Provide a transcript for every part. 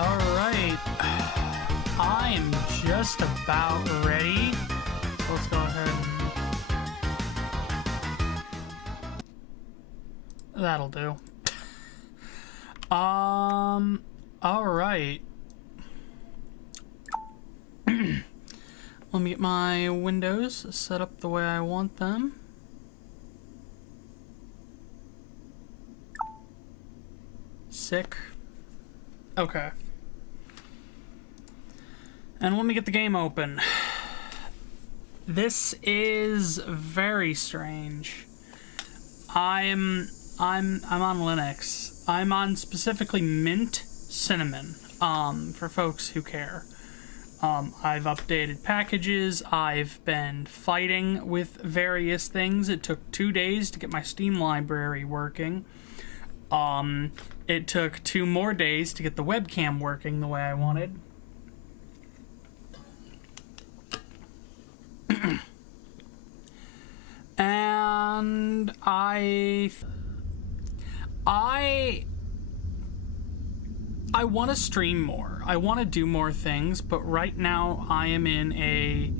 Alright. I am just about ready. So let's go ahead and... That'll do. Alright. Let me get my windows set up the way I want them. Sick. Okay. And let me get the game open. This is very strange. I'm on Linux. I'm on specifically Mint Cinnamon, for folks who care. I've updated packages. I've been fighting with various things. It took 2 days to get my Steam library working. It took 2 more days to get the webcam working the way I wanted. And I want to stream more. I want to do more things, but right now I am in a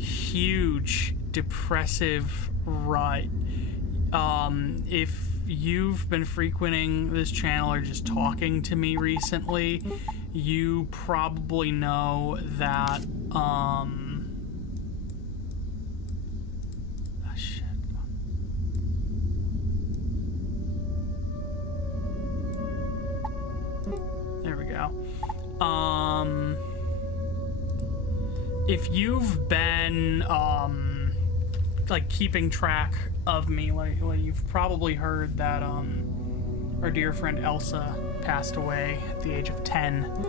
huge depressive rut. If you've been frequenting this channel or just talking to me recently, you probably know that, oh shit. There we go. If you've been, like, keeping track of me, like you've probably heard that, our dear friend Elsa passed away at the age of 10.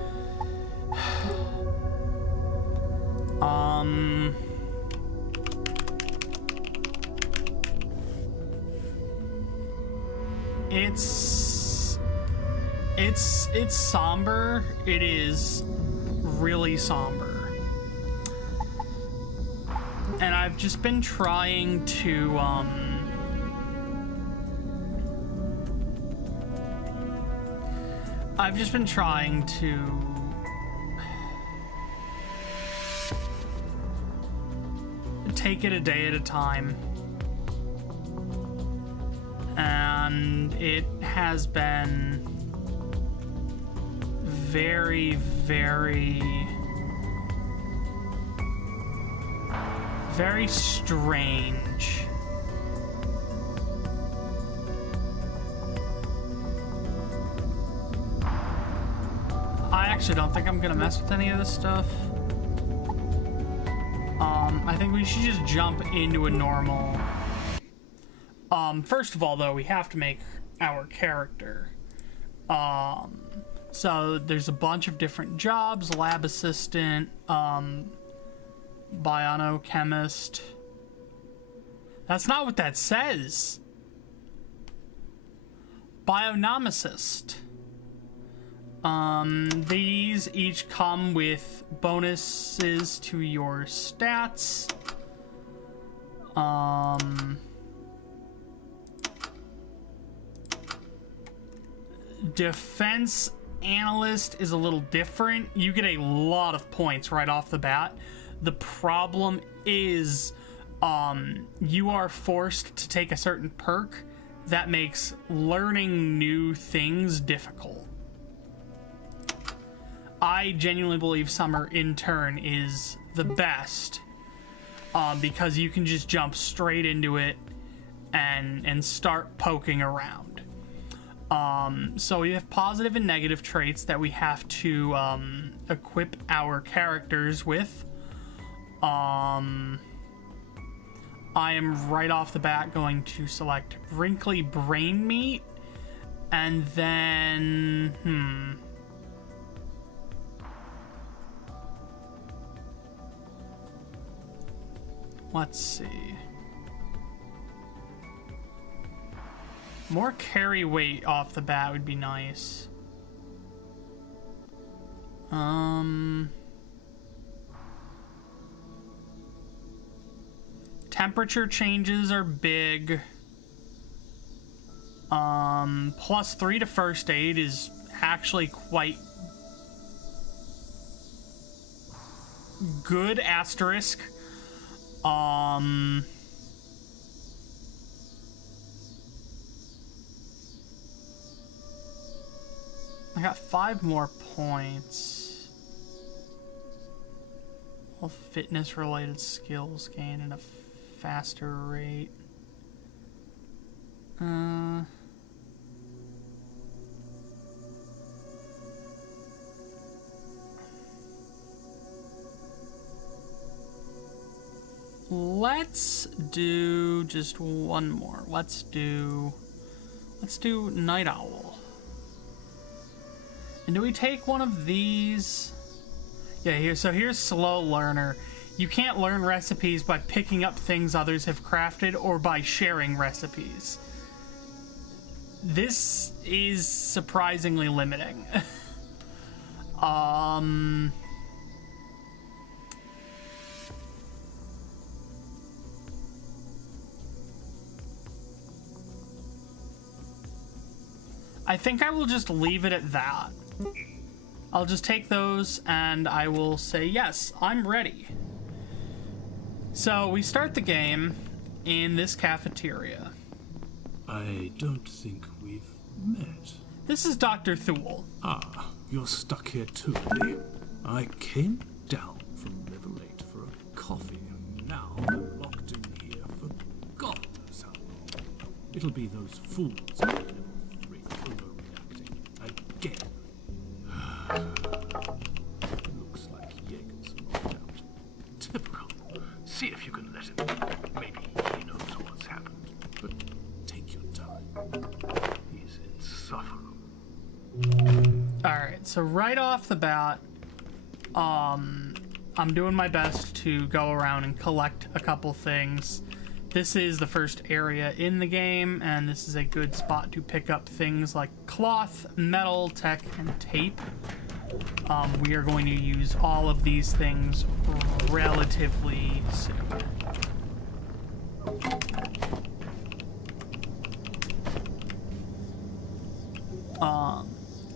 It's somber. It is really somber. And I've just been trying to, take it a day at a time. And it has been very, very, very strange. I actually don't think I'm gonna mess with any of this stuff. I think we should just jump into a normal. First of all, though, we have to make our character. So there's a bunch of different jobs: lab assistant, biochemist. That's not what that says. Bionomicist. These each come with bonuses to your stats. Defense analyst is a little different. You get a lot of points right off the bat. The problem is, you are forced to take a certain perk that makes learning new things difficult. I genuinely believe Summer Intern is the best, because you can just jump straight into it and start poking around. So we have positive and negative traits that we have to equip our characters with. I am right off the bat going to select Wrinkly Brain Meat, and then, let's see. More carry weight off the bat would be nice. Temperature changes are big. +3 to first aid is actually quite good asterisk. I got 5 more points. All fitness-related skills gain at a faster rate. Let's do just one more. Let's do Night Owl. And do we take one of these? Yeah, here's Slow Learner. You can't learn recipes by picking up things others have crafted or by sharing recipes. This is surprisingly limiting. I think I will just leave it at that. I'll just take those and I will say, yes, I'm ready. So we start the game in this cafeteria. I don't think we've met. This is Dr. Thule. Ah, you're stuck here too, eh? I came down from Level 8 for a coffee, and now I'm locked in here for God knows how long. It'll be those fools at Level 3 overreacting again. It looks like Jaeger's locked out. Typical. See if you can let him. Maybe he knows what's happened. But take your time. He's insufferable. Alright, so right off the bat, I'm doing my best to go around and collect a couple things. This is the first area in the game, and this is a good spot to pick up things like cloth, metal, tech, and tape. We are going to use all of these things relatively soon.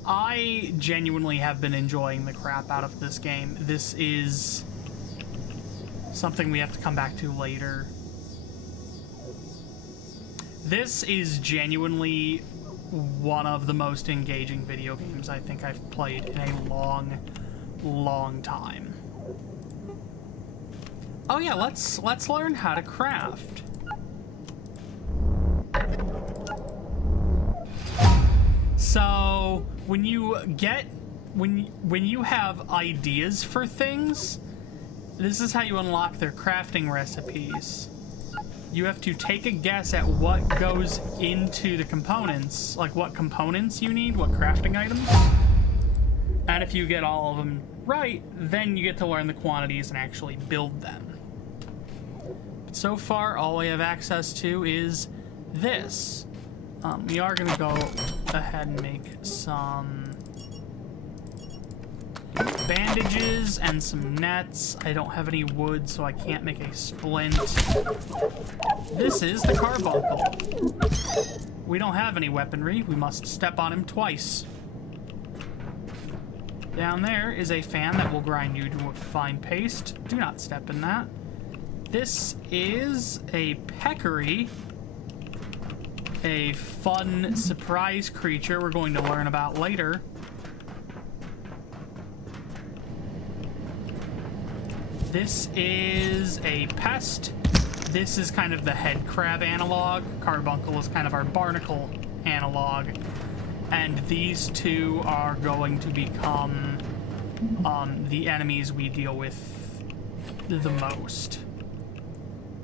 I genuinely have been enjoying the crap out of this game. This is something we have to come back to later. This is genuinely one of the most engaging video games I think I've played in a long, long time. Oh yeah, let's learn how to craft. So when you have ideas for things, this is how you unlock their crafting recipes. You have to take a guess at what goes into the components, like what components you need, what crafting items. And if you get all of them right, then you get to learn the quantities and actually build them. But so far, all we have access to is this. We are going to go ahead and make some bandages and some nets. I don't have any wood, so I can't make a splint. This is the carbuncle. We don't have any weaponry. We must step on him twice. Down there is a fan that will grind you to a fine paste. Do not step in that. This is a peccary, a fun surprise creature we're going to learn about later. This is a pest. This is kind of the head crab analog. Carbuncle is kind of our barnacle analog. And these two are going to become the enemies we deal with the most.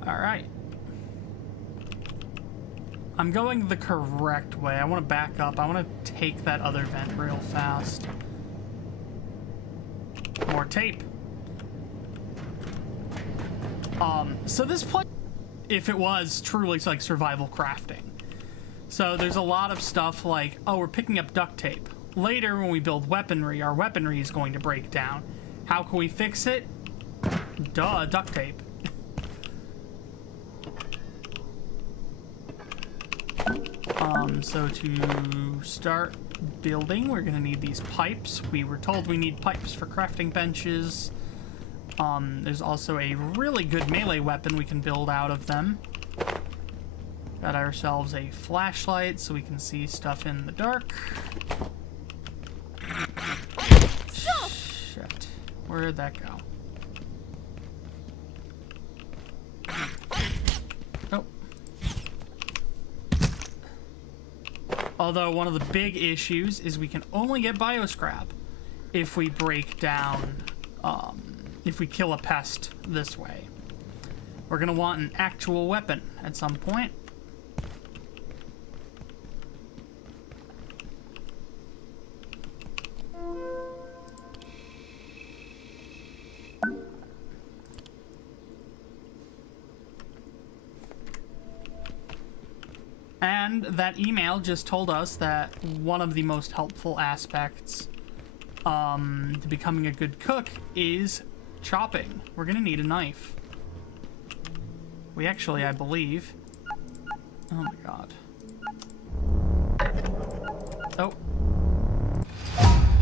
Alright. I'm going the correct way. I want to back up. I want to take that other vent real fast. More tape. So this place, if it was truly like survival crafting. So there's a lot of stuff like, oh, we're picking up duct tape. Later, when we build weaponry, our weaponry is going to break down. How can we fix it? Duh, duct tape. So to start building, we're gonna need these pipes. We were told we need pipes for crafting benches. There's also a really good melee weapon we can build out of them. Got ourselves a flashlight so we can see stuff in the dark. Shit. Where'd that go? Oh. Although one of the big issues is we can only get bioscrap if we break down, if we kill a pest this way. We're gonna want an actual weapon at some point. And that email just told us that one of the most helpful aspects to becoming a good cook is chopping. We're gonna need a knife. We actually, I believe... Oh my god. Oh.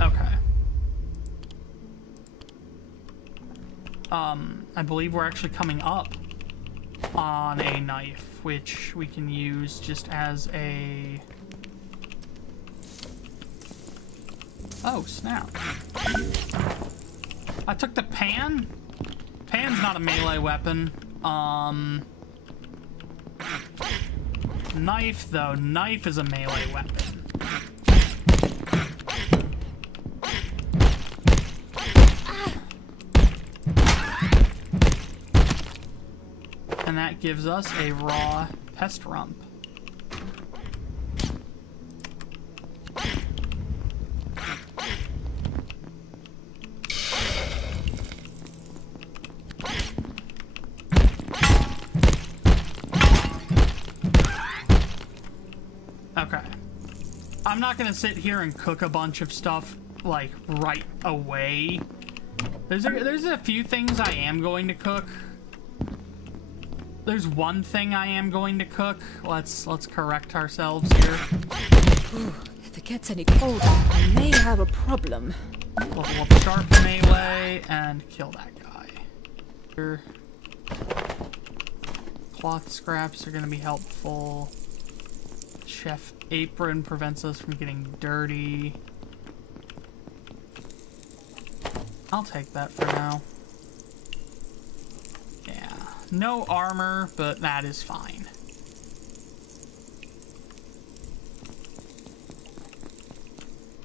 Okay. I believe we're actually coming up on a knife, which we can use just as a... Oh, snap. I took the pan? Pan's not a melee weapon. Knife, though. Knife is a melee weapon. And that gives us a raw pest rump. Okay. I'm not gonna sit here and cook a bunch of stuff, like, right away. There's a few things I am going to cook. There's one thing I am going to cook. Let's correct ourselves here. Ooh, if it gets any colder, I may have a problem. Level up sharp melee and kill that guy. Here. Cloth scraps are gonna be helpful. Chef apron prevents us from getting dirty. I'll take that for now. Yeah. No armor, but that is fine.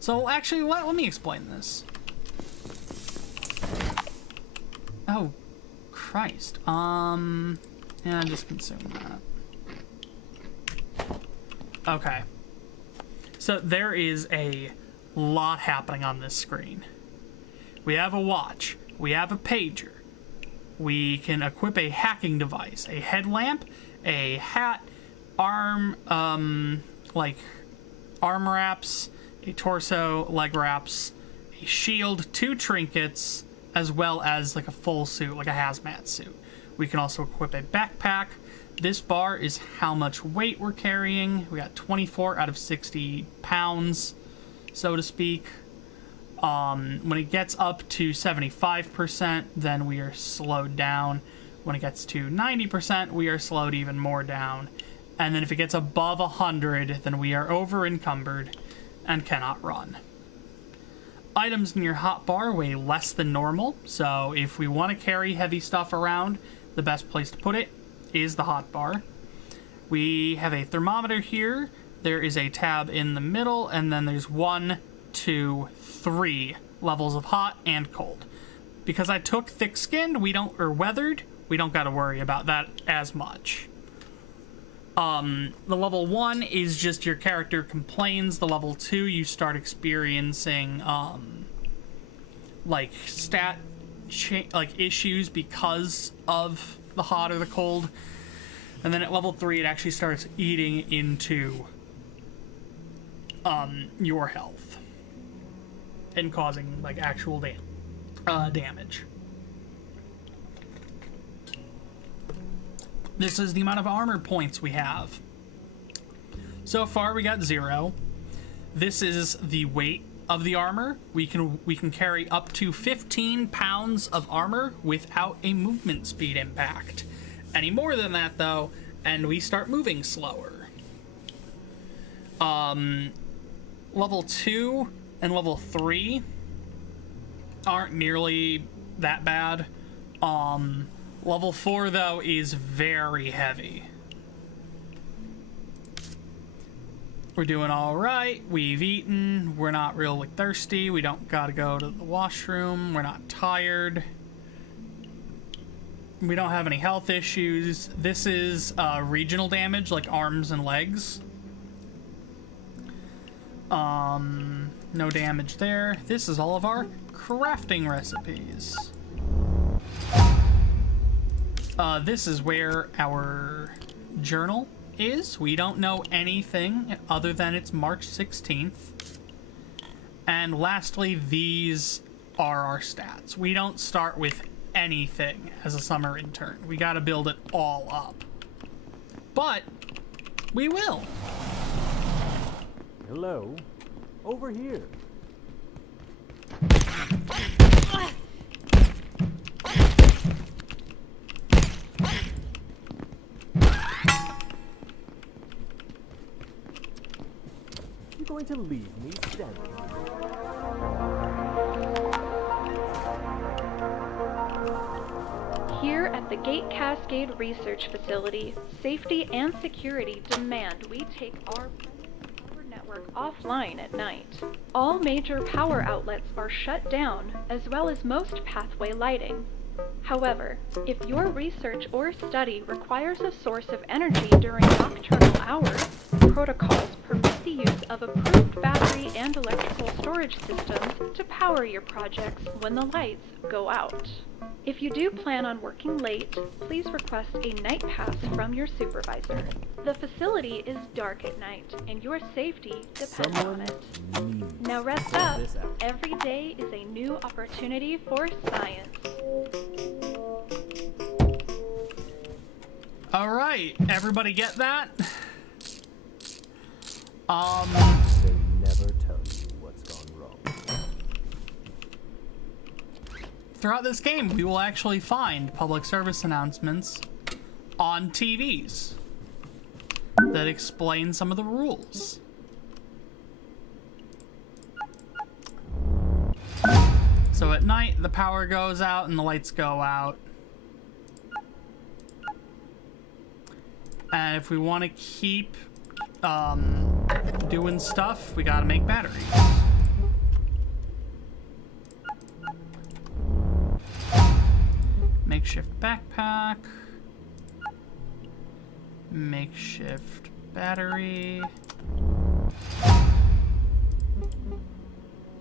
So actually, let me explain this. Oh, Christ. Yeah, just consume that. Okay. So there is a lot happening on this screen. We have a watch. We have a pager. We can equip a hacking device, a headlamp, a hat, arm wraps, a torso, leg wraps, a shield, 2 trinkets, as well as like a full suit, like a hazmat suit. We can also equip a backpack. This bar is how much weight we're carrying. We got 24 out of 60 pounds, so to speak. When it gets up to 75%, then we are slowed down. When it gets to 90%, we are slowed even more down. And then if it gets above 100, then we are over encumbered and cannot run. Items in your hotbar weigh less than normal, so if we want to carry heavy stuff around, the best place to put it is the hotbar. We have a thermometer here. There is a tab in the middle, and then there's 1, 2, 3 levels of hot and cold. Because I took thick-skinned, or weathered, we don't got to worry about that as much. The level 1 is just your character complains. The level 2, you start experiencing like issues because of the hot or the cold. And then at level 3, it actually starts eating into your health and causing like actual damage. This is the amount of armor points we have. So far we got 0. This is the weight of the armor. We can carry up to 15 pounds of armor without a movement speed impact. Any more than that, though, and we start moving slower. Level 2 and level 3 aren't nearly that bad. Level 4, though, is very heavy. We're doing all right. We've eaten. We're not really thirsty. We don't gotta go to the washroom. We're not tired. We don't have any health issues. This is regional damage, like arms and legs. No damage there. This is all of our crafting recipes. This is where our journal is. We don't know anything other than it's March 16th. And lastly, these are our stats. We don't start with anything as a summer intern. We gotta build it all up. But we will. Hello. Over here. You going to leave me standing? Here at the Gate Cascade Research Facility, safety and security demand we take our power network offline at night. All major power outlets are shut down, as well as most pathway lighting. However, if your research or study requires a source of energy during nocturnal hours, protocols permit the use of approved battery and electrical storage systems to power your projects when the lights go out. If you do plan on working late, please request a night pass from your supervisor. The facility is dark at night, and your safety depends on it. Now rest up. Every day is a new opportunity for science. All right, everybody get that? They never tell you what's gone wrong. Throughout this game, we will actually find public service announcements on TVs that explain some of the rules. So at night, the power goes out and the lights go out. And if we want to keep doing stuff, we gotta make batteries. Makeshift backpack. Makeshift battery.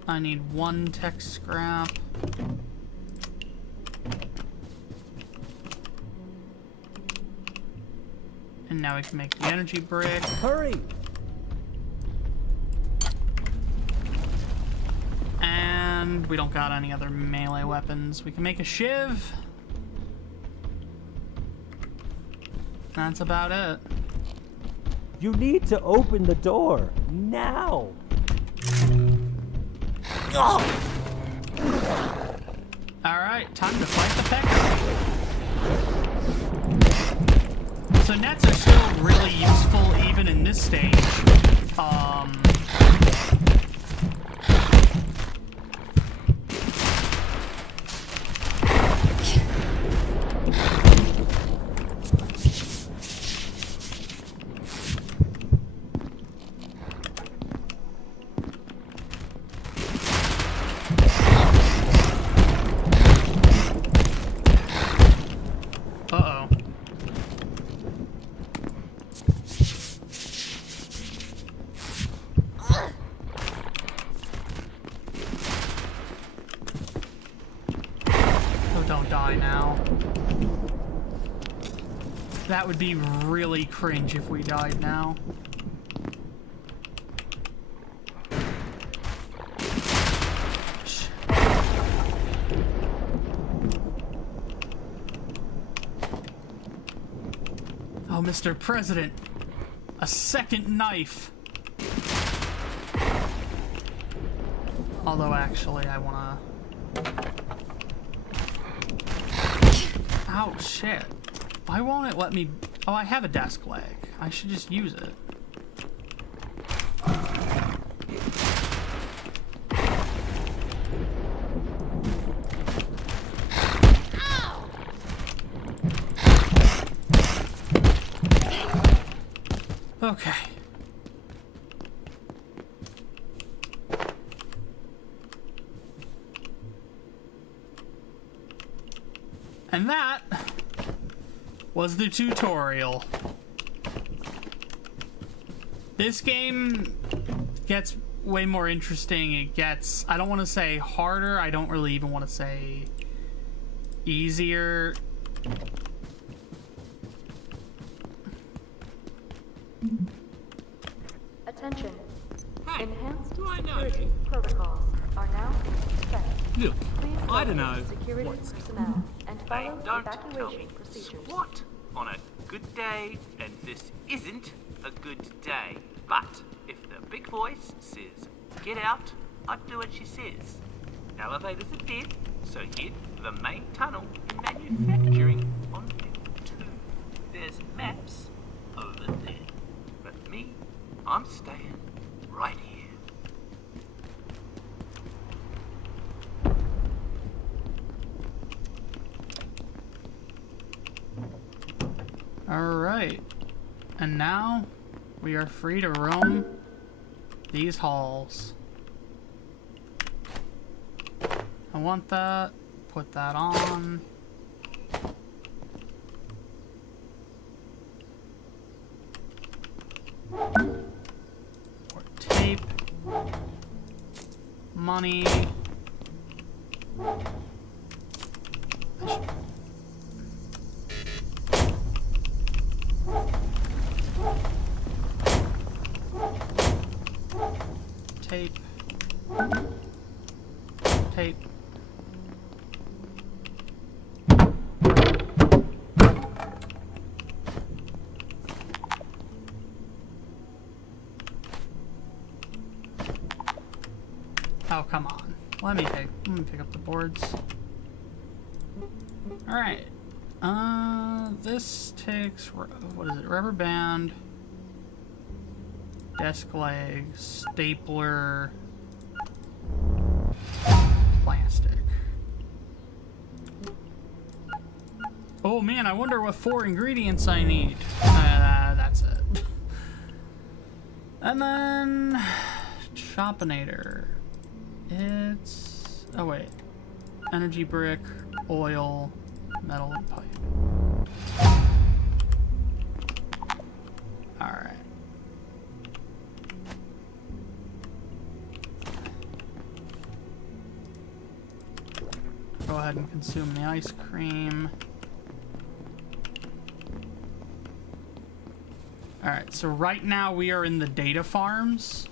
I need 1 tech scrap. And now we can make the energy brick. Hurry! And we don't got any other melee weapons. We can make a shiv. That's about it. You need to open the door now. Alright, time to fight the pecker. So nets are still really useful even in this stage. Uh-oh. Oh, don't die now. That would be really cringe if we died now. Oh, Mr. President, a second knife. Although, actually, I wanna... Oh, shit. Why won't it let me... Oh, I have a desk leg. I should just use it. Okay. And that was the tutorial. This game gets way more interesting. It gets, I don't want to say harder. I don't really even want to say easier. Attention. Hey, Enhanced do I know security you? protocols are now set. Look, Please I don't follow know security what's personnel and They follow don't tell evacuation me procedures. squat on a good day, and this isn't a good day. But if the big voice says, get out, I do what she says. Elevators are dead, so hit the main tunnel in manufacturing on level 2. There's maps over there. But me, I'm staying right here. Alright. And now we are free to roam these halls. I want that. Put that on. More tape. Money. Tape. Tape. Oh, come on. Let me pick up the boards. Alright. This takes, what is it? Rubber band, desk leg, stapler, plastic. Oh man, I wonder what 4 ingredients I need. That's it. And then Choppinator. It's, oh wait, energy brick, oil, metal, and pipe. Alright. Go ahead and consume the ice cream. Alright, so right now we are in the data farms.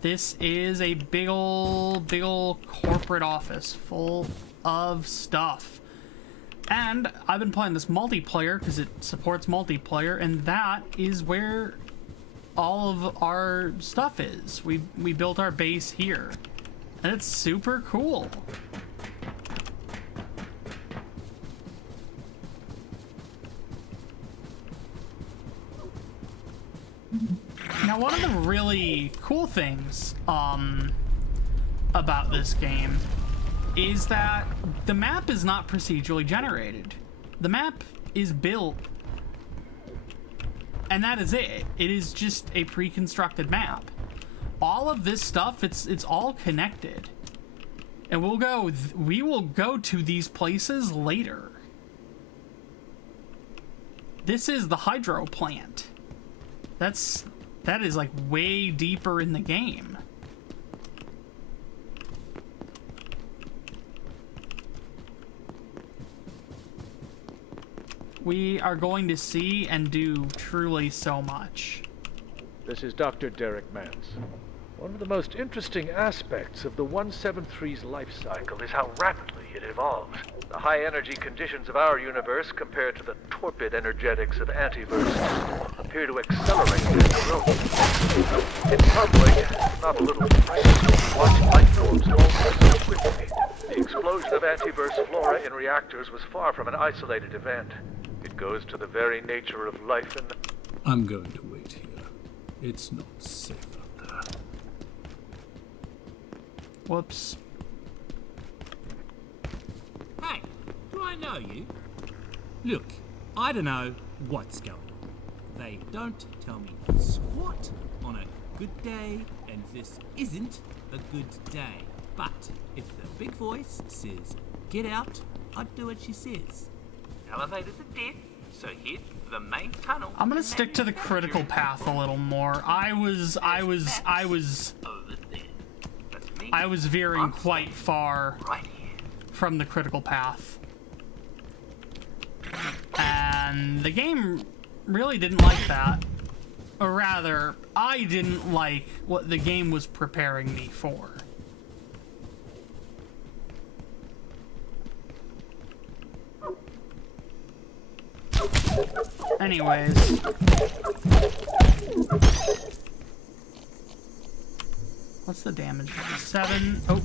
This is a big ol' corporate office full of stuff. And I've been playing this multiplayer because it supports multiplayer, and that is where all of our stuff is. We built our base here, and it's super cool. Now, one of the really cool things about this game is that the map is not procedurally generated. The map is built, and that is it. It is just a pre-constructed map. All of this stuff, it's all connected. And we will go to these places later. This is the hydro plant. That is like way deeper in the game. We are going to see and do truly so much. This is Dr. Derek Mance. One of the most interesting aspects of the 173's life cycle is how rapidly it evolves. The high energy conditions of our universe compared to the torpid energetics of Antiverse. appear to accelerate in the room. In public, not a little frightening. Watch life forms alter so quickly. The explosion of antiverse flora in reactors was far from an isolated event. It goes to the very nature of life in the... I'm going to wait here. It's not safe out there. Whoops. Hey, do I know you? Look, I don't know what's going on. They don't tell me squat on a good day, and this isn't a good day. But if the big voice says, get out, I'd do what she says. Elevators are dead, so hit the main tunnel. I'm gonna stick to the critical path a little more. I was Over there. That's me. veering quite far Right here. from the critical path. And the game really didn't like that. Or rather, I didn't like what the game was preparing me for. Anyways. What's the damage? 7. Oh.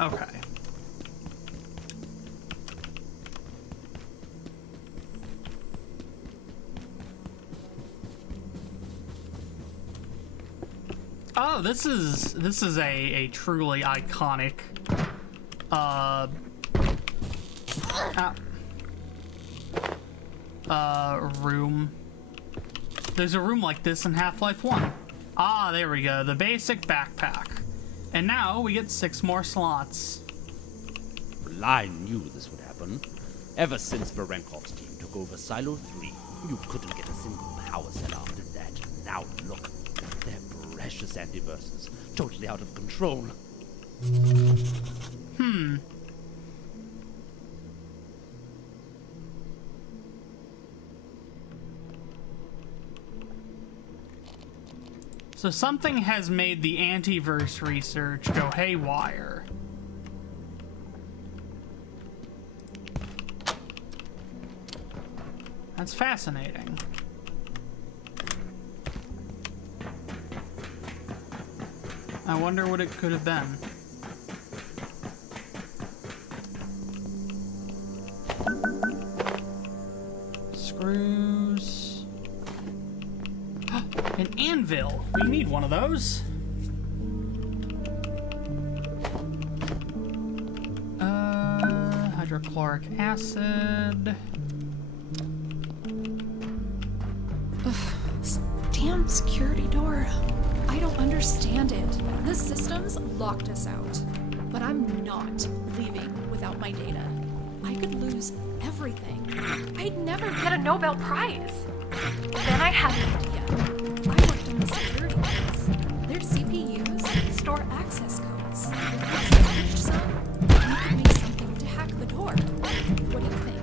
Okay. Oh, this is a truly iconic room. There's a room like this in Half-Life 1. Ah, there we go. The basic backpack. And now we get 6 more slots. Well, I knew this would happen. Ever since Varenkov's team took over Silo 3, you couldn't get a single power cell after that. Now look, they're precious antiverses, totally out of control. So something has made the antiverse research go haywire. That's fascinating. I wonder what it could have been. Screws. An anvil. We need one of those. Hydrochloric acid. Damn security door. I don't understand it. The system's locked us out. But I'm not leaving without my data. I could lose everything. I'd never get a Nobel Prize. Then I had an idea. I worked in the security labs. Their CPUs store access codes. If we salvaged some, we could make something to hack the door. What do you think?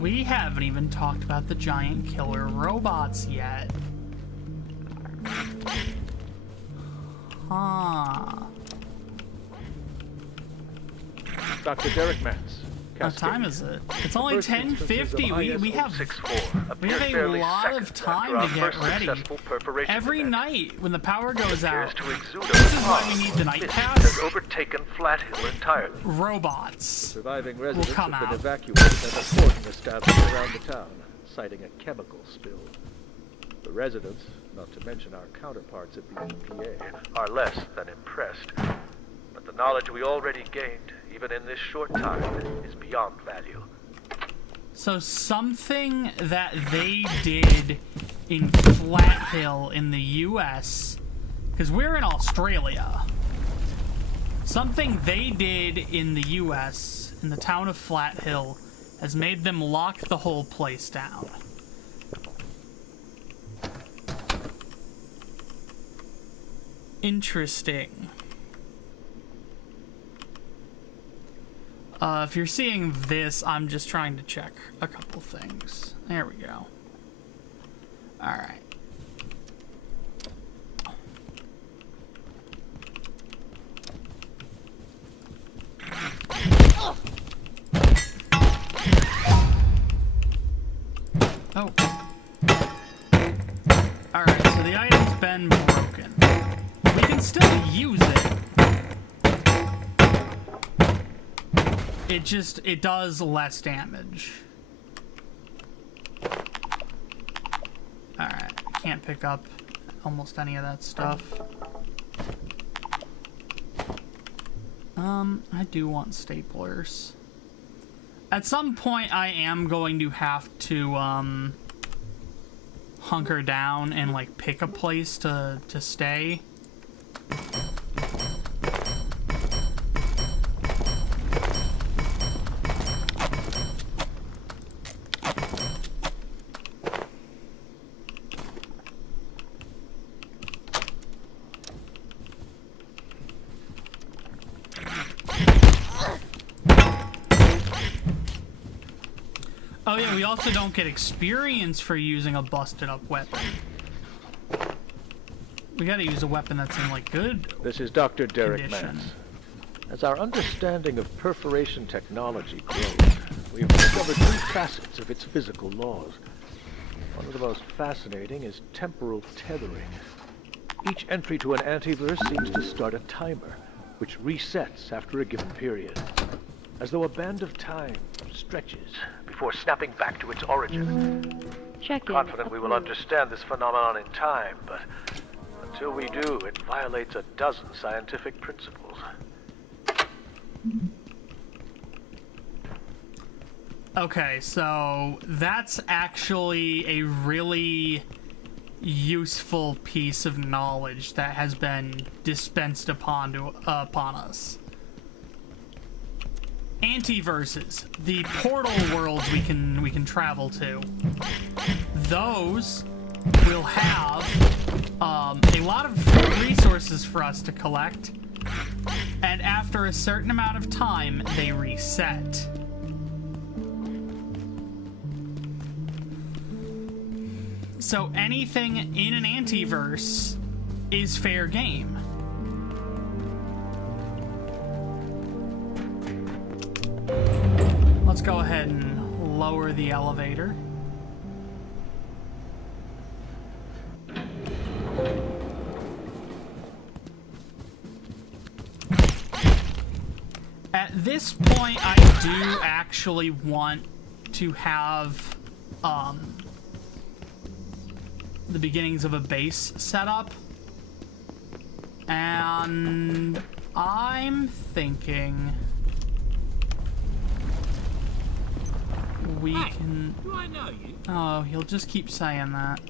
We haven't even talked about the giant killer robots yet. Huh. Dr. Derek Mance. What time is it? It's only 10:50. We have a lot of time to get ready. Every night when the power goes out, this is why we need the night pass. Has overtaken Flat Hill entirely. Robots Surviving will residents come have been out. evacuated and a cordon established around the town, citing a chemical spill. The residents, not to mention our counterparts at the EPA, are less than impressed. But the knowledge we already gained, even in this short time, is beyond value. So something that they did in Flat Hill in the US, because we're in Australia, something they did in the US, in the town of Flat Hill, has made them lock the whole place down. Interesting. If you're seeing this, I'm just trying to check a couple things. There we go. Alright. Oh. Alright, so the item's been broken. We can still use it. It does less damage. Alright, can't pick up almost any of that stuff. I do want staplers. At some point, I am going to have to, hunker down and, like, pick a place to stay. Oh yeah, we also don't get experience for using a busted up weapon. We gotta use a weapon that's in, like, good This is Dr. Derek condition. Mance. As our understanding of perforation technology grows, we have discovered new facets of its physical laws. One of the most fascinating is temporal tethering. Each entry to an antiverse seems to start a timer, which resets after a given period, as though a band of time stretches before snapping back to its origin. Confident we will understand this phenomenon in time, but until we do, it violates a dozen scientific principles. Okay, so that's actually a really useful piece of knowledge that has been dispensed upon us. Antiverses, the portal worlds we can travel to. Those will have a lot of resources for us to collect, and after a certain amount of time, they reset. So anything in an antiverse is fair game. Let's go ahead and lower the elevator. At this point, I do actually want to have the beginnings of a base set up. And I'm thinking we can... Do I know you? Oh, he'll just keep saying that.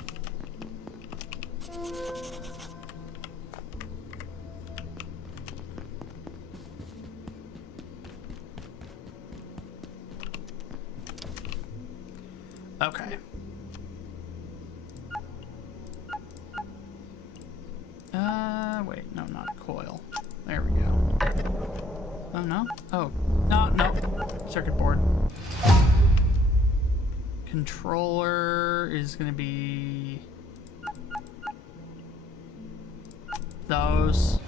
Okay. Wait, no, not coil. There we go. Oh, no? Oh, no. Circuit board. Controller is gonna be those,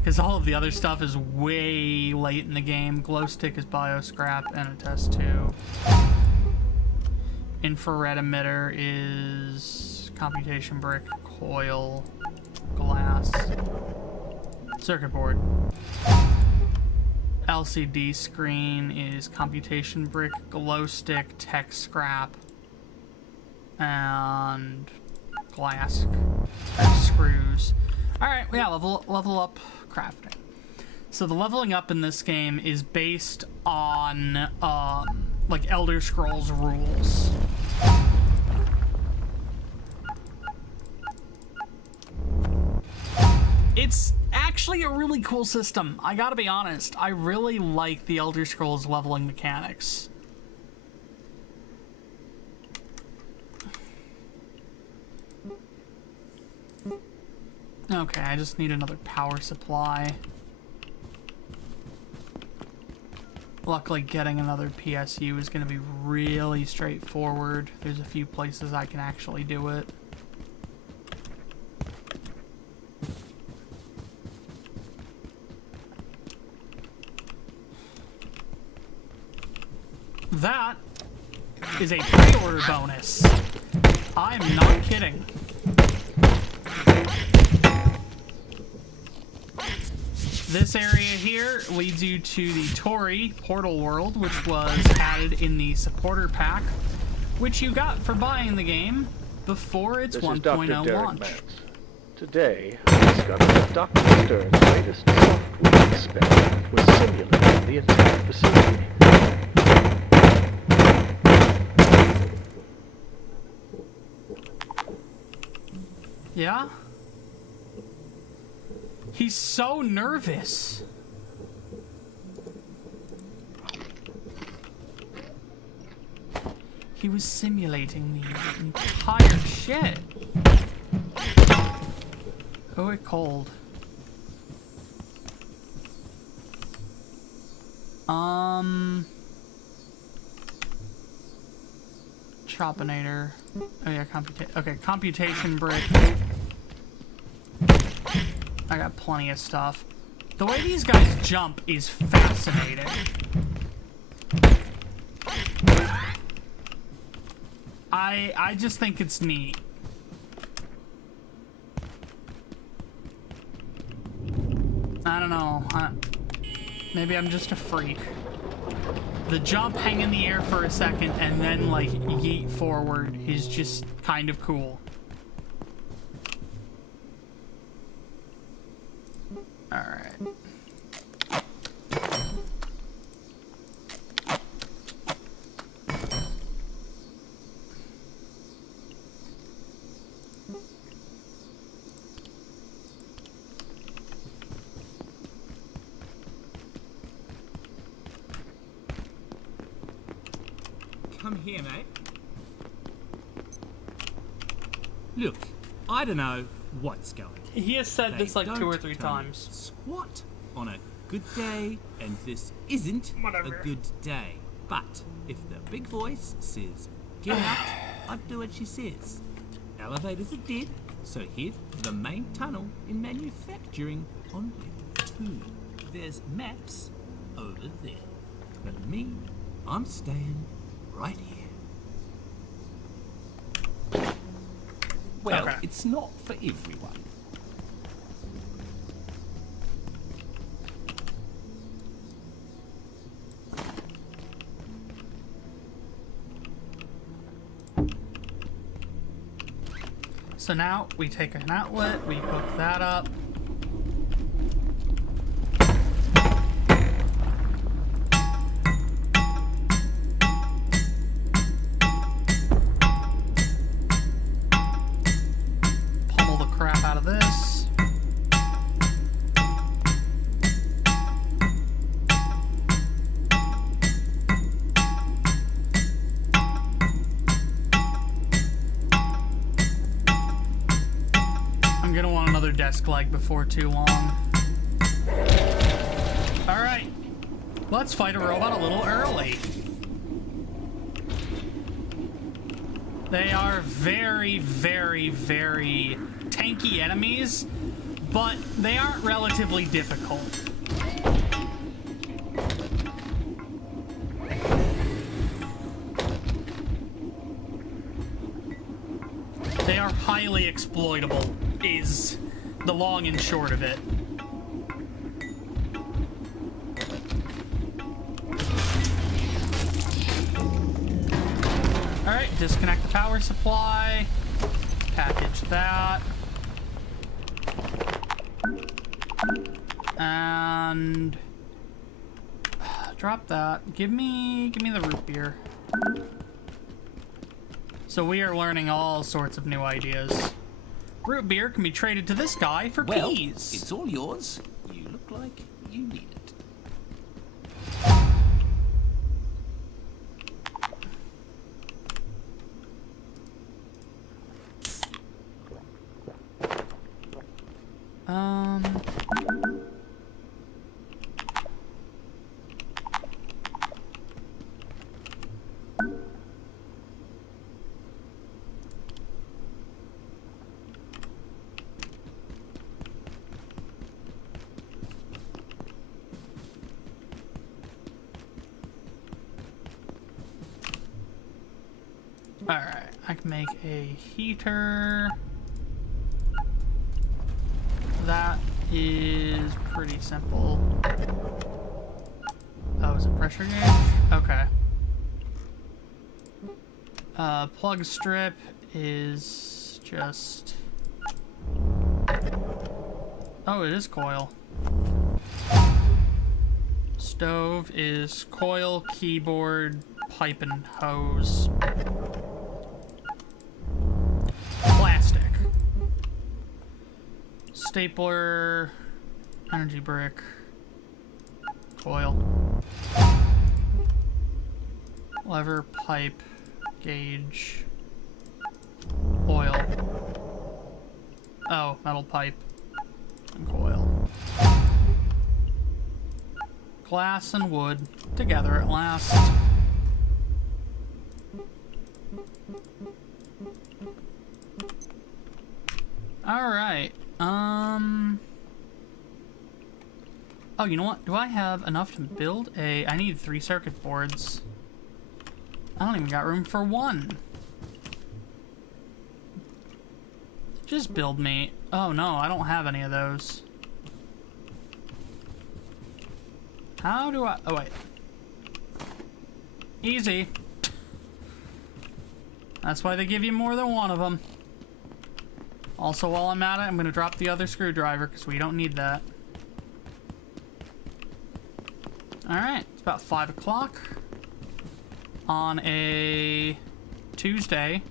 because all of the other stuff is way late in the game. Glow stick is bioscrap and a test tube. Infrared emitter is computation brick, coil, glass, circuit board. LCD screen is computation brick, glow stick, tech scrap, and glass screws. Alright, yeah, level up crafting. So the leveling up in this game is based on, like, Elder Scrolls rules. It's actually a really cool system. I gotta be honest. I really like the Elder Scrolls leveling mechanics. Okay, I just need another power supply. Luckily, getting another PSU is going to be really straightforward. There's a few places I can actually do it. That is a pre-order bonus. I am not kidding. This area here leads you to the Tori Portal World, which was added in the supporter pack, which you got for buying the game before its 1.0 launch. Today, I discovered that Dr. Stern's latest software experiment was simulating the entire facility. Yeah? He's so nervous. He was simulating the entire shit. Oh, it's cold. Chopinator. Oh yeah, computation brick. I got plenty of stuff. The way these guys jump is fascinating. I just think it's neat. I don't know. Maybe I'm just a freak. The jump, hang in the air for a second, and then, like, yeet forward is just kind of cool. Alright. Come here, mate. Look, I don't know what's going on. He has said this like 2 or 3 tell me times. Squat on a good day, and this isn't a good day. But if the big voice says, get out, I do what she says. Elevators are dead, so head for the main tunnel in manufacturing on level 2. There's maps over there. But me, I'm staying right here. Well, Okay. it's not for everyone. So now we take an outlet, we hook that up. Pummel the crap out of this. I'm gonna want another desk leg before too long. Alright, let's fight a robot a little early. They are very, very, very tanky enemies, but they aren't relatively difficult. They are highly exploitable, is the long and short of it. Alright, disconnect the power supply. Package that. And drop that. Give me the root beer. So we are learning all sorts of new ideas. Root beer can be traded to this guy for keys. It's all yours. You look like you need it. Alright, I can make a heater. That is pretty simple. Oh, is it pressure gauge? Okay. Plug strip is just... Oh, it is coil. Stove is coil, keyboard, pipe, and hose. Plastic. Stapler, energy brick, coil. Lever, pipe, gauge, oil. Oh, metal pipe and coil. Glass and wood together at last. Alright, oh, you know what? Do I have enough to build a... I need 3 circuit boards. I don't even got room for 1. Just build me... Oh, no, I don't have any of those. How do I... Oh, wait. Easy. That's why they give you more than one of them. Also, while I'm at it, I'm going to drop the other screwdriver because we don't need that. Alright, it's about 5 o'clock on a Tuesday.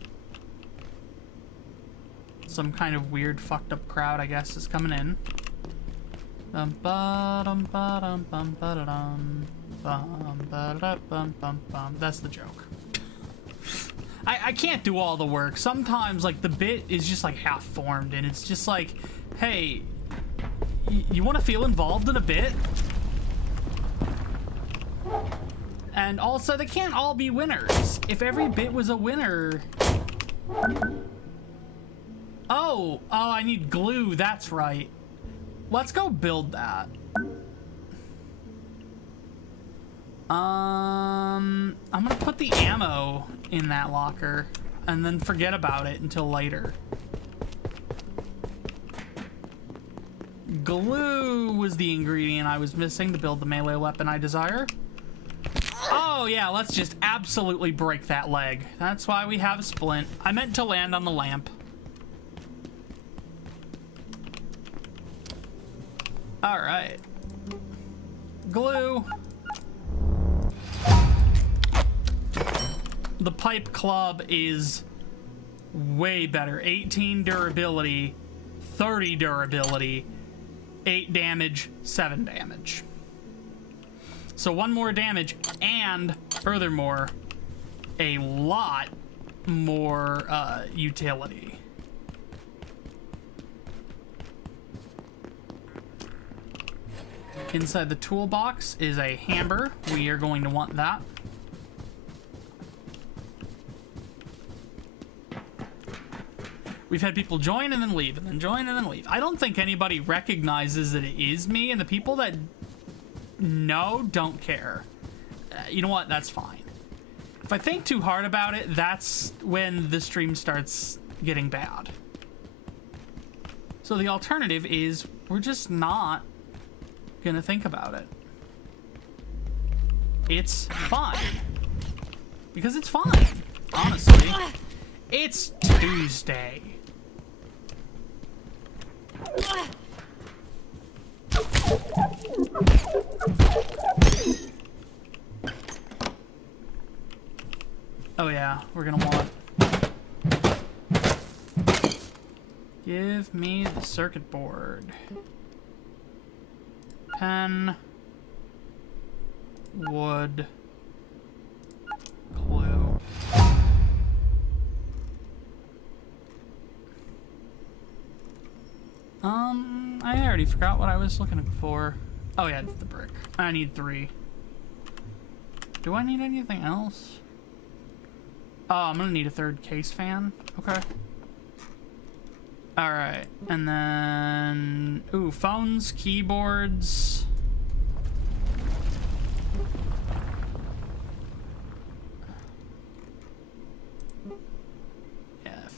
Some kind of weird, fucked up crowd, I guess, is coming in. That's the joke. I can't do all the work. Sometimes, like, the bit is just, like, half formed, and it's just like, hey, you want to feel involved in a bit? And also, they can't all be winners. If every bit was a winner... Oh, I need glue, that's right. Let's go build that. I'm gonna put the ammo in that locker and then forget about it until later. Glue was the ingredient I was missing to build the melee weapon I desire. Oh yeah, let's just absolutely break that leg. That's why we have a splint. I meant to land on the lamp. Alright. Glue. The pipe club is way better. 18 durability, 30 durability, 8 damage, 7 damage. So 1 more damage, and furthermore, a lot more utility. Inside the toolbox is a hammer. We are going to want that. We've had people join and then leave, and then join and then leave. I don't think anybody recognizes that it is me, and the people that know don't care. You know what? That's fine. If I think too hard about it, that's when the stream starts getting bad. So the alternative is we're just not gonna think about it. It's fine. Because it's fine, honestly. It's Tuesday. Oh yeah, we're gonna want... Give me the circuit board. Pen. Wood. Glue. I already forgot what I was looking for. Oh yeah, it's the brick. I need 3. Do I need anything else? Oh, I'm gonna need a 3rd case fan. Okay. Alright, and then... Ooh, phones, keyboards...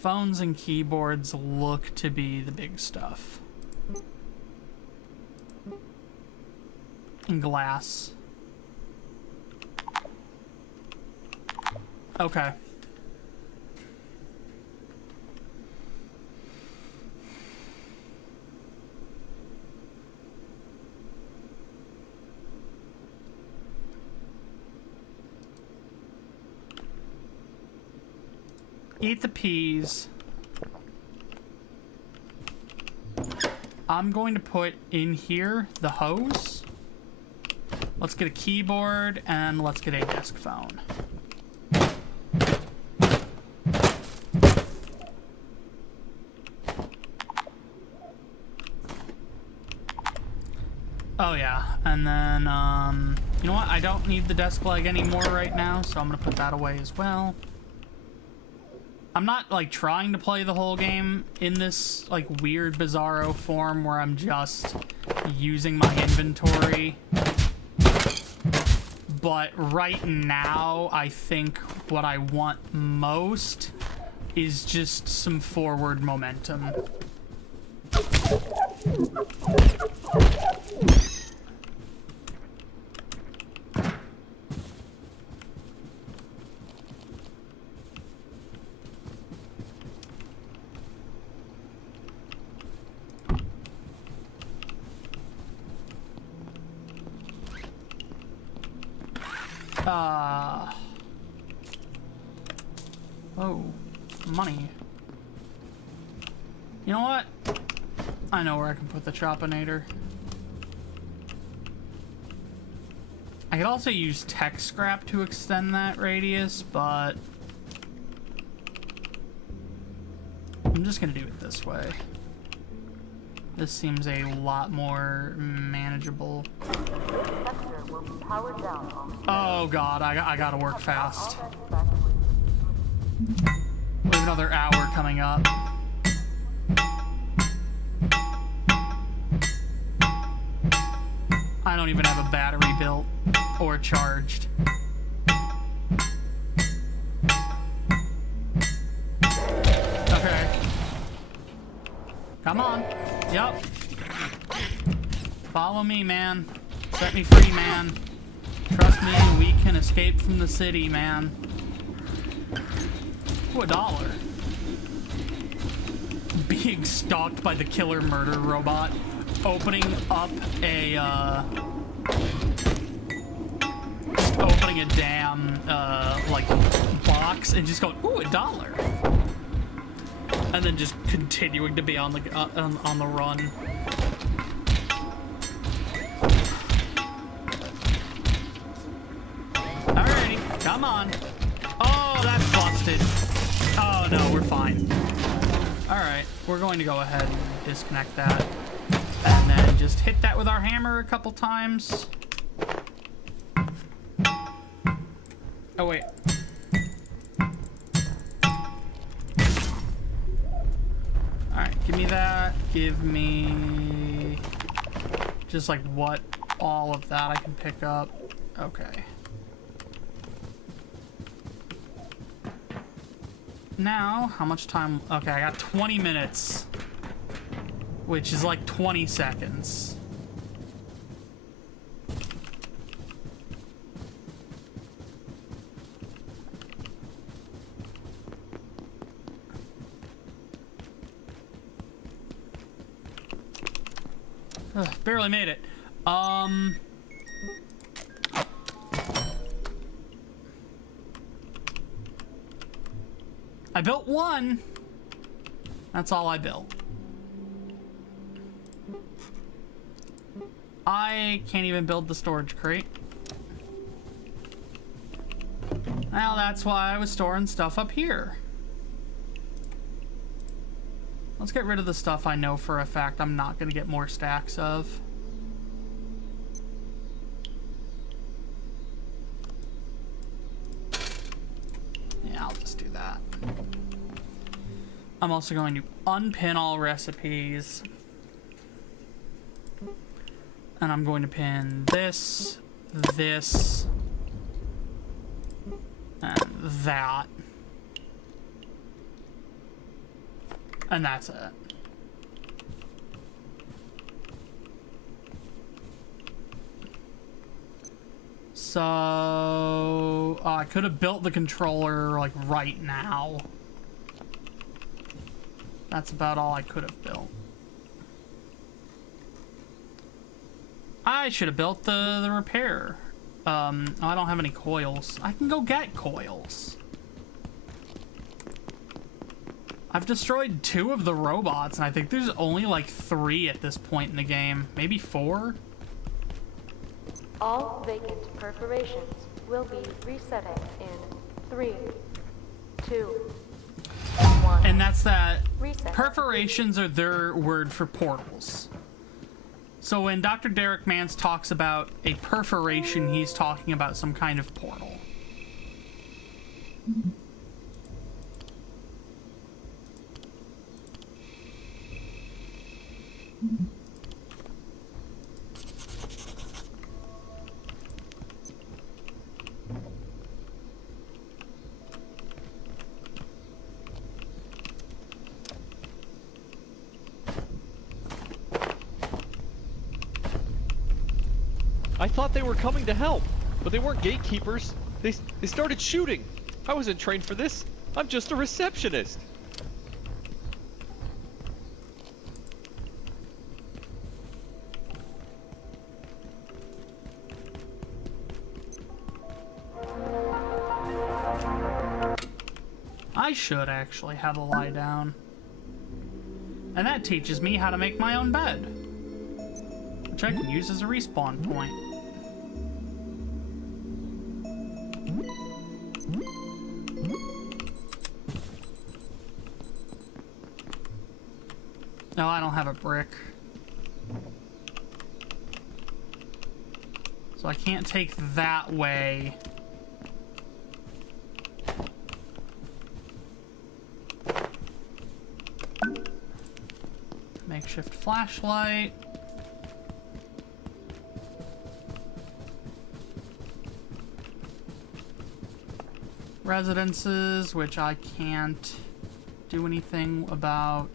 phones and keyboards look to be the big stuff. And glass. Okay. Eat the peas. I'm going to put in here the hose. Let's get a keyboard and let's get a desk phone. Oh yeah, and then, you know what? I don't need the desk leg anymore right now, so I'm gonna put that away as well. I'm not, like, trying to play the whole game in this, like, weird bizarro form where I'm just using my inventory. But right now, I think what I want most is just some forward momentum. Oh, money. You know what? I know where I can put the Chopinator. I could also use tech scrap to extend that radius, but I'm just gonna do it this way. This seems a lot more manageable. Oh god, I gotta work fast. We have another hour coming up. I don't even have a battery built or charged. Okay. Come on. Yep. Follow me, man. Set me free, man. Trust me, we can escape from the city, man. Ooh, $1. Being stalked by the killer murder robot. Opening up a, opening a damn, like, box and just going, ooh, $1. And then just continuing to be on the, on the run. Alrighty, come on. Oh, that's busted. Oh, no, we're fine. Alright, we're going to go ahead and disconnect that. And then just hit that with our hammer a couple times. Oh, wait. Alright, give me that. Give me... just like what all of that I can pick up. Okay. Now, how much time? Okay, I got 20 minutes. Which is like 20 seconds. Ugh, barely made it. I built one. That's all I built. I can't even build the storage crate. Well, that's why I was storing stuff up here. Let's get rid of the stuff I know for a fact I'm not going to get more stacks of. Yeah, I'll just do that. I'm also going to unpin all recipes. And I'm going to pin this, this, and that. And that's it. So I could have built the controller like right now. That's about all I could have built. I should have built the repair. Oh, I don't have any coils. I can go get coils. I've destroyed 2 of the robots, and I think there's only like 3 at this point in the game. Maybe 4? All vacant perforations will be resetting in 3, 2, 1. And that's that. Reset. Perforations are their word for portals. So when Dr. Derek Mans talks about a perforation, he's talking about some kind of portal. I thought they were coming to help, but they weren't gatekeepers. They started shooting. I wasn't trained for this. I'm just a receptionist. I should actually have a lie down. And that teaches me how to make my own bed, which I can use as a respawn point. No, I don't have a brick. So I can't take that way. Makeshift flashlight. Residences, which I can't do anything about.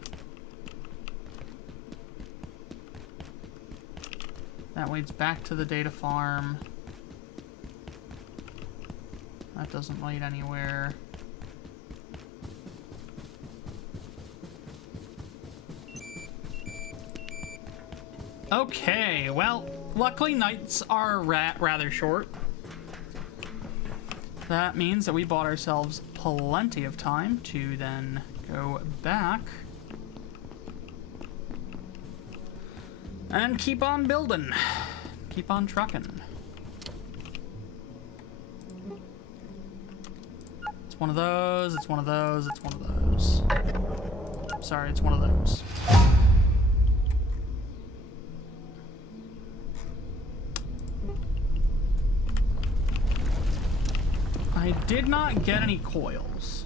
That leads back to the data farm. That doesn't lead anywhere. Okay, well, luckily nights are rather short. That means that we bought ourselves plenty of time to then go back and keep on building. Keep on trucking. It's one of those, it's one of those, it's one of those. Sorry, it's one of those. I did not get any coils.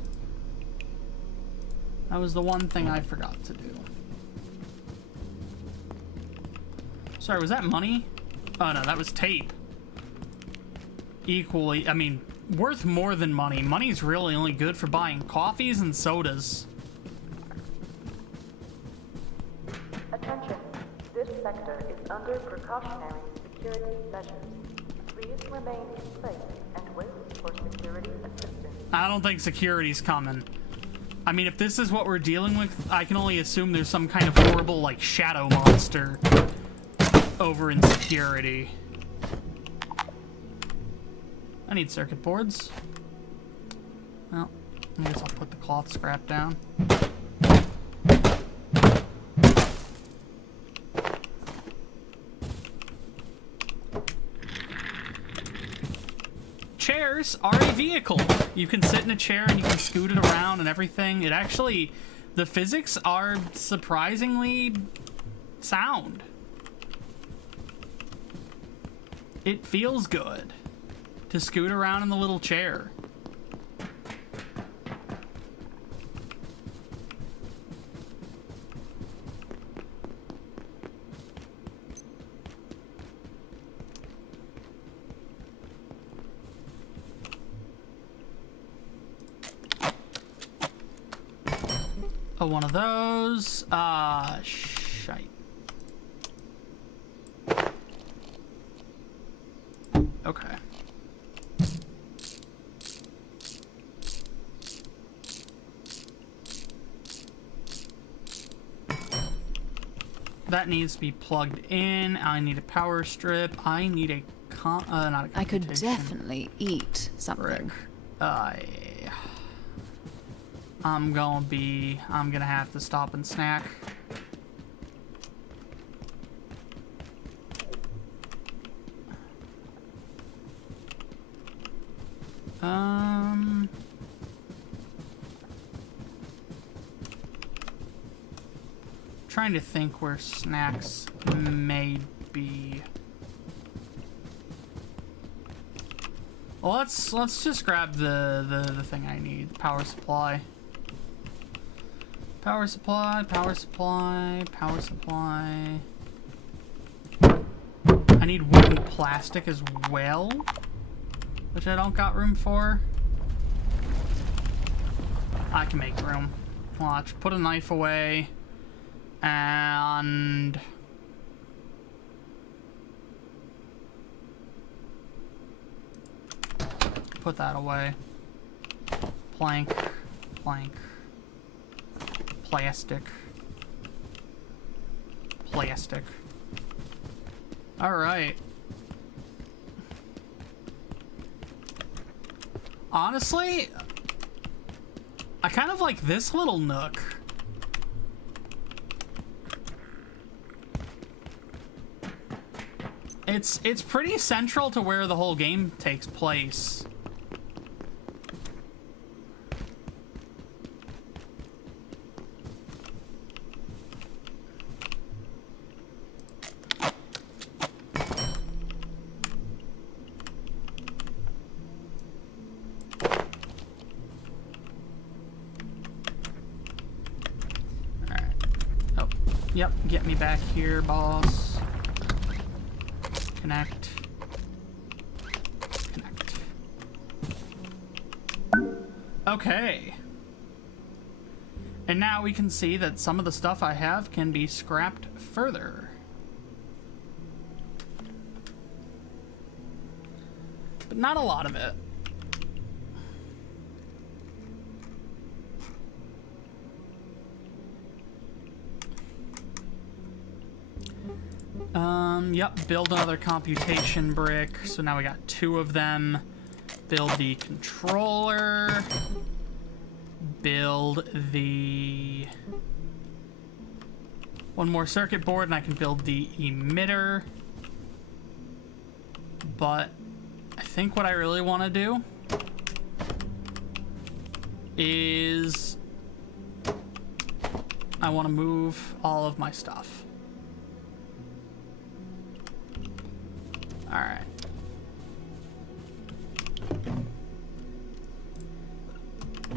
That was the one thing I forgot to do. Sorry, was that money? Oh no, that was tape. Equally, I mean, worth more than money. Money's really only good for buying coffees and sodas. Attention. This sector is under precautionary security measures. Please remain in place and wait for security assistance. I don't think security's coming. I mean, if this is what we're dealing with, I can only assume there's some kind of horrible, like, shadow monster over in security. I need circuit boards. Well, I guess I'll put the cloth scrap down. Chairs are a vehicle. You can sit in a chair and you can scoot it around and everything. It actually, the physics are surprisingly sound. It feels good to scoot around in the little chair. one of those. Shite. Okay. That needs to be plugged in. I need a power strip. I need a not a I could computation definitely eat something. brick. I'm gonna have to stop and snack. Trying to think where snacks may be. Well, let's just grab the thing I need. The power supply. Power supply, power supply, power supply. I need wooden plastic as well, which I don't got room for. I can make room. Watch, put a knife away, and put that away. Plank, plank, plastic, plastic. All right. Honestly, I kind of like this little nook. It's pretty central to where the whole game takes place. Yep, get me back here, boss. Connect. Connect. Okay. And now we can see that some of the stuff I have can be scrapped further. But not a lot of it. Yep, build another computation brick. So now we got 2 of them. Build the controller. Build the... 1 more circuit board and I can build the emitter. But I think what I really want to do is I want to move all of my stuff. Alright.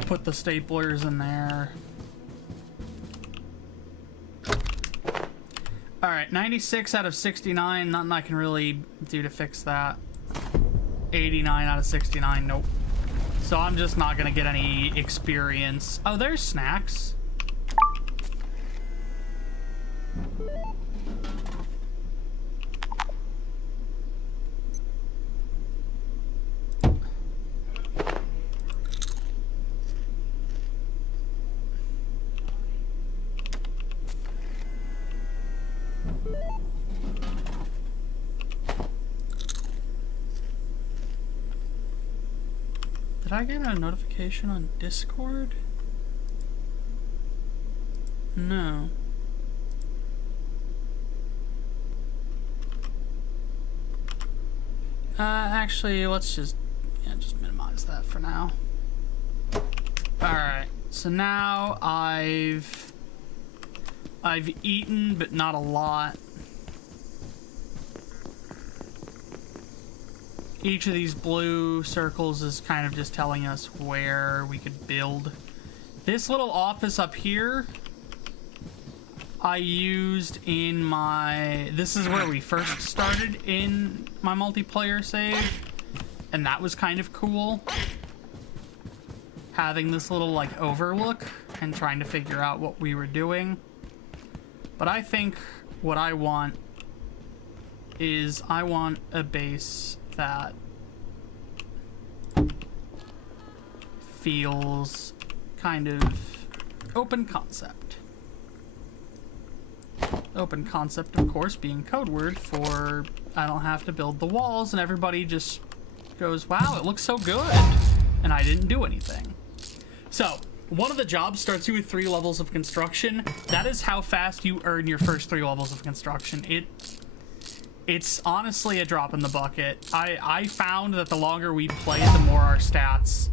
Put the staplers in there. Alright, 96 out of 69. Nothing I can really do to fix that. 89 out of 69. Nope. So I'm just not gonna get any experience. Oh, there's snacks. Did I get a notification on Discord? No. Actually, let's just minimize that for now. Alright, so now I've eaten, but not a lot. Each of these blue circles is kind of just telling us where we could build. This little office up here, I used in my... This is where we first started in my multiplayer save. And that was kind of cool. Having this little, like, overlook. and trying to figure out what we were doing. But I think what I want is I want a base that feels kind of open concept. Open concept, of course, being code word for I don't have to build the walls and everybody just goes, wow, it looks so good, and I didn't do anything. So, one of the jobs starts you with 3 levels of construction. That is how fast you earn your first 3 levels of construction. It's honestly a drop in the bucket. I found that the longer we played, the more our stats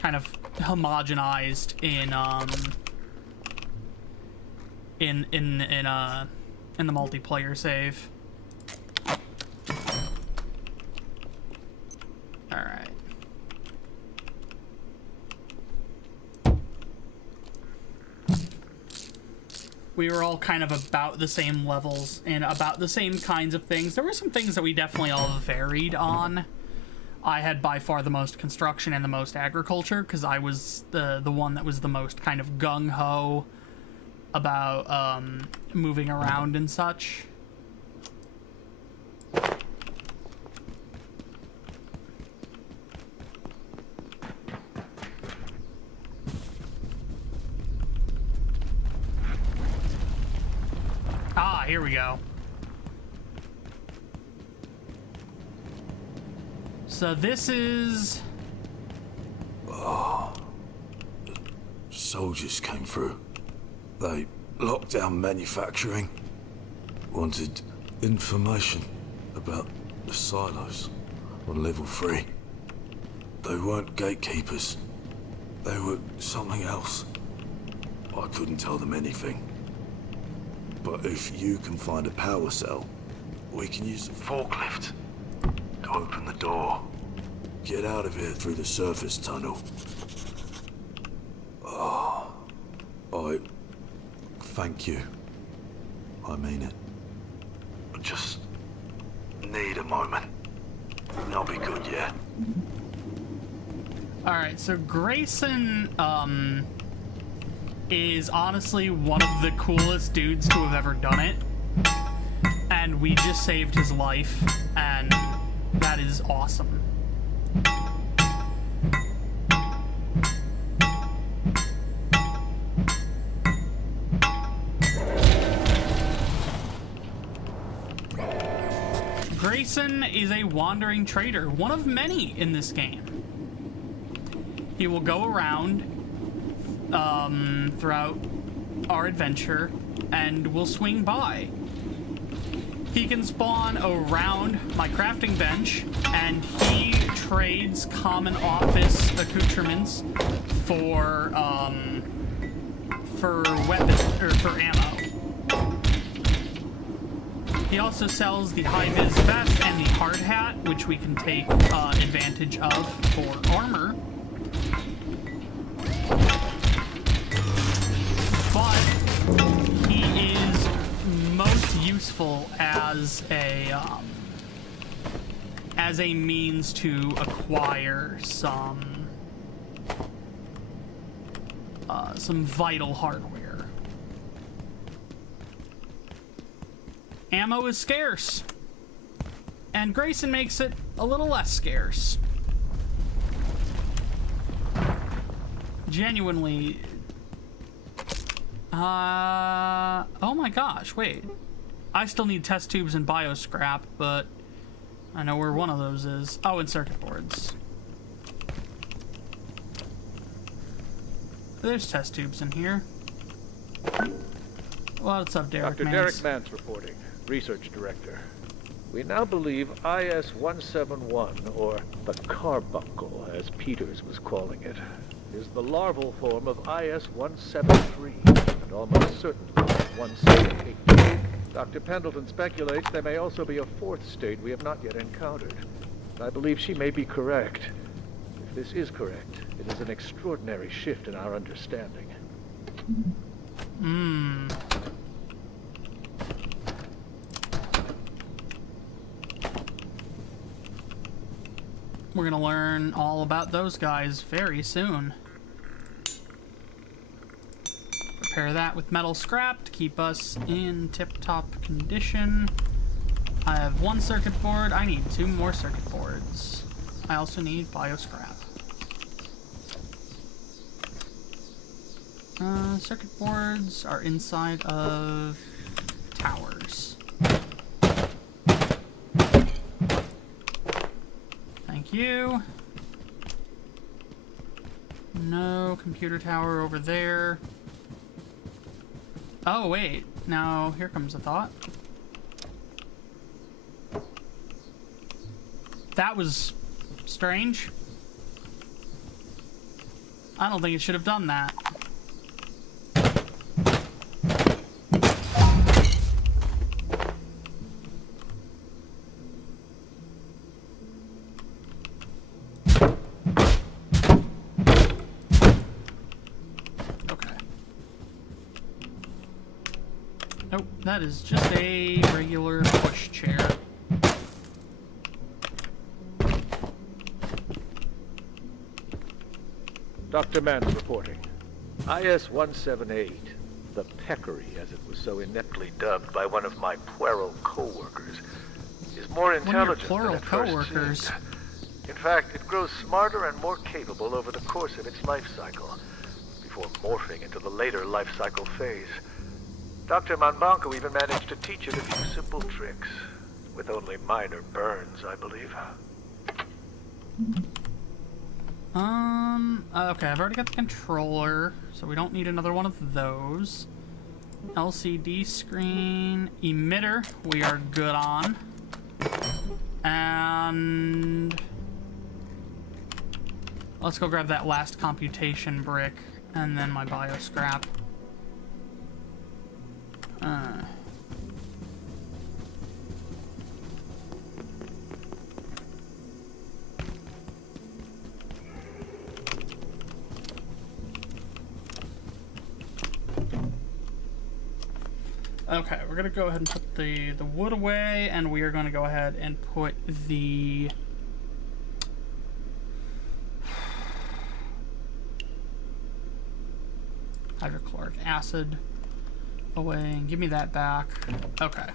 kind of homogenized in the multiplayer save. All right. We were all kind of about the same levels and about the same kinds of things. There were some things that we definitely all varied on. I had by far the most construction and the most agriculture because I was the one that was the most kind of gung-ho about moving around and such. Ah, here we go. So this is... Oh, the soldiers came through. They locked down manufacturing, wanted information about the silos on level 3. They weren't gatekeepers. They were something else. I couldn't tell them anything. But if you can find a power cell, we can use the forklift to open the door. Get out of here through the surface tunnel. Oh, I thank you. I mean it. I just need a moment. And I'll be good, yeah? Alright, so Grayson, is honestly one of the coolest dudes to have ever done it. And we just saved his life, and that is awesome. Grayson is a wandering trader, one of many in this game. He will go around throughout our adventure and will swing by. He can spawn around my crafting bench, and he trades common office accoutrements for weapons or for ammo. He also sells the high-vis vest and the hard hat, which we can take advantage of for armor. But he is most useful as a means to acquire some vital hardware. Ammo is scarce, and Grayson makes it a little less scarce. Genuinely. Oh my gosh, wait. I still need test tubes and bioscrap, but I know where one of those is. Oh, and circuit boards. There's test tubes in here. What's up, Derek Dr. Mance? Derek Mance reporting, Research Director. We now believe IS-171, or the carbuncle, as Peters was calling it, is the larval form of IS-173, and almost certainly 178. Dr. Pendleton speculates there may also be a 4th state we have not yet encountered. I believe she may be correct. If this is correct, it is an extraordinary shift in our understanding. We're gonna learn all about those guys very soon. repair that with metal scrap to keep us in tip-top condition. I have 1 circuit board. I need 2 more circuit boards. I also need bio scrap. Circuit boards are inside of towers. Thank you. No computer tower over there. Oh, wait. Now, here comes a thought. That was strange. I don't think it should have done that. Nope, that is just a regular push chair. Dr. Mann's reporting. IS-178, the Peccary, as it was so ineptly dubbed by one of my puerile co-workers, is more intelligent than at first seemed. In fact, it grows smarter and more capable over the course of its life cycle, before morphing into the later life cycle phase. Dr. Manbanco even managed to teach it a few simple tricks, with only minor burns, I believe. Okay, I've already got the controller, so we don't need another one of those. LCD screen, emitter, we are good on. And let's go grab that last computation brick, and then my bio scrap. Okay, we're gonna go ahead and put the wood away, and we are gonna go ahead and put the hydrochloric acid away, and give me that back. Okay.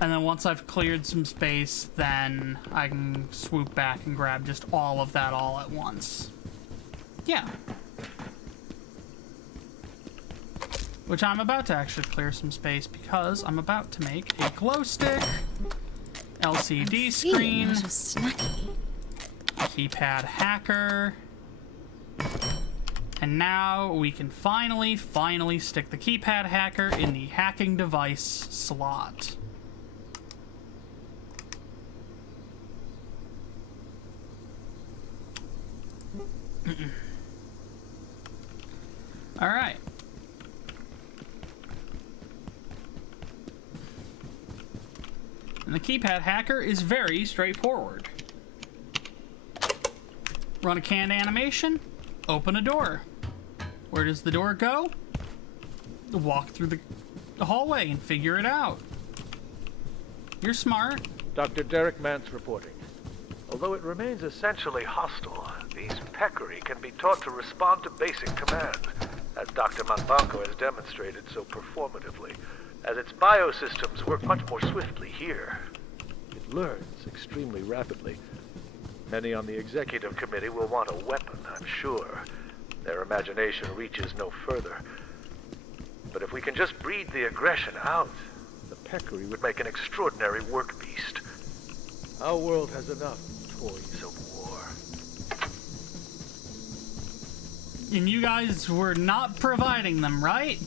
And then once I've cleared some space, then I can swoop back and grab just all of that all at once. Yeah. Which I'm about to actually clear some space because I'm about to make a glow stick, LCD screen, keypad hacker, and now we can finally stick the keypad hacker in the hacking device slot. All right. And the keypad hacker is very straightforward. Run a canned animation, open a door. Where does the door go? Walk through the hallway and figure it out. You're smart. Dr. Derek Mance reporting. Although it remains essentially hostile, these Peccary can be taught to respond to basic commands, as Dr. Manbanco has demonstrated so performatively, as its biosystems work much more swiftly here. It learns extremely rapidly. Many on the executive committee will want a weapon, I'm sure. Their imagination reaches no further. But if we can just breed the aggression out, the Peccary would make an extraordinary work beast. Our world has enough toys of war. And you guys were not providing them, right?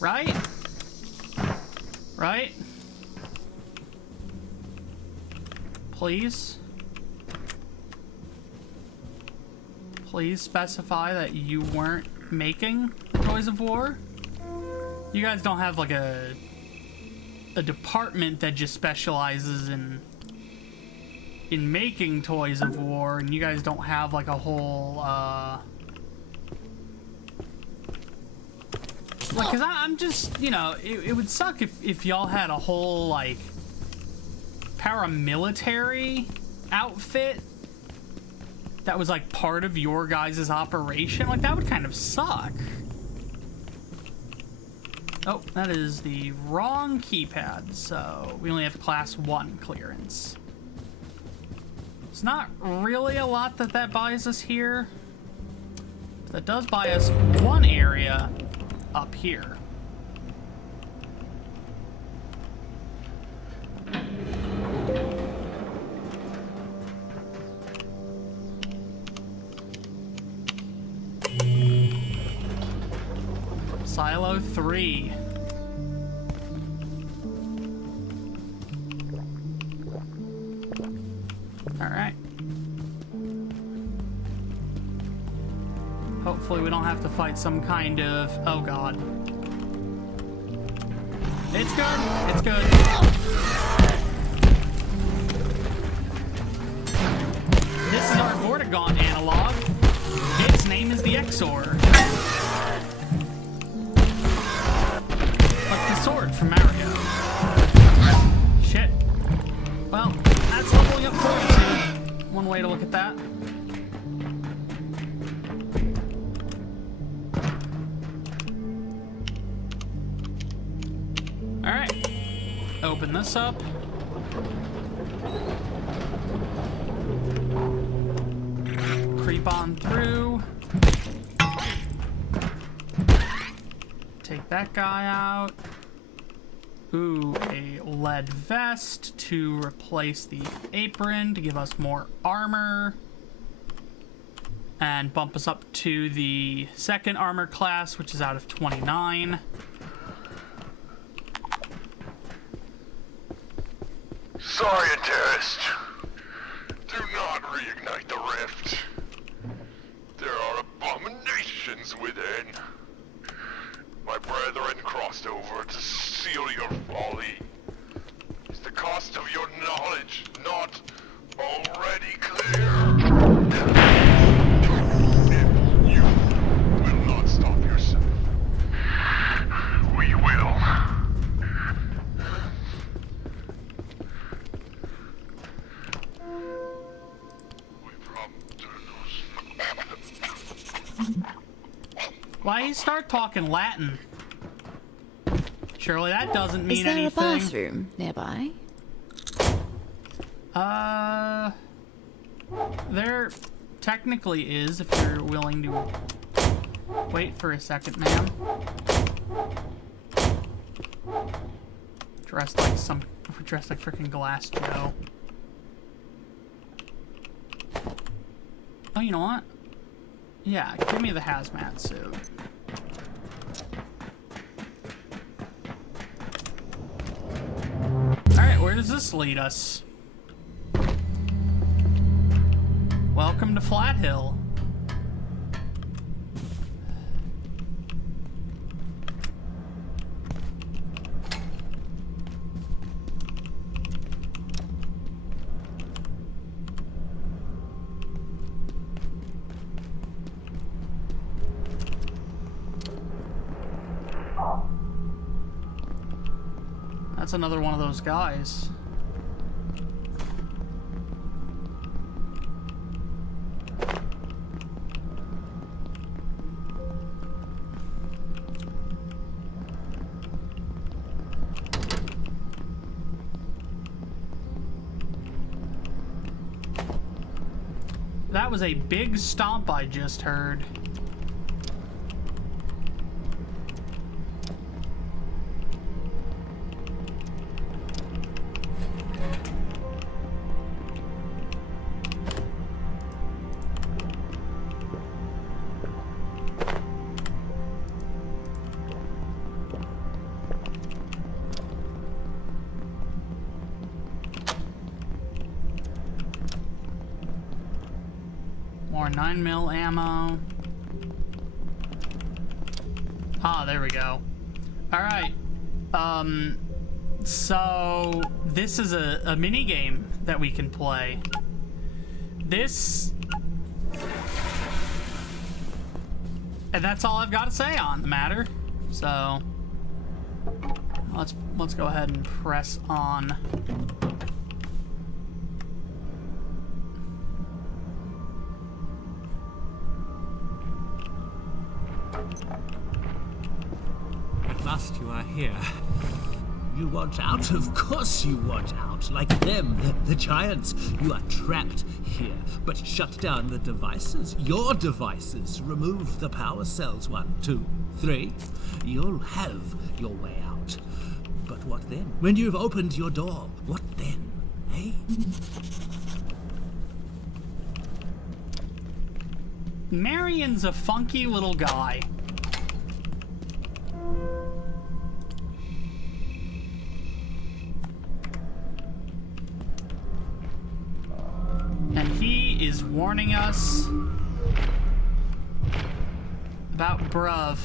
Right? Right? Please? Please specify that you weren't making toys of war? You guys don't have like a department that just specializes in making toys of war, and you guys don't have like a whole like, cause I'm just, you know, it would suck if y'all had a whole like paramilitary outfit that was like part of your guys' operation. Like, that would kind of suck. Oh, that is the wrong keypad, so we only have class 1 clearance. It's not really a lot that buys us here. That does buy us one area up here. Silo 3. Alright. Hopefully we don't have to fight some kind of... Oh god. It's good. It's good. This is our Vortigaunt analog. Its name is the Exor. Like the sword from Mario. Shit. Well, that's leveling up fortitude. One way to look at that. Alright. Open this up. Creep on through. Take that guy out. Ooh, a lead vest to replace the apron to give us more armor. And bump us up to the second armor class, which is out of 29. Scientist, do not reignite the rift. There are abominations within. My brethren crossed over to seal your folly. Is the cost of your knowledge not already clear? If you will not stop yourself, we will. Why you start talking Latin? Surely that doesn't mean Is there anything. a bathroom nearby? There technically is, if you're willing to wait for a second, ma'am. Dressed like freaking Glass Joe. Oh, you know what? Yeah, give me the hazmat suit. Alright, where does this lead us? Welcome to Flat Hill. That's another one of those guys. That was a big stomp I just heard. More 9mm ammo. Ah, there we go. Alright. So this is a mini game that we can play. This... And that's all I've got to say on the matter. So let's go ahead and press on. At last you are here. You want out? Of course you want out. Like them, the giants. You are trapped here. But shut down the devices. Your devices. Remove the power cells. 1, 2, 3. You'll have your way out. But what then? When you've opened your door, what then? Eh? Marion's a funky little guy. And he is warning us about bruv.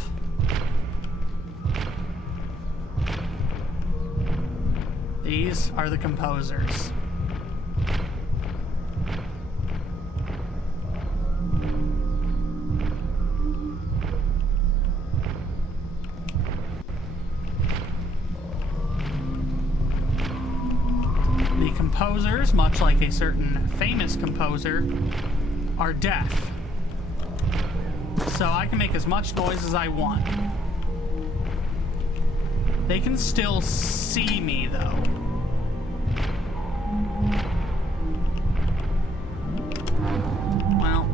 These are the composers. The composers, much like a certain famous composer, are deaf. So I can make as much noise as I want. They can still see me, though. Well.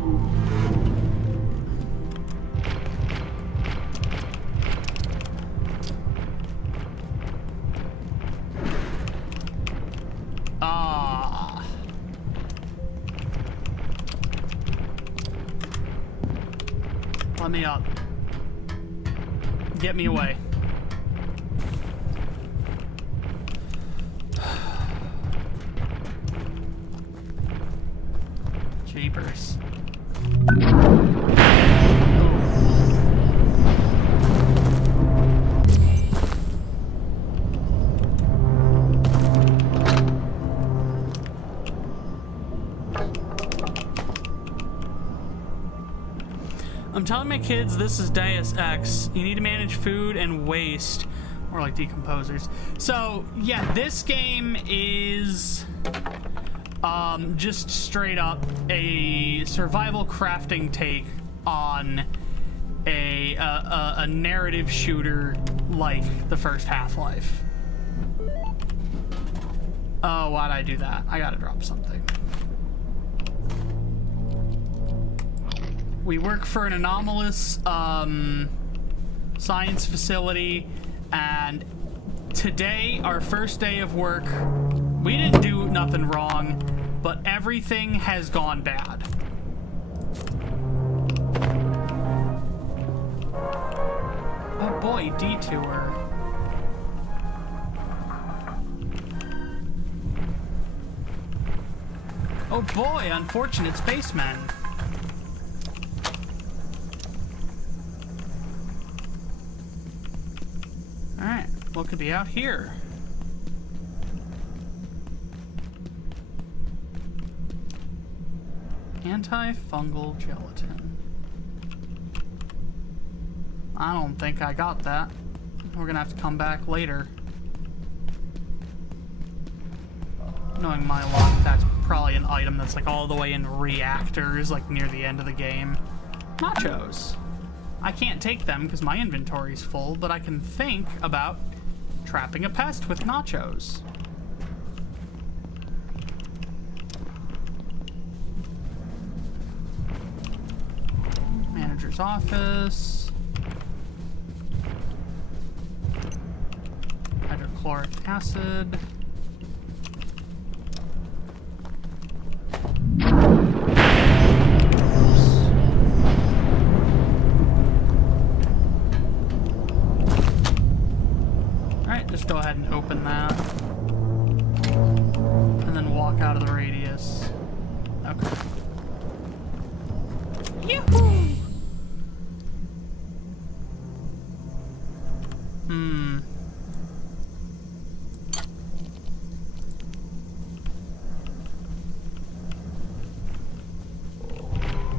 Let me up. Get me away. Jeepers. I'm telling my kids this is Deus Ex. You need to manage food and waste. More like decomposers. So, yeah, this game is just straight up a survival crafting take on a narrative shooter like the first Half-Life. Oh, why'd I do that? I gotta drop something. We work for an anomalous science facility, and today, our first day of work, we didn't do nothing wrong, but everything has gone bad. Oh boy, detour. Oh boy, unfortunate spacemen. Alright, what could be out here? Antifungal gelatin. I don't think I got that. We're gonna have to come back later. Knowing my luck, that's probably an item that's like all the way in reactors, like near the end of the game. Nachos. I can't take them because my inventory's full, but I can think about trapping a pest with nachos. Manager's office. Hydrochloric acid. Just go ahead and open that. And then walk out of the radius. Okay. Yoo-hoo!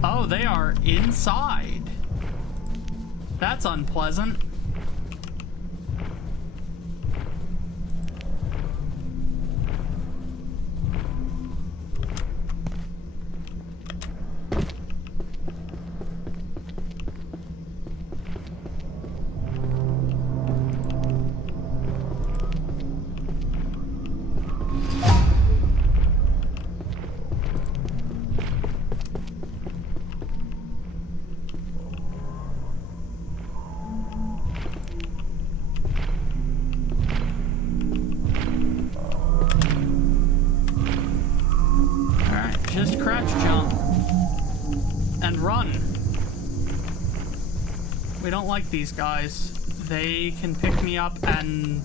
Oh, they are inside. That's unpleasant. Just crouch jump. And run. We don't like these guys. They can pick me up and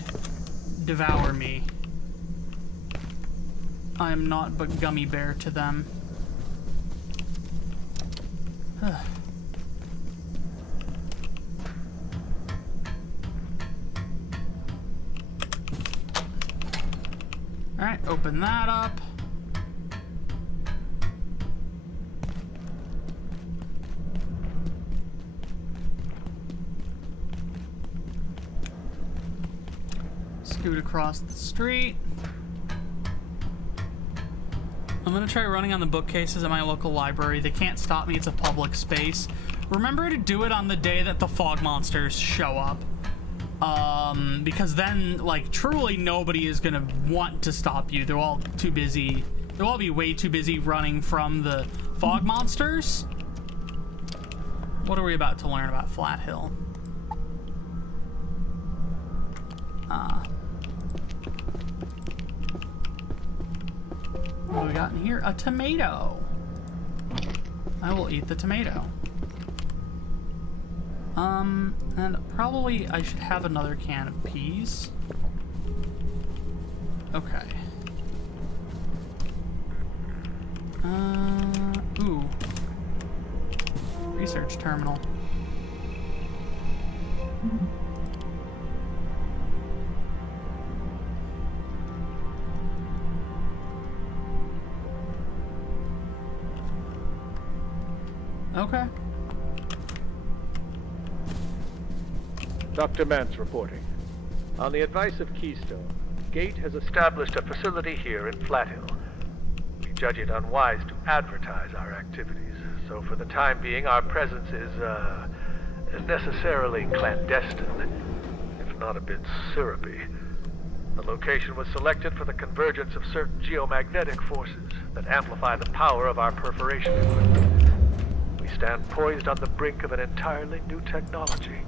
devour me. I am not but gummy bear to them. Alright, open that up. Scoot across the street. I'm gonna try running on the bookcases at my local library. They can't stop me, it's a public space. Remember to do it on the day that the fog monsters show up. Because then, like, truly nobody is gonna want to stop you. They're all too busy. They'll all be way too busy running from the fog monsters. What are we about to learn about Flat Hill? What do we got in here? A tomato. I will eat the tomato. And probably I should have another can of peas. Okay. Ooh. Research terminal. Okay. Dr. Mance reporting. On the advice of Keystone, Gate has established a facility here in Flat Hill. We judge it unwise to advertise our activities, so for the time being our presence is, necessarily clandestine, if not a bit syrupy. The location was selected for the convergence of certain geomagnetic forces that amplify the power of our perforation equipment. We stand poised on the brink of an entirely new technology.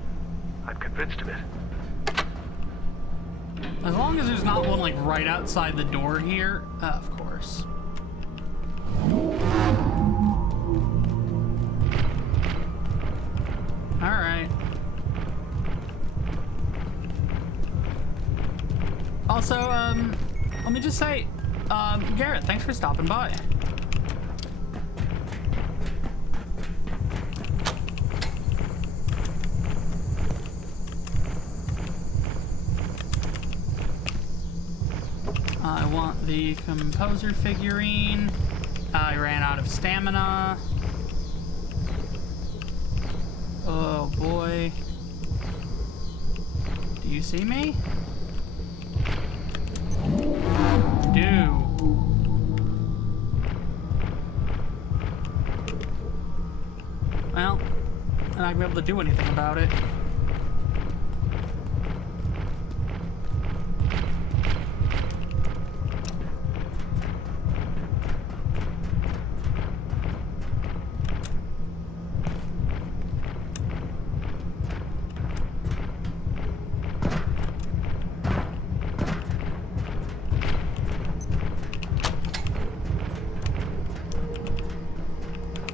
I'm convinced of it. As long as there's not one, like, right outside the door here, of course. Alright. Also, let me just say, Garrett, thanks for stopping by. I want the composer figurine. I ran out of stamina. Oh boy. Do you see me? Do. Well, I'm not gonna be able to do anything about it.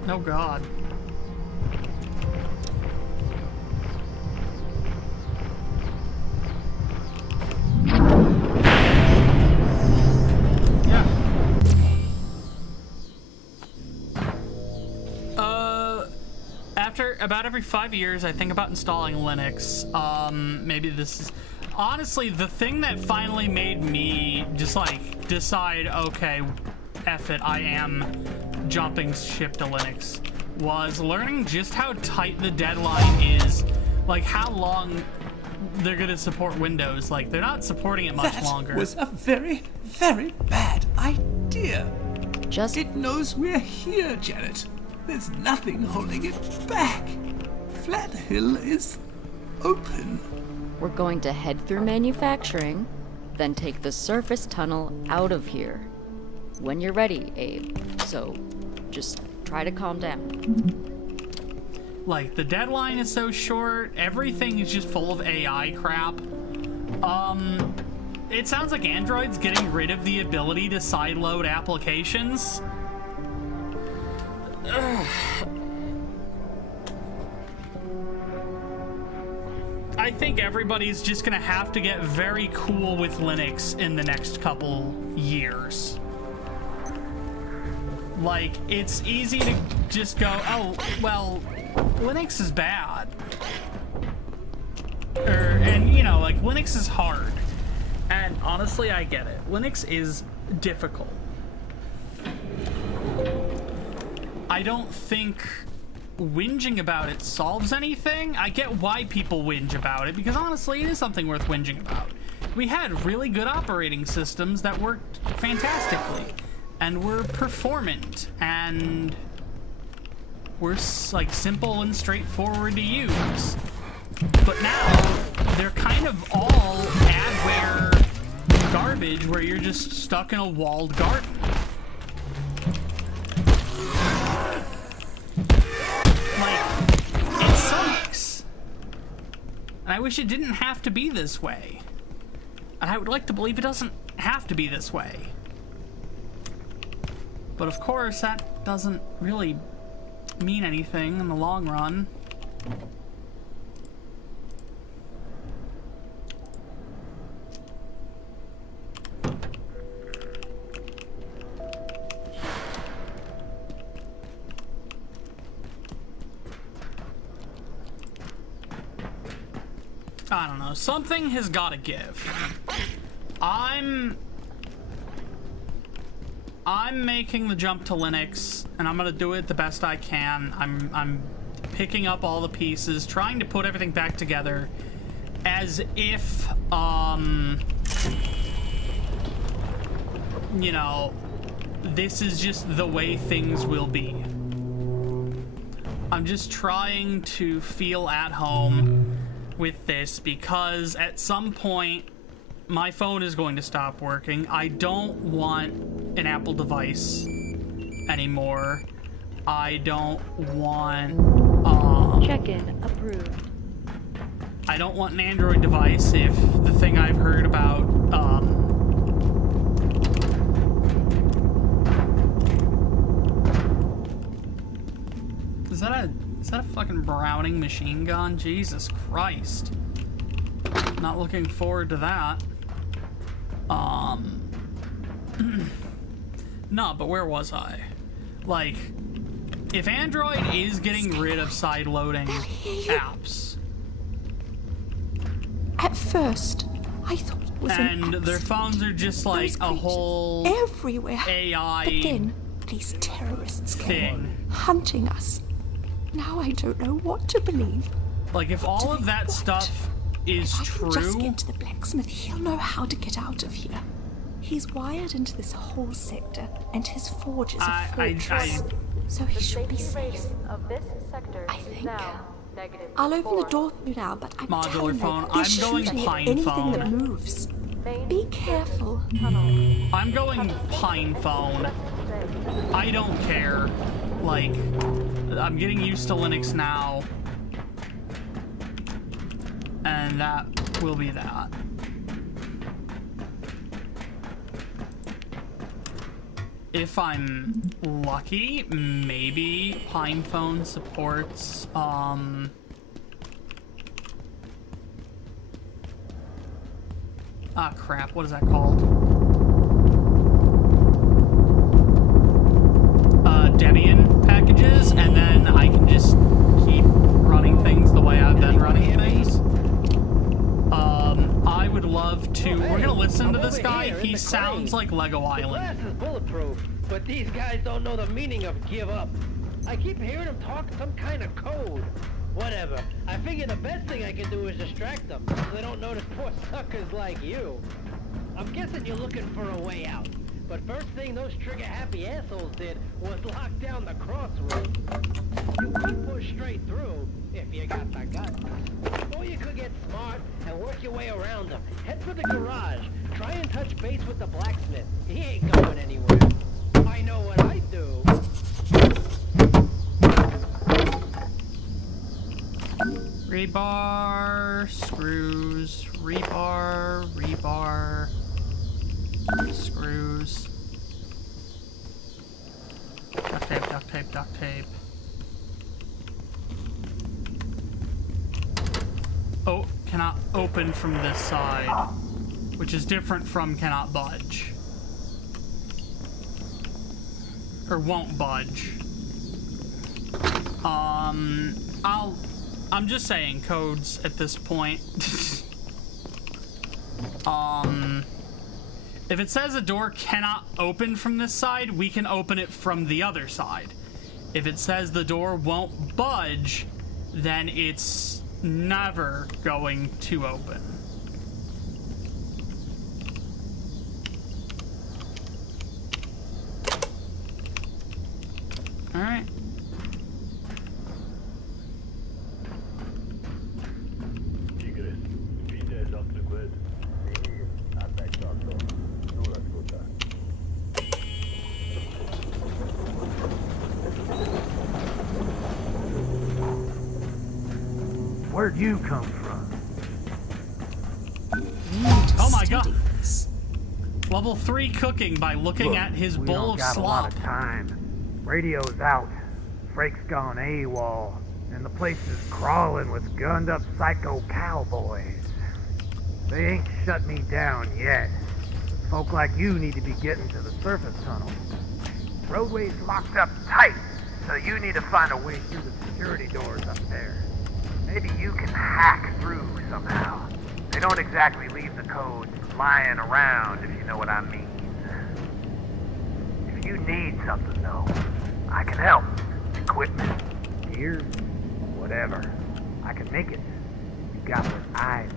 Oh God. Yeah. After about every 5 years, I think about installing Linux. Maybe this is honestly the thing that finally made me just like decide, okay, F it, I am jumping ship to Linux, was learning just how tight the deadline is, like how long they're gonna support Windows. Like they're not supporting it much longer. That was a very, very bad idea. It knows we're here, Janet. There's nothing holding it back. Flat Hill is open. We're going to head through manufacturing, then take the surface tunnel out of here. When you're ready, Abe. So, just try to calm down. Like, the deadline is so short, everything is just full of AI crap. It sounds like Android's getting rid of the ability to sideload applications. I think everybody's just gonna have to get very cool with Linux in the next couple years. Like, it's easy to just go, oh, well, Linux is bad. And, you know, like, Linux is hard. And honestly, I get it. Linux is difficult. I don't think whinging about it solves anything. I get why people whinge about it, because honestly, it is something worth whinging about. We had really good operating systems that worked fantastically, and were performant, and were like simple and straightforward to use. But now, they're kind of all adware garbage where you're just stuck in a walled garden. It sucks. And I wish it didn't have to be this way. And I would like to believe it doesn't have to be this way. But of course, that doesn't really mean anything in the long run. I don't know. Something has got to give. I'm making the jump to Linux, and I'm gonna do it the best I can. I'm picking up all the pieces, trying to put everything back together, as if you know, this is just the way things will be. I'm just trying to feel at home with this, because at some point my phone is going to stop working. I don't want an Apple device anymore. I don't want check-in approved. I don't want an Android device if the thing I've heard about Is that a fucking Browning machine gun? Jesus Christ. Not looking forward to that. No, but where was I? Like, if Android is getting rid of side-loading apps, at first, I thought it was and their phones are just like a whole everywhere. AI but then these terrorists thing. came hunting us. Now I don't know what to believe. Like, if all of that stuff is true, just get to the blacksmith. He'll know how to get out of here. He's wired into this whole sector, and his forge is a fortress. So he should be safe. Of this sector I is think. now negative I'll open the 4. door for you now, but I'm Modular telling phone. you, they're I'm going shooting pine at anything phone. that moves. Be careful. I'm going pine phone. I don't care. Like, I'm getting used to Linux now. And that will be that. If I'm lucky, maybe PinePhone supports, ah, crap, what is that called? Debian packages, and then I can just keep running things the way I've been running things. I would love to. We're gonna listen to this guy. He sounds like Lego Island. The glass is bulletproof, but these guys don't know the meaning of give up. I keep hearing them talk some kind of code. Whatever. I figure the best thing I can do is distract them, so they don't notice poor suckers like you. I'm guessing you're looking for a way out. But first thing those trigger-happy assholes did was lock down the crossroads. You could push straight through if you got the guts. Or you could get smart and work your way around them. Head for the garage. Try and touch base with the blacksmith. He ain't going anywhere. I know what I'd do. Rebar, screws, rebar, screws. Got tape, duct tape, duct tape. Oh, cannot open from this side, which is different from cannot budge. Or won't budge. I'm just saying codes at this point. If it says a door cannot open from this side, we can open it from the other side. If it says the door won't budge, then it's never going to open. All right. Where'd you come from? Oh my god. Level 3 cooking by looking at his bowl of got slop. a lot of time. Radio's out. Frake's gone AWOL. And the place is crawling with gunned up psycho cowboys. They ain't shut me down yet. Folk like you need to be getting to the surface tunnel. Roadway's locked up tight, so you need to find a way through the security doors up there. Maybe you can hack through somehow. They don't exactly leave the codes lying around, if you know what I mean. If you need something, though, I can help. Equipment, gear, whatever. I can make it. You got what I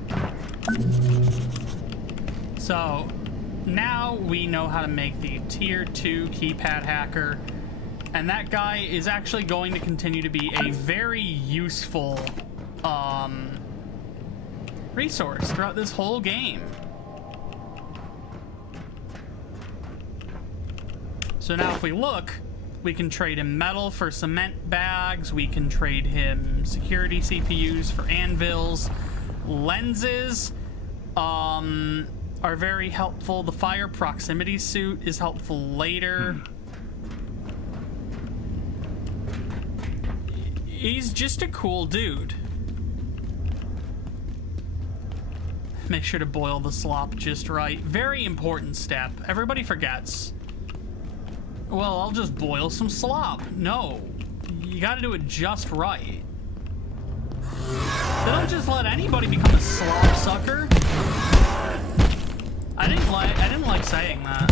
need. So, now we know how to make the Tier 2 keypad hacker, and that guy is actually going to continue to be a very useful resource throughout this whole game. So now if we look, we can trade him metal for cement bags, we can trade him security CPUs for anvils, lenses are very helpful. The fire proximity suit is helpful later. He's just a cool dude. Make sure to boil the slop just right. Very important step. Everybody forgets. Well, I'll just boil some slop. No. You gotta do it just right. They don't just let anybody become a slop sucker. I didn't like saying that.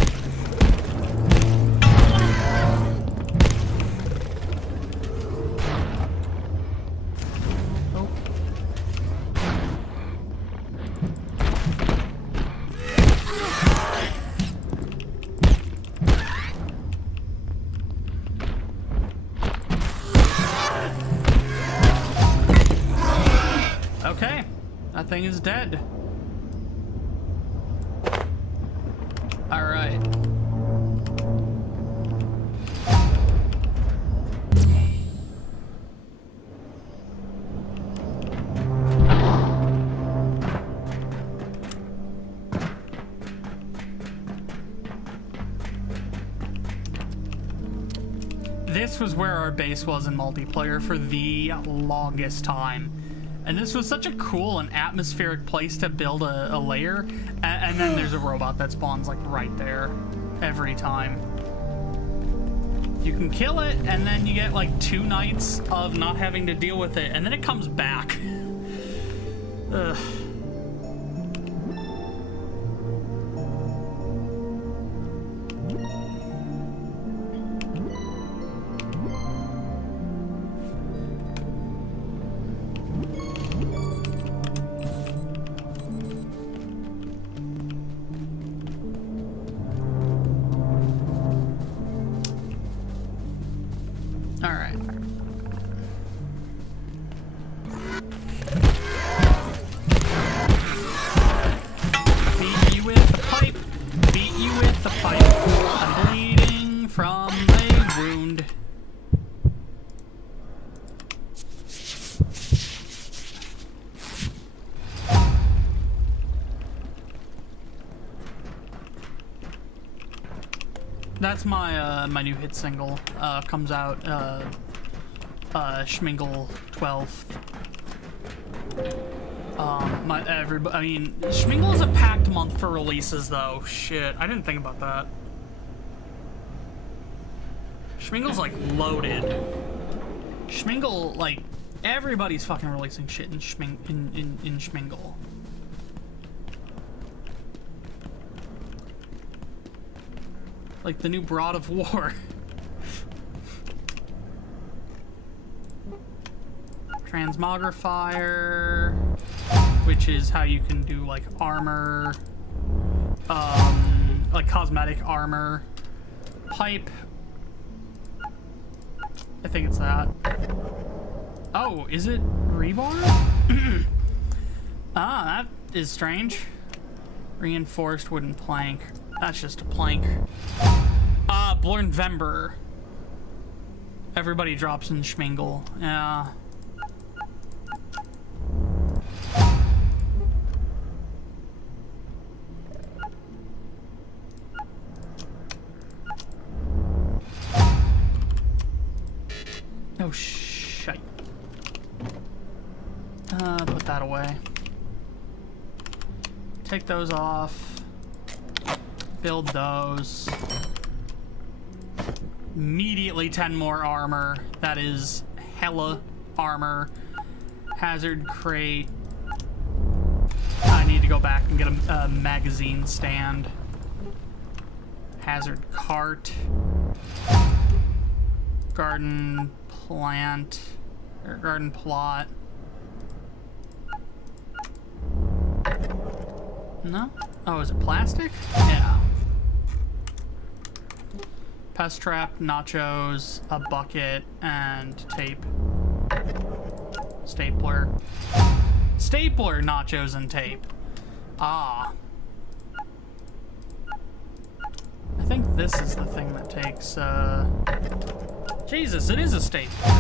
Okay, that thing is dead. All right. This was where our base was in multiplayer for the longest time. And this was such a cool and atmospheric place to build a lair. And then there's a robot that spawns like right there every time. You can kill it, and then you get like 2 nights of not having to deal with it, and then it comes back. Ugh. That's my my new hit single. Comes out Schmingle 12th. I mean, Schmingle is a packed month for releases, though. Shit, I didn't think about that. Schmingle's like loaded. Schmingle, like, everybody's fucking releasing shit in Schmingle. Like the new Broad of War. Transmogrifier, which is how you can do like armor, like cosmetic armor. Pipe, I think it's that. Oh, is it rebar? Ah, that is strange. Reinforced wooden plank. That's just a plank. Blornvember. Everybody drops in Schmingle. Yeah. Oh, shite. Put that away. Take those off. Build those. Immediately 10 more armor. That is hella armor. Hazard crate. I need to go back and get a magazine stand. Hazard cart. Garden plant. Or garden plot. No? Oh, is it plastic? Yeah. Pest trap, nachos, a bucket, and tape. Stapler. Stapler, nachos, and tape. Ah. I think this is the thing that takes, Jesus, it is a stapler.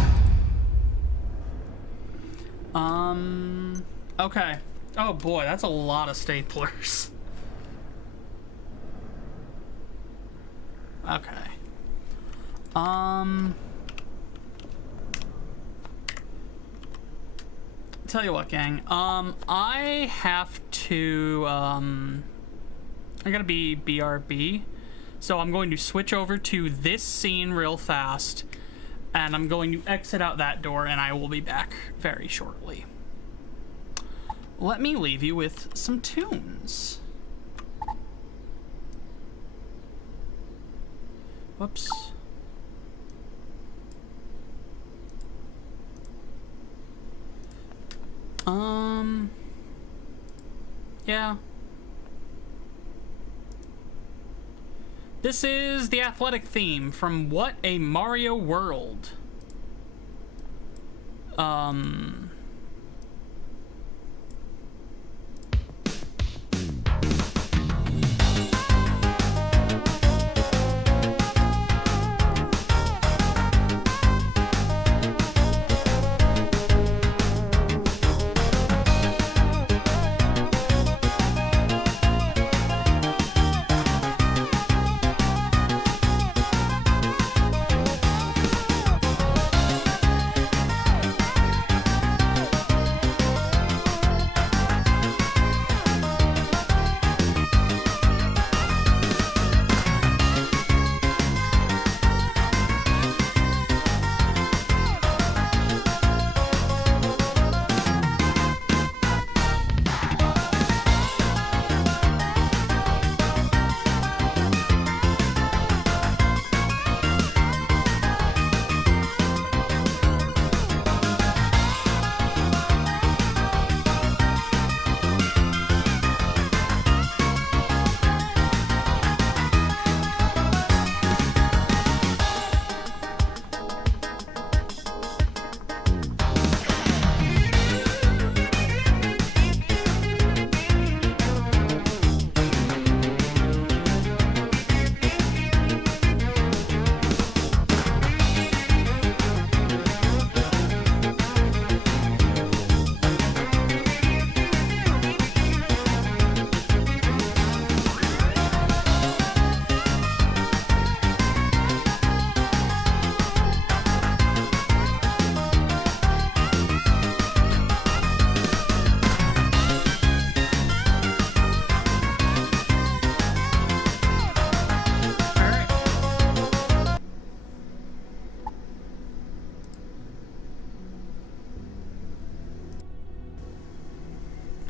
Okay. Oh boy, that's a lot of staplers. Okay. Tell you what, gang. I have to, I gotta be BRB. So I'm going to switch over to this scene real fast, and I'm going to exit out that door, and I will be back very shortly. Let me leave you with some tunes. Whoops. Yeah. This is the athletic theme from What a Mario World.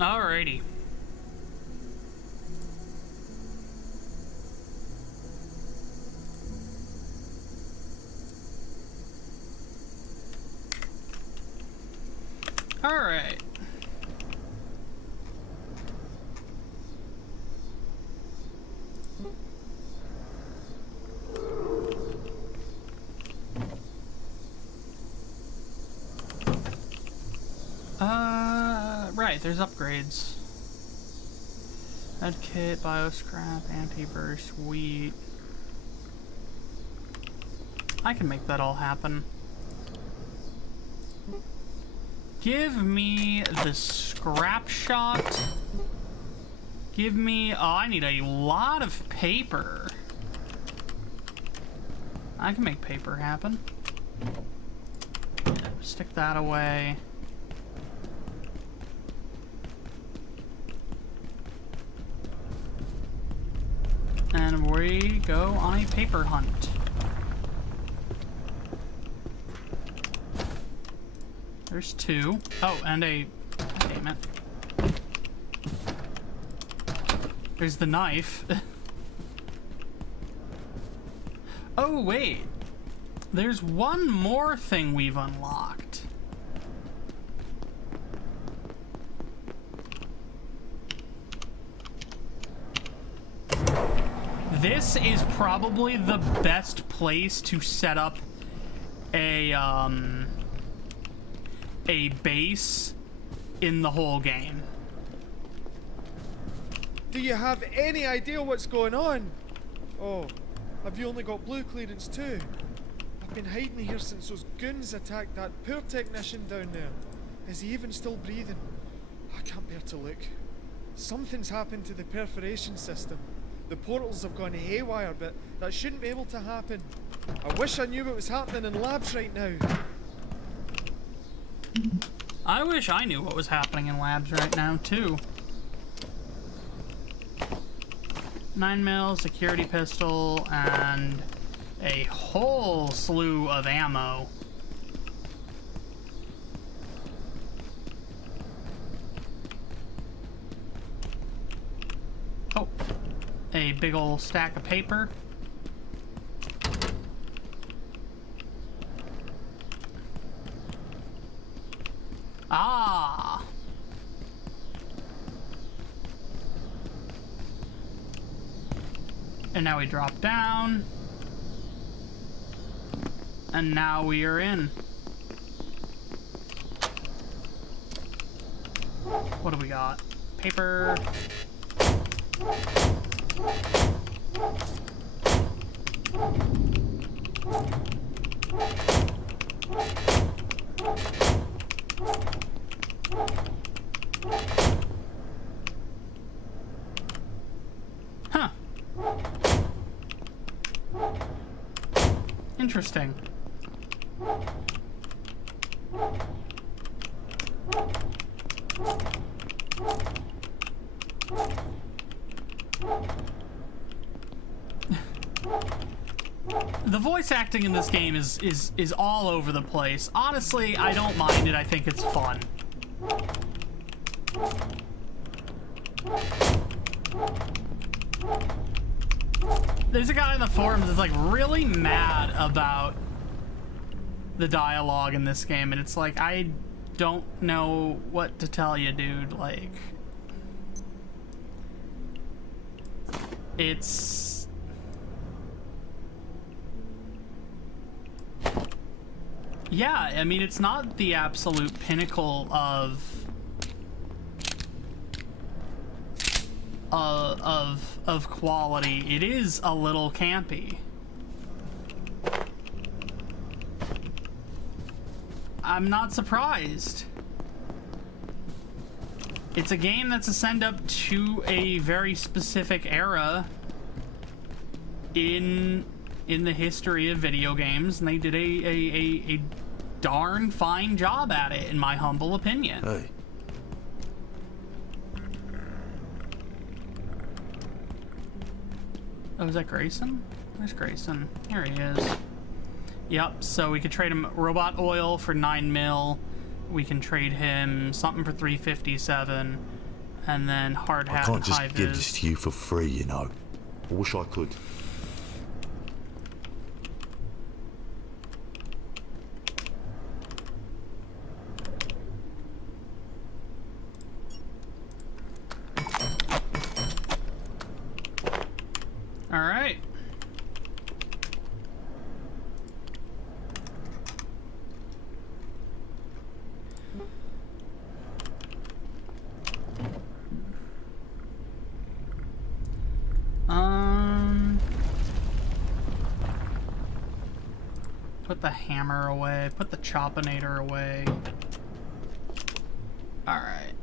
Alrighty. Alright. Right, there's upgrades. Medkit, bioscrap, antivirus, wheat. I can make that all happen. Give me the scrap shot. Give me... Oh, I need a lot of paper. I can make paper happen. Stick that away. And we go on a paper hunt. There's 2. Oh, and a... Damn it. There's the knife. Oh, wait. There's one more thing we've unlocked. This is probably the best place to set up a base in the whole game. Do you have any idea what's going on? Oh, have you only got blue clearance too? I've been hiding here since those goons attacked that poor technician down there. Is he even still breathing? I can't bear to look. Something's happened to the perforation system. The portals have gone haywire, but that shouldn't be able to happen. I wish I knew what was happening in labs right now. I wish I knew what was happening in labs right now, too. 9mm, security pistol, and a whole slew of ammo. Oh, a big ol' stack of paper. Ah! And now we drop down. And now we are in. What do we got? Paper. Huh. Interesting. The voice acting in this game is all over the place. Honestly, I don't mind it. I think it's fun. There's a guy in the forums that's like really mad about the dialogue in this game, and it's like, I don't know what to tell you, dude. Like, it's... Yeah, I mean, it's not the absolute pinnacle of quality. It is a little campy. I'm not surprised. It's a game that's a send up to a very specific era in the history of video games, and they did a darn fine job at it, in my humble opinion. Hey. Oh, is that Grayson? Where's Grayson? Here he is. Yep, so we could trade him robot oil for 9mm. We can trade him something for 357. And then hard hat I can't and just high give vis. this to you for free, you know. I wish I could. All right. Put the hammer away. Put the choppinator away. All right.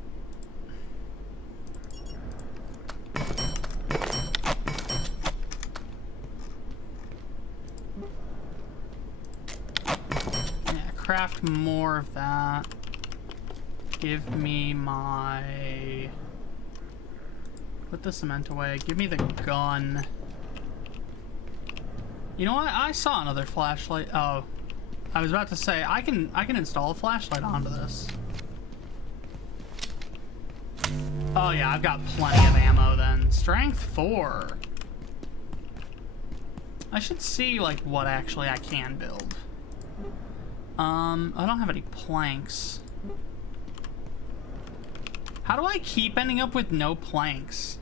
Yeah, craft more of that. Give me my... Put the cement away. Give me the gun. You know what? I saw another flashlight. Oh. I was about to say, I can install a flashlight onto this. Oh yeah, I've got plenty of ammo then. Strength 4. I should see, like, what actually I can build. I don't have any planks. How do I keep ending up with no planks?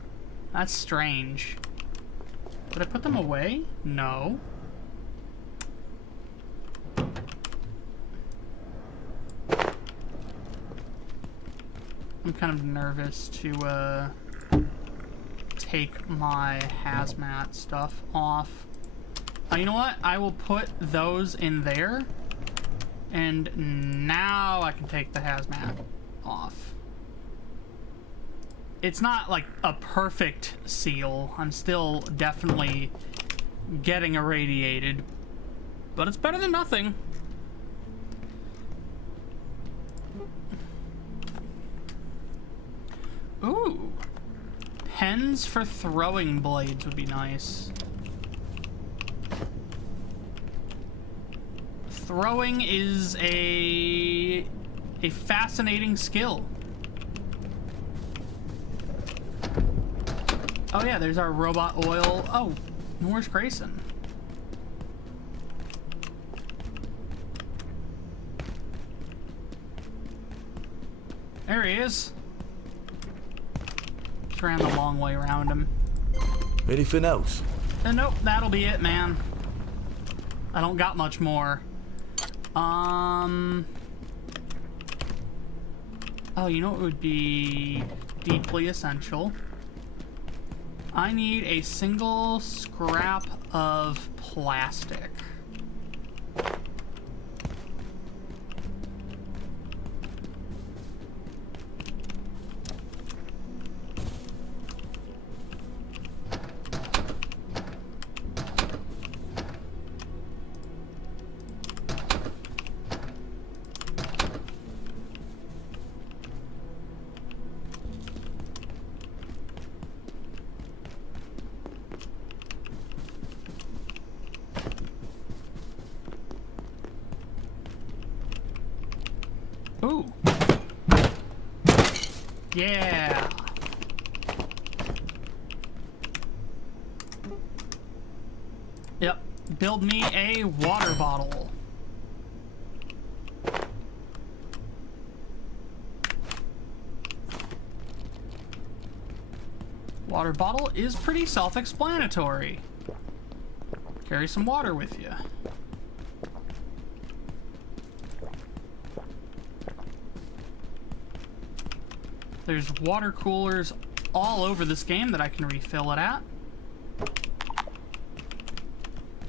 That's strange. Did I put them away? No. I'm kind of nervous to take my hazmat stuff off. You know what? I will put those in there. And now I can take the hazmat off. It's not like a perfect seal. I'm still definitely getting irradiated. But it's better than nothing. Ooh. Pens for throwing blades would be nice. Throwing is a fascinating skill. Oh yeah, there's our robot oil. Oh, where's Grayson? There he is. Just ran the long way around him. Anything else? Nope, that'll be it, man. I don't got much more. Oh, you know what would be deeply essential? I need a single scrap of plastic. Ooh. Yeah. Yep. Build me a water bottle. Water bottle is pretty self-explanatory. Carry some water with you. There's water coolers all over this game that I can refill it at.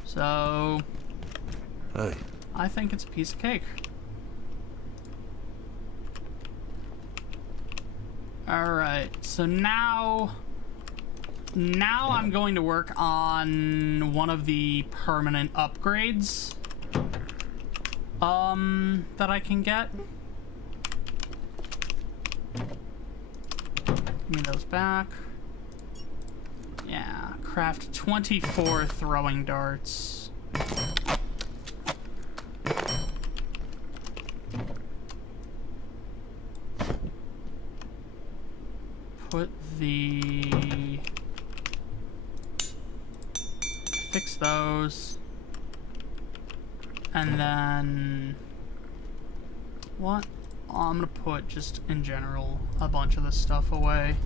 So... Hey. I think it's a piece of cake. Alright, so now I'm going to work on one of the permanent upgrades that I can get. Give me those back. Yeah, craft 24 throwing darts. put the... Fix those. And then... What? Oh, I'm gonna put, just in general, a bunch of this stuff away.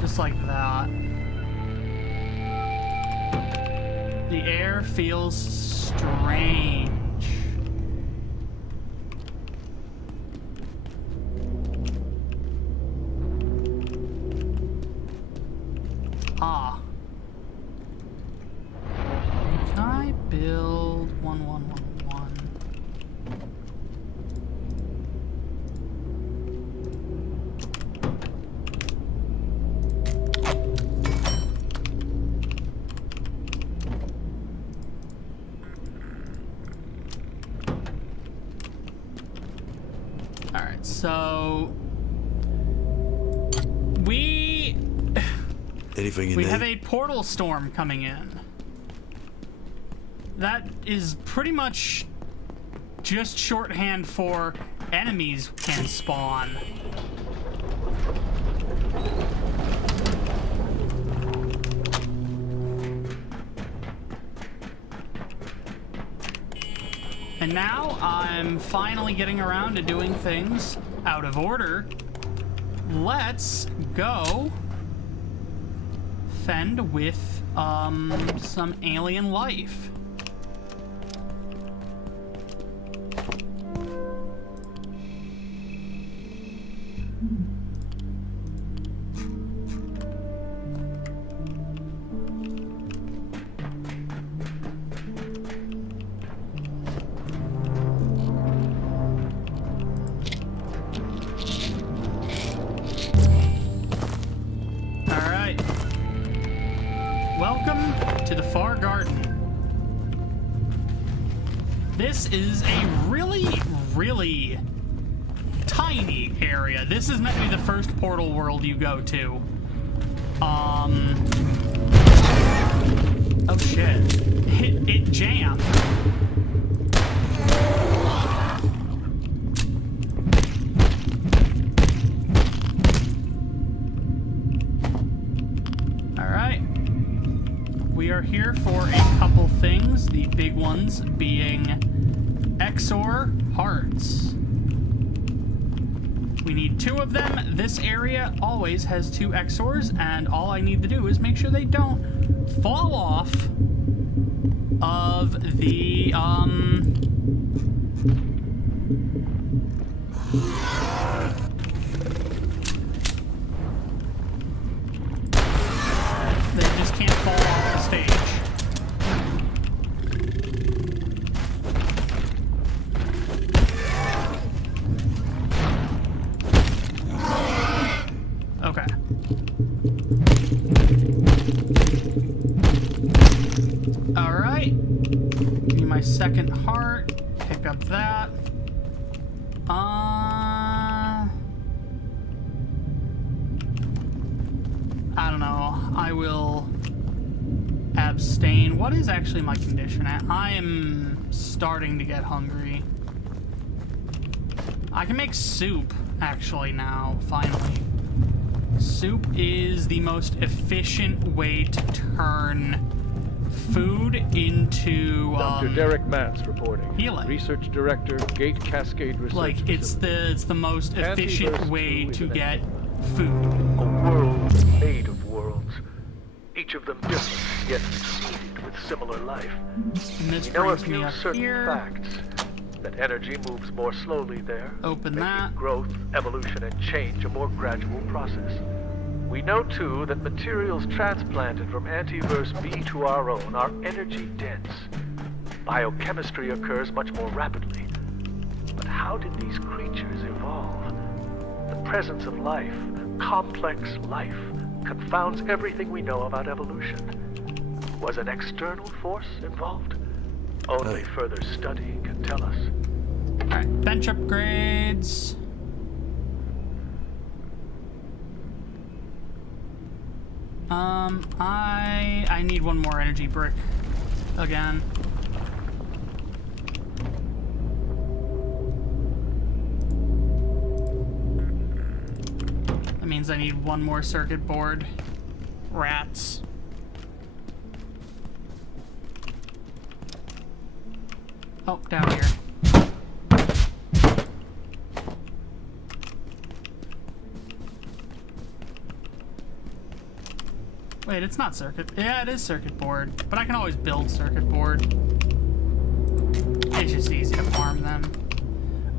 Just like that. The air feels strange. Ah. Can I build 1111? Alright, so Anything you we need? have a portal storm coming in. That is pretty much just shorthand for enemies can spawn. And now I'm finally getting around to doing things out of order. Let's go fend with some alien life. This is a really tiny area. This is meant to be the first portal world you go to. Oh shit. It jammed. Alright. We are here for a couple things, the big ones being Exor hearts. We need 2 of them. This area always has 2 Exors, and all I need to do is make sure they don't fall off of the, they just can't fall off the stage. Okay. Alright. Give me my second heart. Pick up that. I don't know. I will abstain. What is actually my condition at? I am starting to get hungry. I can make soup, actually, now, finally. Soup is the most efficient way to turn food into, Dr. Derek Mance reporting. Healing. Research Director, Gate Cascade Research Like, it's the most efficient Antiverse way 2 to is an get food. A world made of worlds. Each of them different, yet seeded with similar life. And this we know a brings me few up certain here. facts. That energy moves more slowly there. Open making that. Growth, evolution, and change a more gradual process. We know, too, that materials transplanted from Antiverse B to our own are energy dense. Biochemistry occurs much more rapidly. But how did these creatures evolve? The presence of life, complex life, confounds everything we know about evolution. Was an external force involved? Only further study can tell us. Alright, bench upgrades. I need one more energy brick again. I mean, because I need one more circuit board. Rats. Oh, down here. Wait, it's not circuit. Yeah, it is circuit board, but I can always build circuit board. It's just easy to farm them.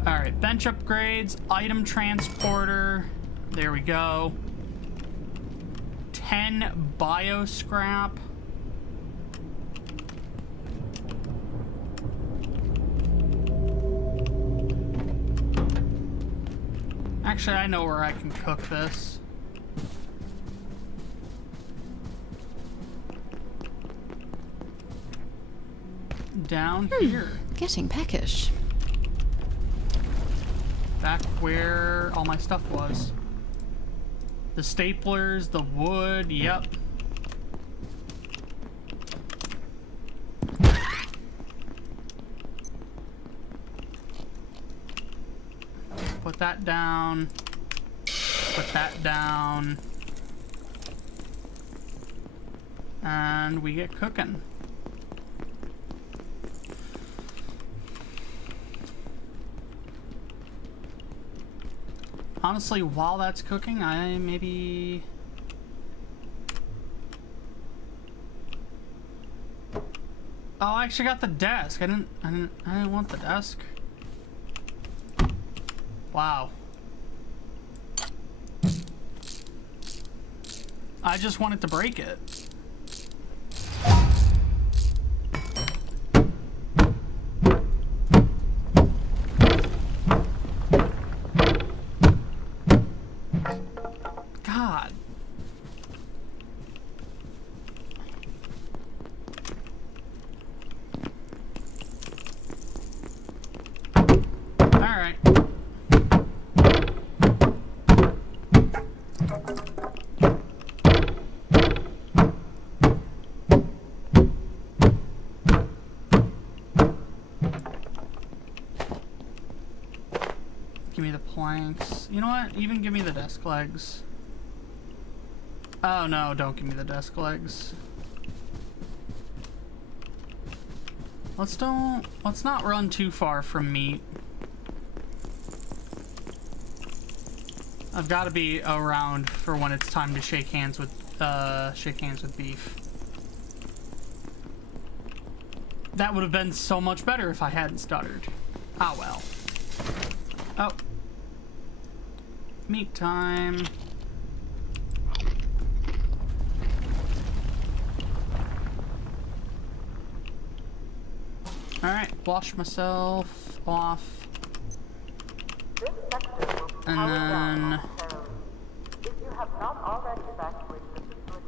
Alright, bench upgrades, item transporter. There we go. 10 bio scrap. Actually, I know where I can cook this. Down here. Getting peckish. Back where all my stuff was. The staplers, the wood, yep. Put that down. Put that down. And we get cooking. Honestly, while that's cooking, I maybe... Oh, I actually got the desk. I didn't want the desk. Wow. I just wanted to break it. God. All right. Give me the planks. You know what? Even give me the desk legs. Oh no, don't give me the desk legs. Let's not run too far from meat. I've got to be around for when it's time to shake hands with beef. That would have been so much better if I hadn't stuttered. Ah well. Oh. Meat time. Alright, wash myself off. And then... If you have not already evacuated the facility,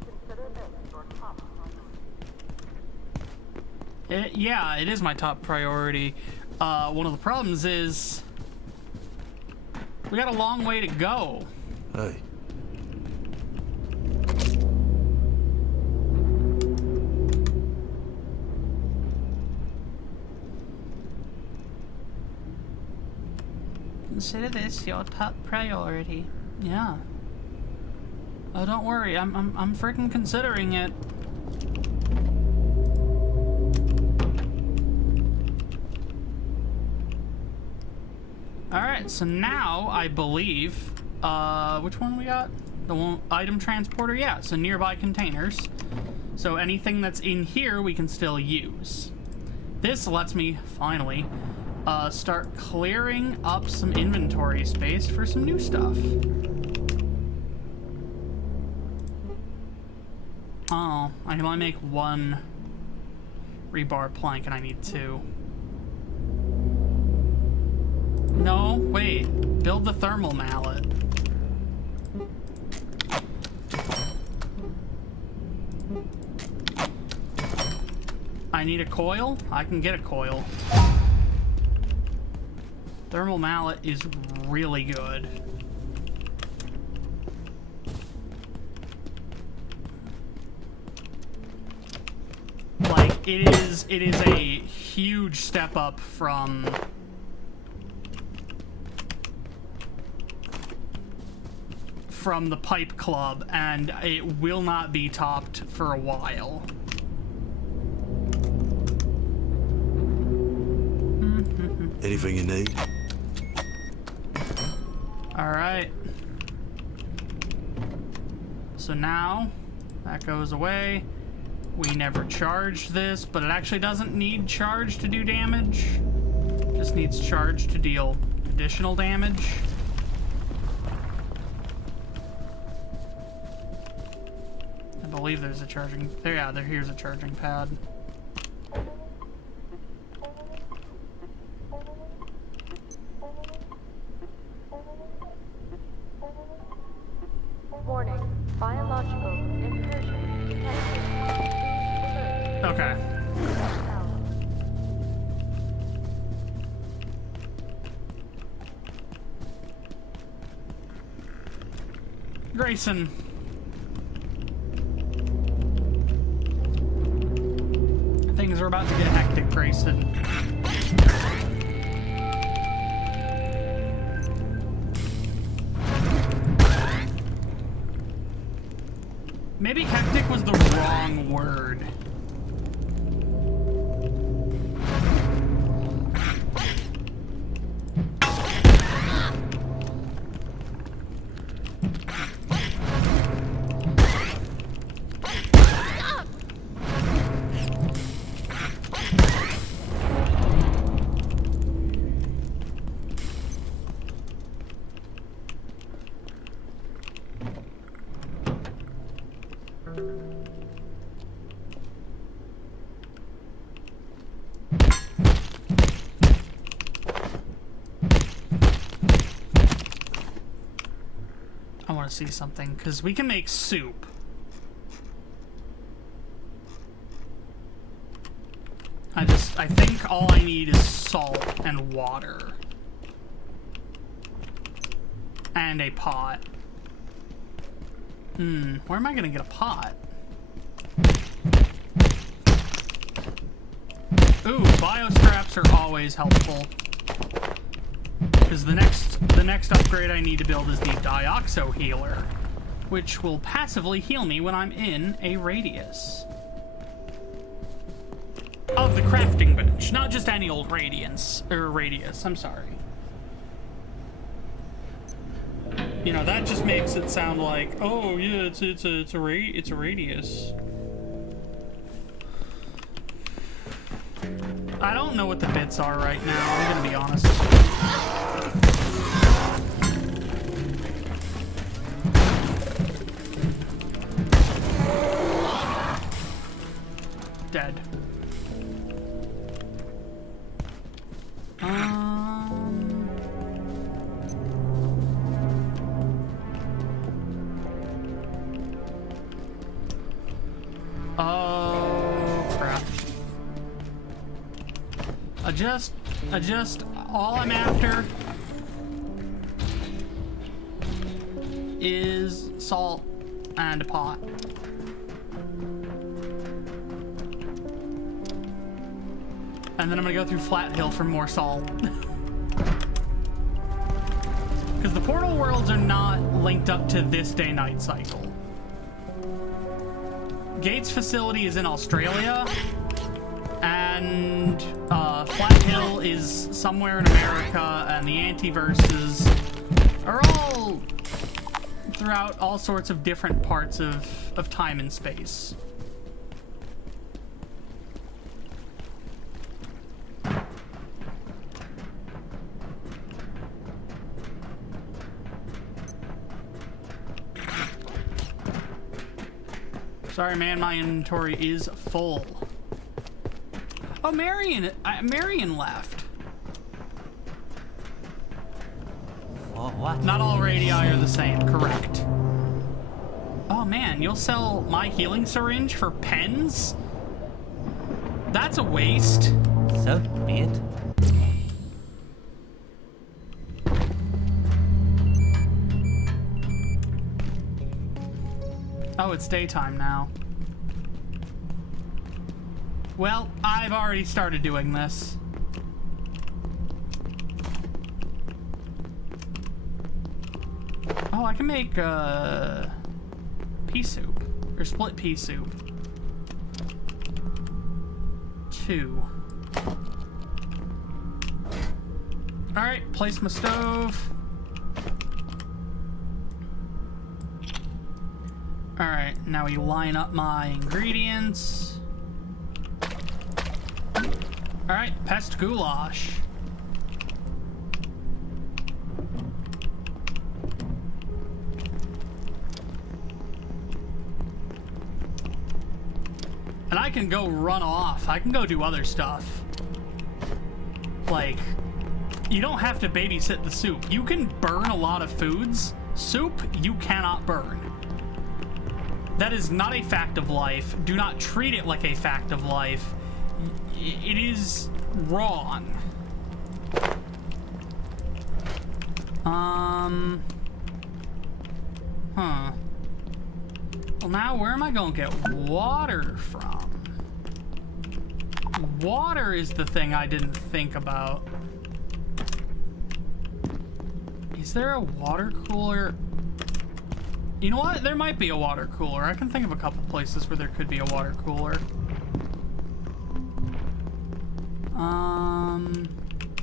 consider this your top priority. Yeah, it is my top priority. One of the problems is... we got a long way to go. Hey. Consider this your top priority. Yeah. Oh, don't worry. I'm freaking considering it. All right. So now I believe, which one we got? The one item transporter. Yeah. So nearby containers. So anything that's in here we can still use. This lets me finally start clearing up some inventory space for some new stuff. Oh, I can only make one rebar plank and I need 2. No, wait. Build the thermal mallet. I need a coil? I can get a coil. Thermal mallet is really good. Like, it is a huge step up from from the Pipe Club, and it will not be topped for a while. Anything you need? Alright. So now, that goes away. We never charged this, but it actually doesn't need charge to do damage. Just needs charge to deal additional damage. I believe there's a charging... here's a charging pad. Warning, biological incursion detected. Please alert. Okay. Grayson. Things are about to get hectic, Grayson. Maybe hectic was the wrong word. I want to see something, because we can make soup. I think all I need is salt and water. And a pot. Where am I gonna get a pot? Ooh, bio scraps are always helpful. Because the next upgrade I need to build is the Dioxo Healer, which will passively heal me when I'm in a radius of the crafting bench, not just any old radius. I'm sorry. You know, that just makes it sound like, oh yeah, it's a radius. I don't know what the bits are right now, I'm gonna be honest. Dead. Oh, crap. Adjust. All I'm after is salt and a pot. And then I'm gonna go through Flat Hill for more salt. Because the portal worlds are not linked up to this day-night cycle. Gates facility is in Australia, and Flat Hill is somewhere in America, and the antiverses are all throughout all sorts of different parts of time and space. Sorry, man, my inventory is full. Oh, Marion left. Oh, what? Not all radii are the same, correct. Oh man, you'll sell my healing syringe for pens? That's a waste. So be it. Oh, it's daytime now. Well, I've already started doing this. Oh, I can make pea soup. Or split pea soup. 2. Alright, place my stove. Alright, now we line up my ingredients. Alright, pest goulash. And I can go run off. I can go do other stuff. Like, you don't have to babysit the soup. You can burn a lot of foods. Soup, you cannot burn. That is not a fact of life. Do not treat it like a fact of life. It is wrong. Well, now where am I gonna get water from? Water is the thing I didn't think about. Is there a water cooler? You know what? There might be a water cooler. I can think of a couple places where there could be a water cooler.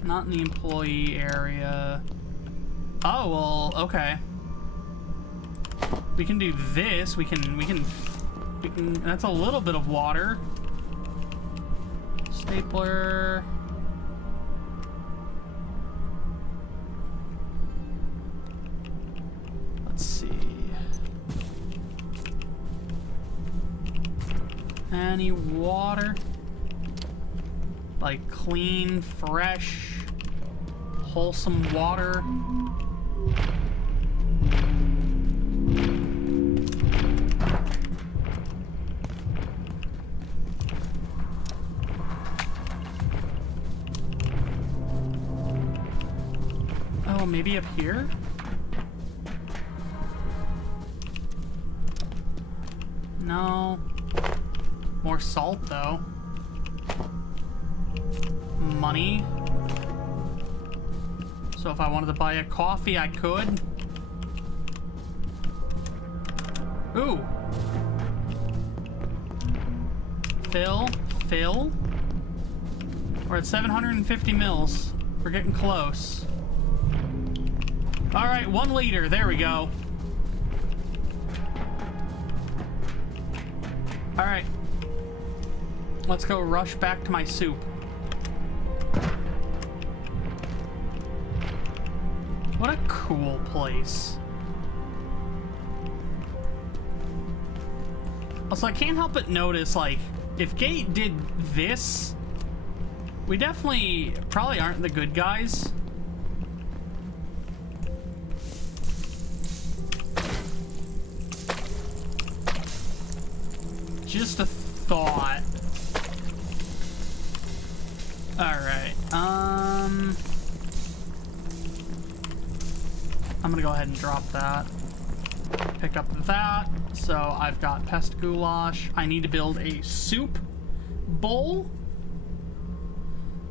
Not in the employee area. Oh, well, okay. We can do this. We can, that's a little bit of water. Stapler. Let's see. Any water? Like clean, fresh, wholesome water. Oh, maybe up here? No. More salt, though. Money. So if I wanted to buy a coffee, I could. Ooh. Fill. We're at 750 mils. We're getting close. All right, 1 liter. There we go. All right. Let's go rush back to my soup. What a cool place. Also, I can't help but notice, like, if Gate did this, we definitely probably aren't the good guys. Just a thought. Alright, I'm gonna go ahead and drop that. Pick up that. So I've got pest goulash. I need to build a soup bowl,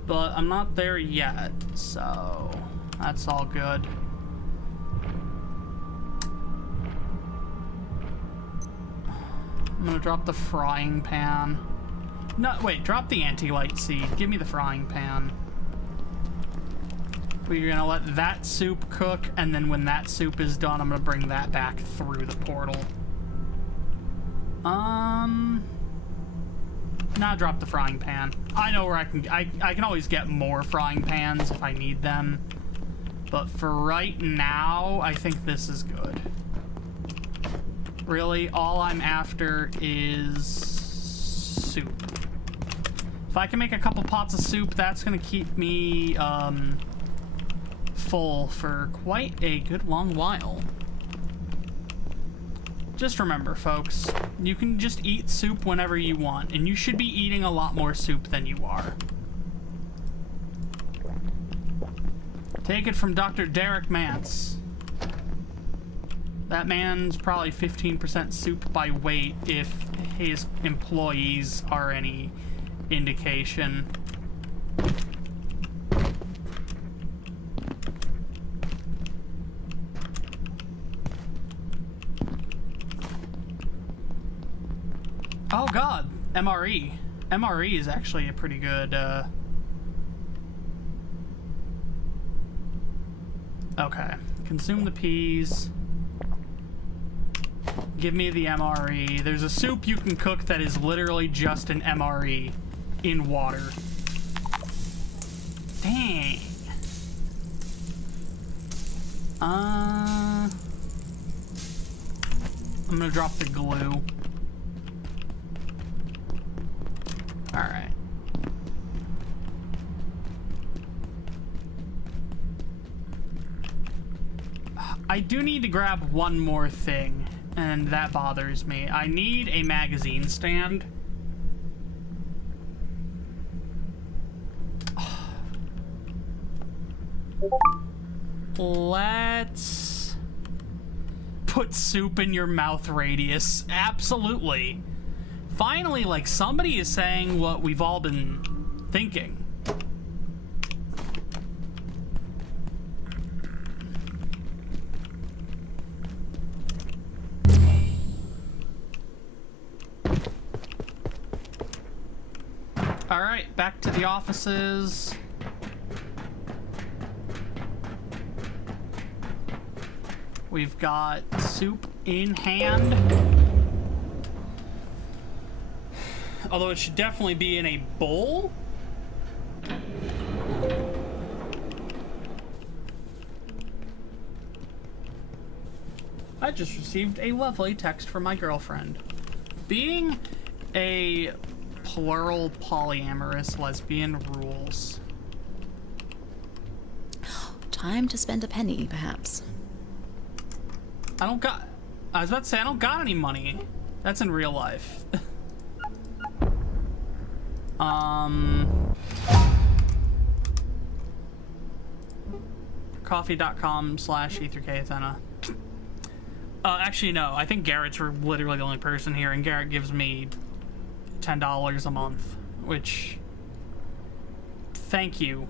but I'm not there yet, so that's all good. I'm gonna drop the frying pan. No, wait, drop the anti-light seed. Give me the frying pan. We're gonna let that soup cook, and then when that soup is done, I'm gonna bring that back through the portal. Nah, drop the frying pan. I know where I can always get more frying pans if I need them. But for right now, I think this is good. Really, all I'm after is soup. If I can make a couple pots of soup, that's gonna keep me, full for quite a good long while. Just remember, folks, you can just eat soup whenever you want, and you should be eating a lot more soup than you are. Take it from Dr. Derek Mance. That man's probably 15% soup by weight if his employees are any indication. Oh god, MRE. MRE is actually a pretty good, Okay, consume the peas. Give me the MRE. There's a soup you can cook that is literally just an MRE in water. Dang. I'm gonna drop the glue. Alright. I do need to grab one more thing, and that bothers me. I need a magazine stand. Let's put soup in your mouth radius. Absolutely. Finally, like, somebody is saying what we've all been thinking. Alright, back to the offices. We've got soup in hand. Although it should definitely be in a bowl. I just received a lovely text from my girlfriend. Being a plural polyamorous lesbian rules. Time to spend a penny, perhaps. I was about to say, I don't got any money. That's in real life. Coffee.com/E3K Athena. Actually, no. I think Garrett's literally the only person here, and Garrett gives me $10 a month, which... Thank you.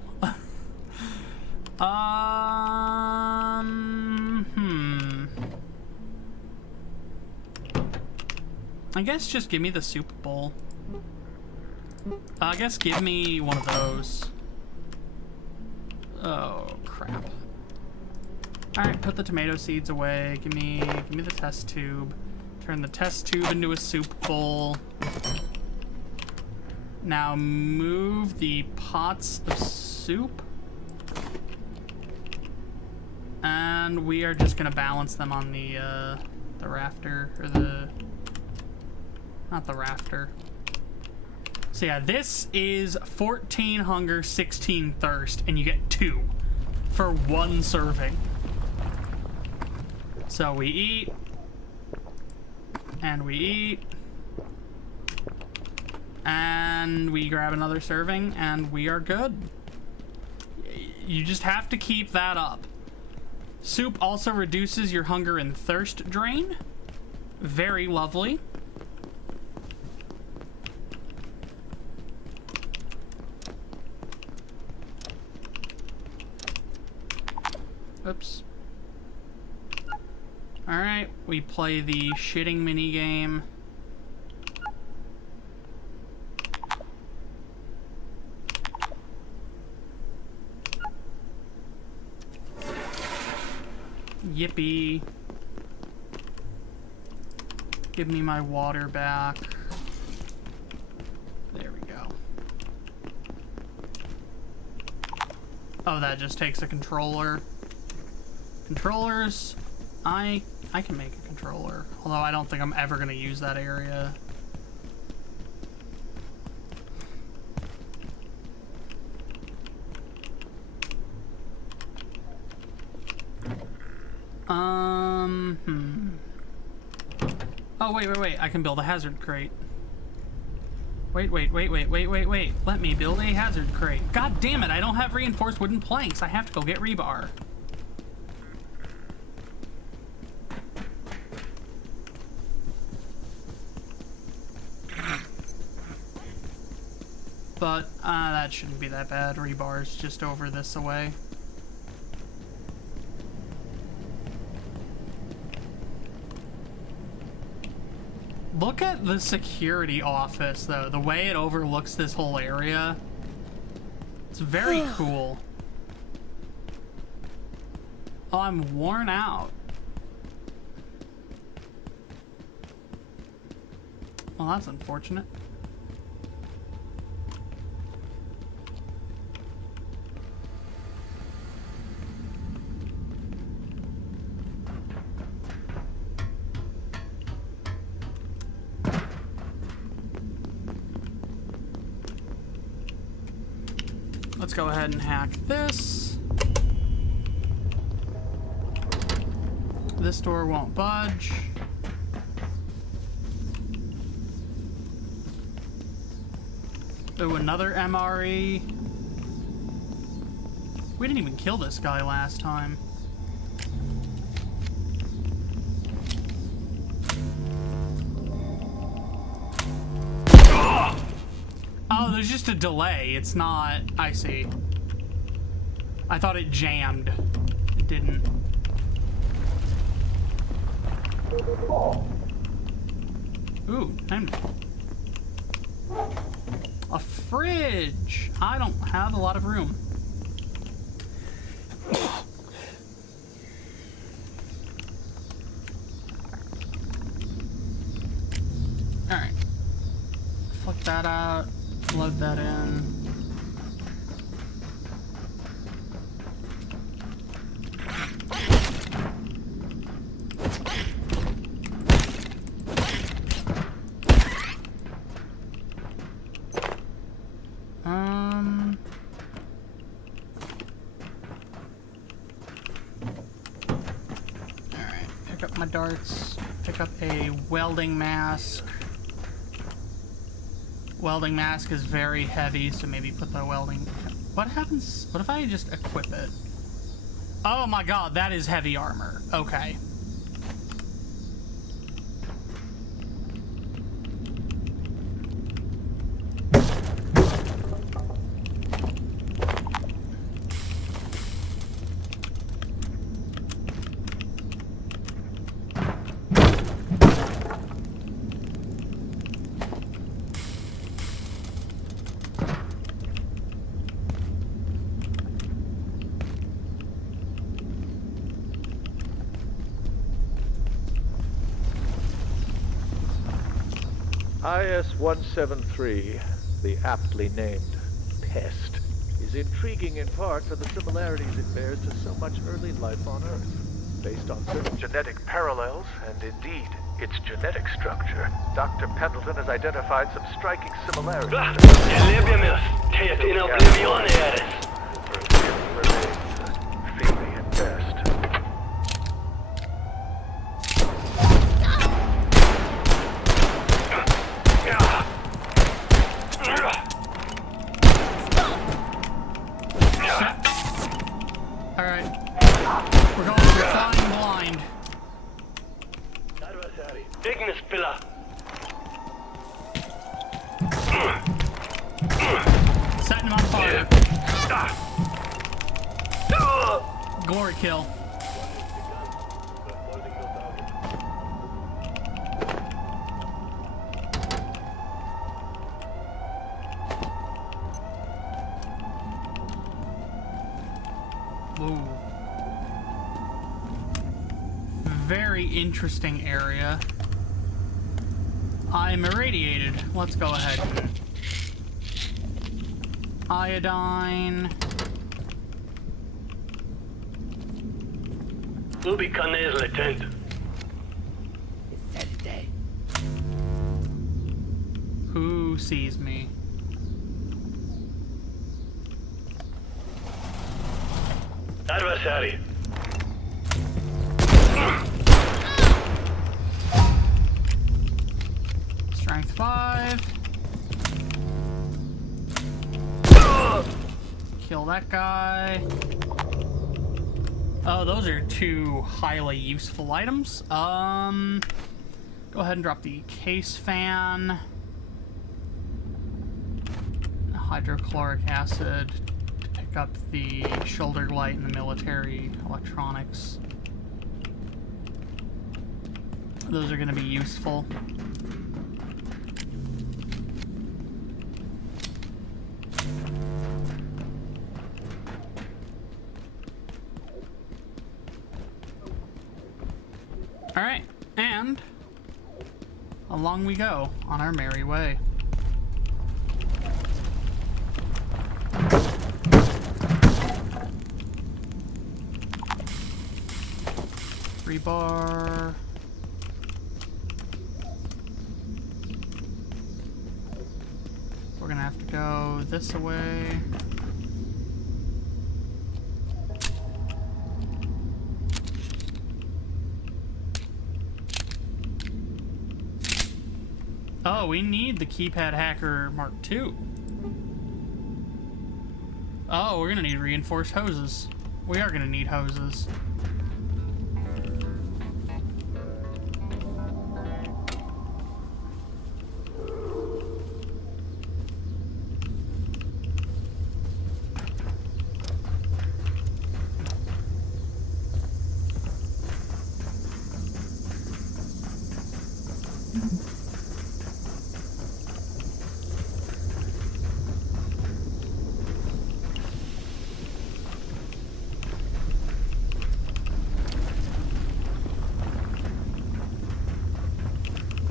I guess just give me the soup bowl. I guess give me one of those. Oh, crap. Alright, put the tomato seeds away. Give me the test tube. Turn the test tube into a soup bowl. Now move the pots of soup. And we are just gonna balance them on the rafter, or not the rafter. So yeah, this is 14 hunger, 16 thirst, and you get 2 for 1 serving. So we eat, and we eat, and we grab another serving, and we are good. You just have to keep that up. Soup also reduces your hunger and thirst drain. Very lovely. Oops. Alright, we play the shitting minigame. Yippee. Give me my water back. There we go. Oh, that just takes a controller. Controllers, I can make a controller, although I don't think I'm ever going to use that area. Oh, wait, I can build a hazard crate. Wait. Let me build a hazard crate. God damn it, I don't have reinforced wooden planks. I have to go get rebar. But, that shouldn't be that bad. Rebar's just over this away. Look at the security office, though. The way it overlooks this whole area. It's very cool. Oh, I'm worn out. Well, that's unfortunate. Let's go ahead and hack this. This door won't budge. Ooh, another MRE. We didn't even kill this guy last time. Oh, there's just a delay. It's not... I see. I thought it jammed. It didn't. Ooh, a fridge. I don't have a lot of room. Alright. Flick that out. Load that in. Alright, pick up my darts. Pick up a welding mask. Welding mask is very heavy, so maybe put the welding... What happens? What if I just equip it? Oh my god, that is heavy armor. Okay. IS-173, the aptly named Pest, is intriguing in part for the similarities it bears to so much early life on Earth. Based on certain genetic parallels, and indeed its genetic structure, Dr. Pendleton has identified some striking similarities. Feebly at best. Setting him on fire. Glory kill. Ooh. Very interesting area. I'm irradiated. Let's go ahead and... Iodine. Who sees me? Adversary. Strength 5. Kill that guy. Oh, those are two highly useful items. Go ahead and drop the case fan. Hydrochloric acid to pick up the shoulder light and the military electronics. Those are going to be useful. Alright, and along we go on our merry way. Rebar. We're gonna have to go this way. Oh, we need the keypad hacker Mark II. Oh, we're gonna need reinforced hoses. We are gonna need hoses.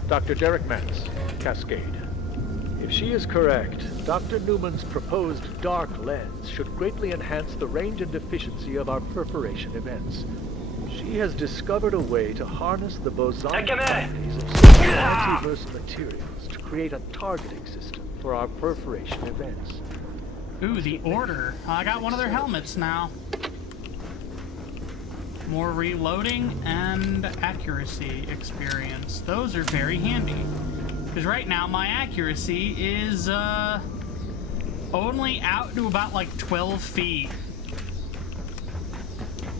Dr. Derek Mance, Cascade. If she is correct, Dr. Newman's proposed dark lens should greatly enhance the range and efficiency of our perforation events. She has discovered a way to harness the bosonic properties of certain antiverse materials to create a targeting system for our perforation events. Ooh, the Order. I got one of their helmets now. More reloading and accuracy experience. Those are very handy. Because right now my accuracy is only out to about like 12 feet.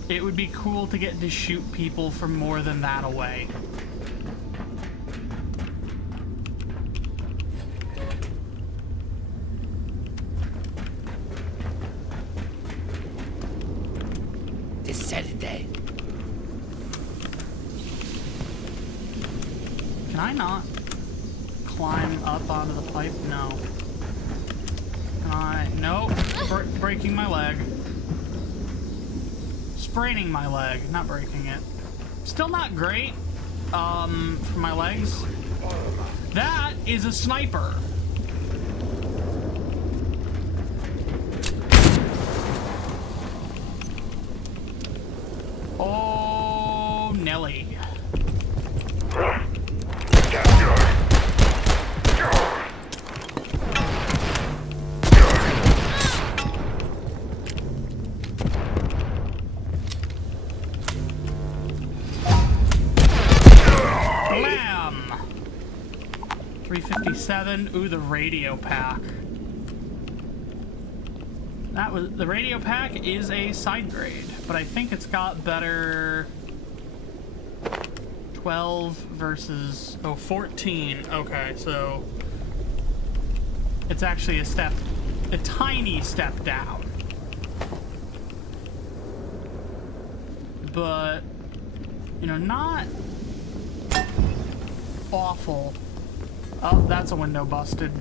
It would be cool to get to shoot people from more than that away. This Saturday. Can I not climb up onto the pipe? No. Can I? Nope. Breaking my leg. Spraining my leg, not breaking it. Still not great, for my legs. That is a sniper. Oh, Nelly. Blam! 357. Ooh, the radio pack. That was the radio pack is a side grade, but I think it's got better 12 versus 14. Okay, so it's actually a tiny step down. But you know, not awful. Oh, that's a window busted.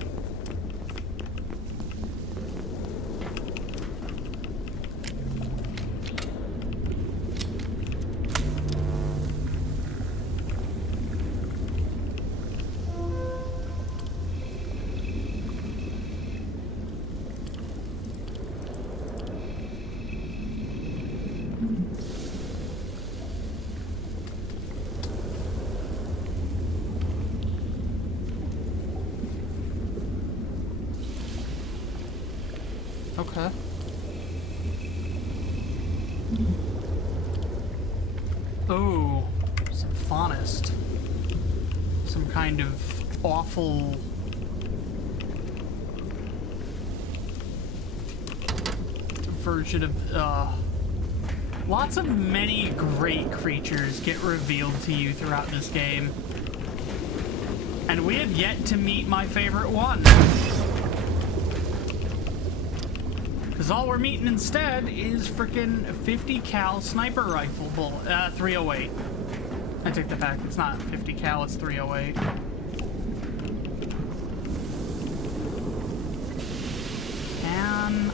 Okay. Oh, some faunist. Some kind of awful... version of, lots of many great creatures get revealed to you throughout this game. And we have yet to meet my favorite one. Because all we're meeting instead is frickin' 50 cal sniper rifle bullet, 308. I take that back, it's not 50 cal, it's 308. And,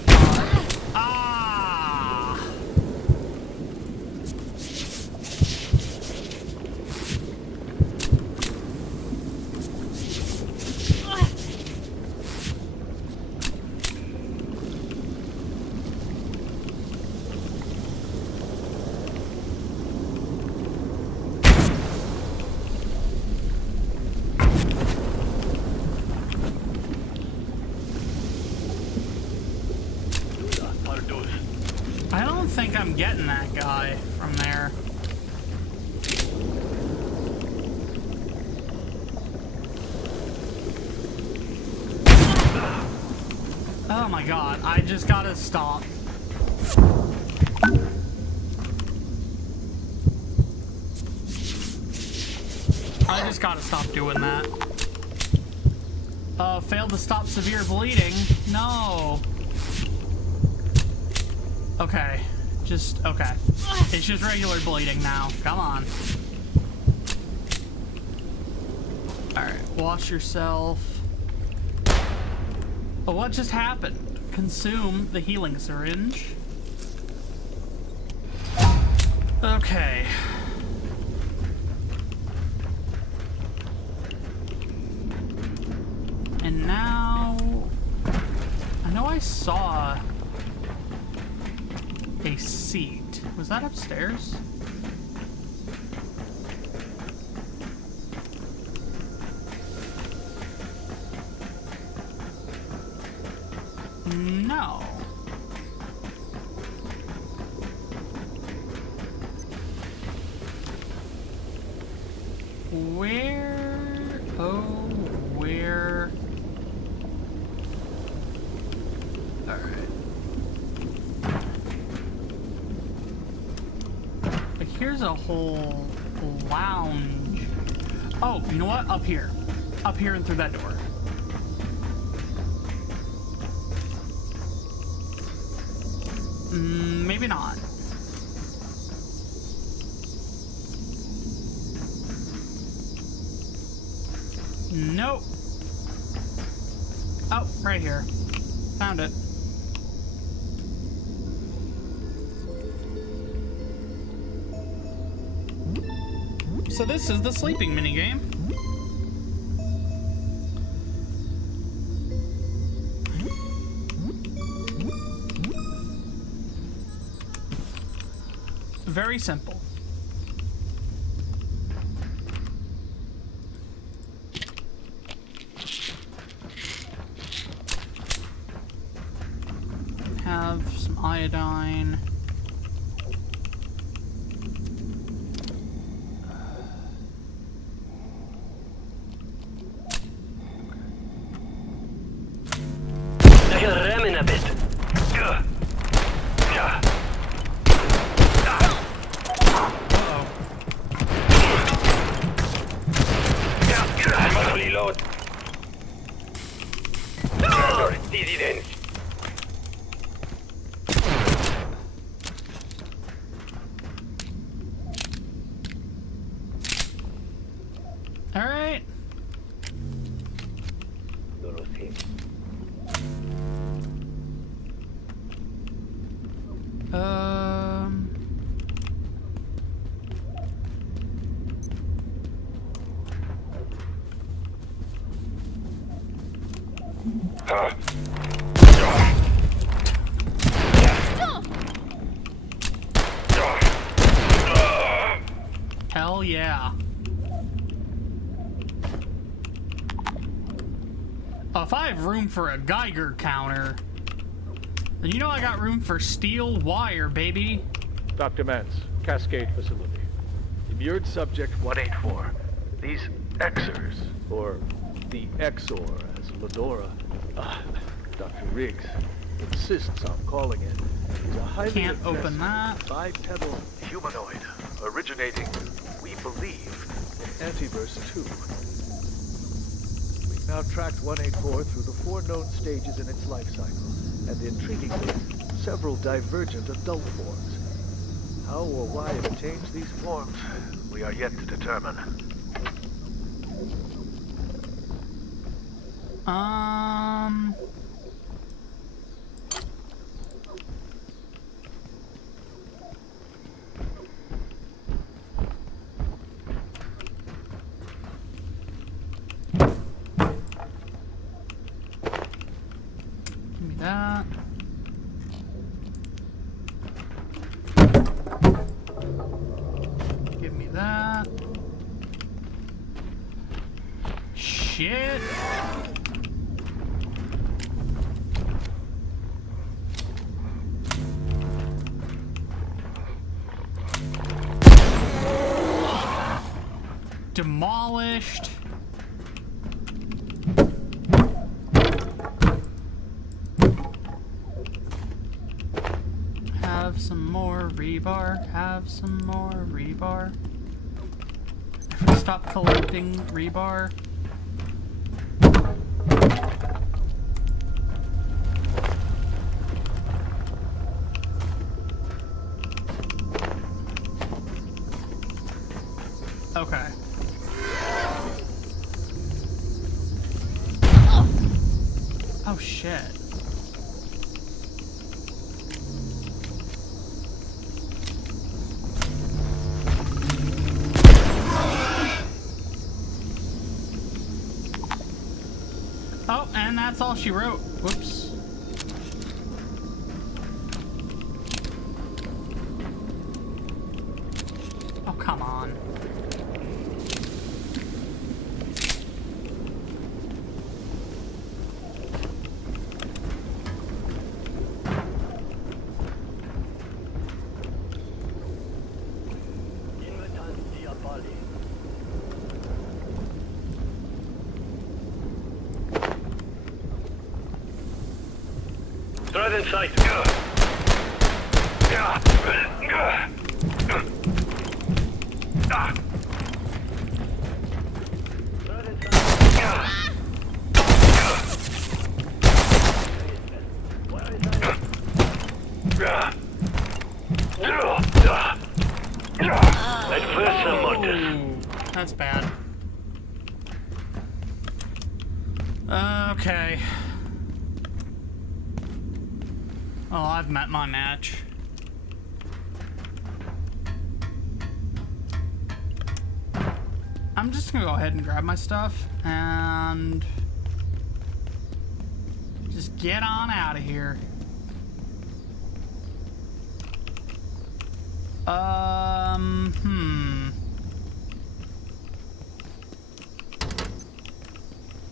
don't think I'm getting that guy from there. Oh my god, I just gotta stop. I just gotta stop doing that. Failed to stop severe bleeding. No. Okay. Okay. It's just regular bleeding now. Come on. Alright, wash yourself. Oh, what just happened? Consume the healing syringe. Okay. And now, I know I saw a seat. Was that upstairs? No. Where? Oh, where? Alright. Like, here's a whole lounge. Oh, you know what? Up here. Up here and through that door. Maybe not. Nope. Oh, right here. Found it. So this is the sleeping minigame. Very simple. Have some iodine. Ram in a bit. Reload. It's easy then. All right. Hell yeah. If I have room for a Geiger counter, then you know I got room for steel wire, baby. Dr. Mance, Cascade Facility. Immured Subject 184. These Xers, or the Xor, as Ladora, Dr. Riggs, insists on calling it, is a highly Can't open that. bipedal humanoid, originating, we believe, in Antiverse 2. We've now tracked 184 through the 4 known stages in its life cycle, and intriguingly, several divergent adult forms. How or why it attains these forms, we are yet to determine. Give me that. Give me that. Shit. demolished. Have some more rebar. Have some more rebar. If we stop collecting rebar. Okay. Oh shit. Oh, and that's all she wrote. Whoops. Oh, come on. Threat in sight. That's bad. Okay. Oh, I've met my match. I'm just gonna go ahead and grab my stuff and just get on out of here.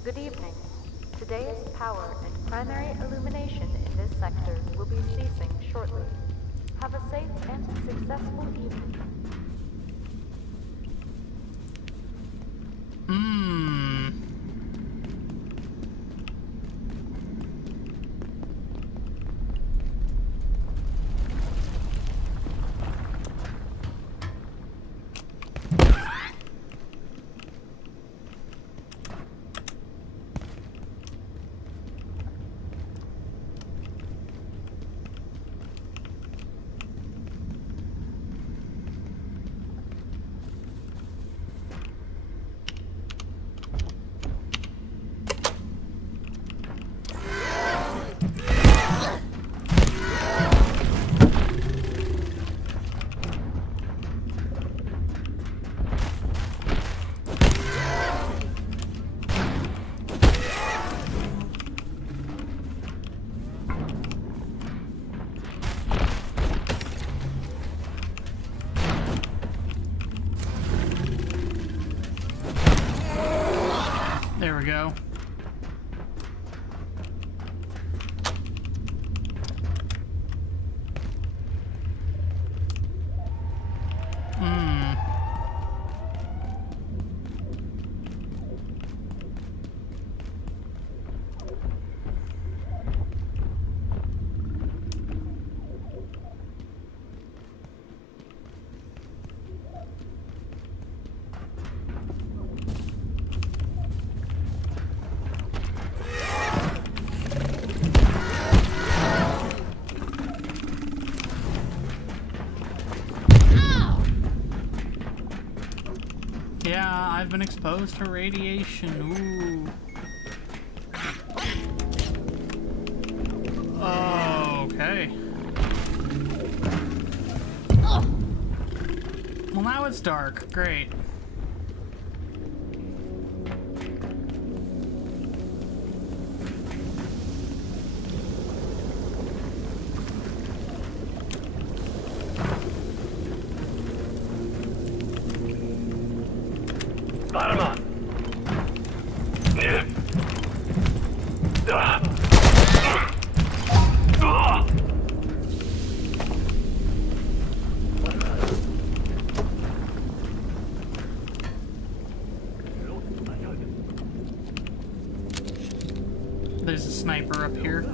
Good evening. Today's power and primary illumination in this sector will be ceasing shortly. Have a safe and successful evening. There we go. Yeah, I've been exposed to radiation. Ooh. Okay. Well, now it's dark. Great. Parma. door up here.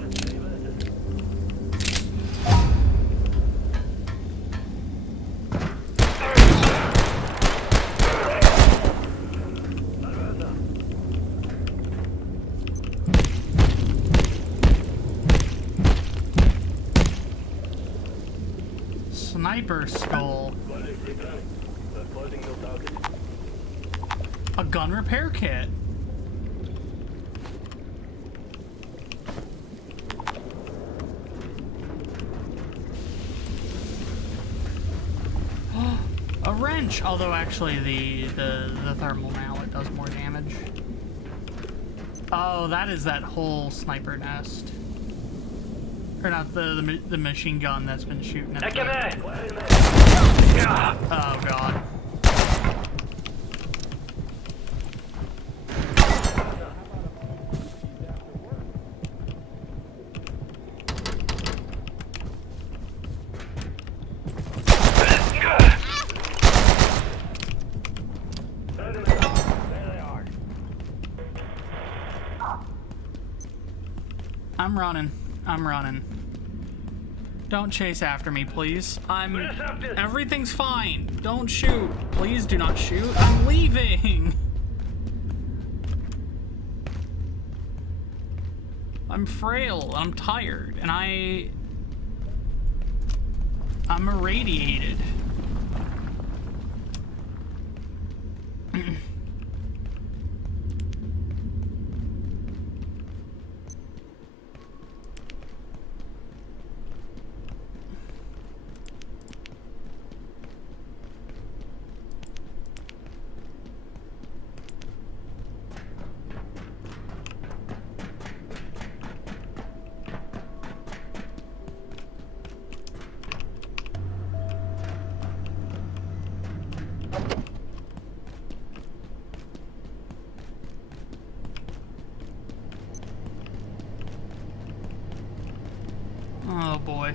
Sniper skull. A gun repair kit. A wrench, although actually the thermal mallet does more damage. Oh, that is that whole sniper nest. Or not the machine gun that's been shooting at the... Oh god. I'm running. Don't chase after me, please. Everything's fine. Don't shoot. Please do not shoot. I'm leaving. I'm frail. I'm tired. And I'm irradiated. Oh boy.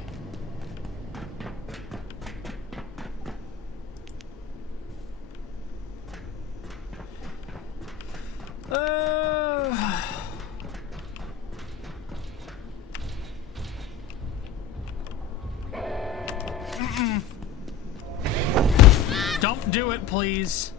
Don't do it, please.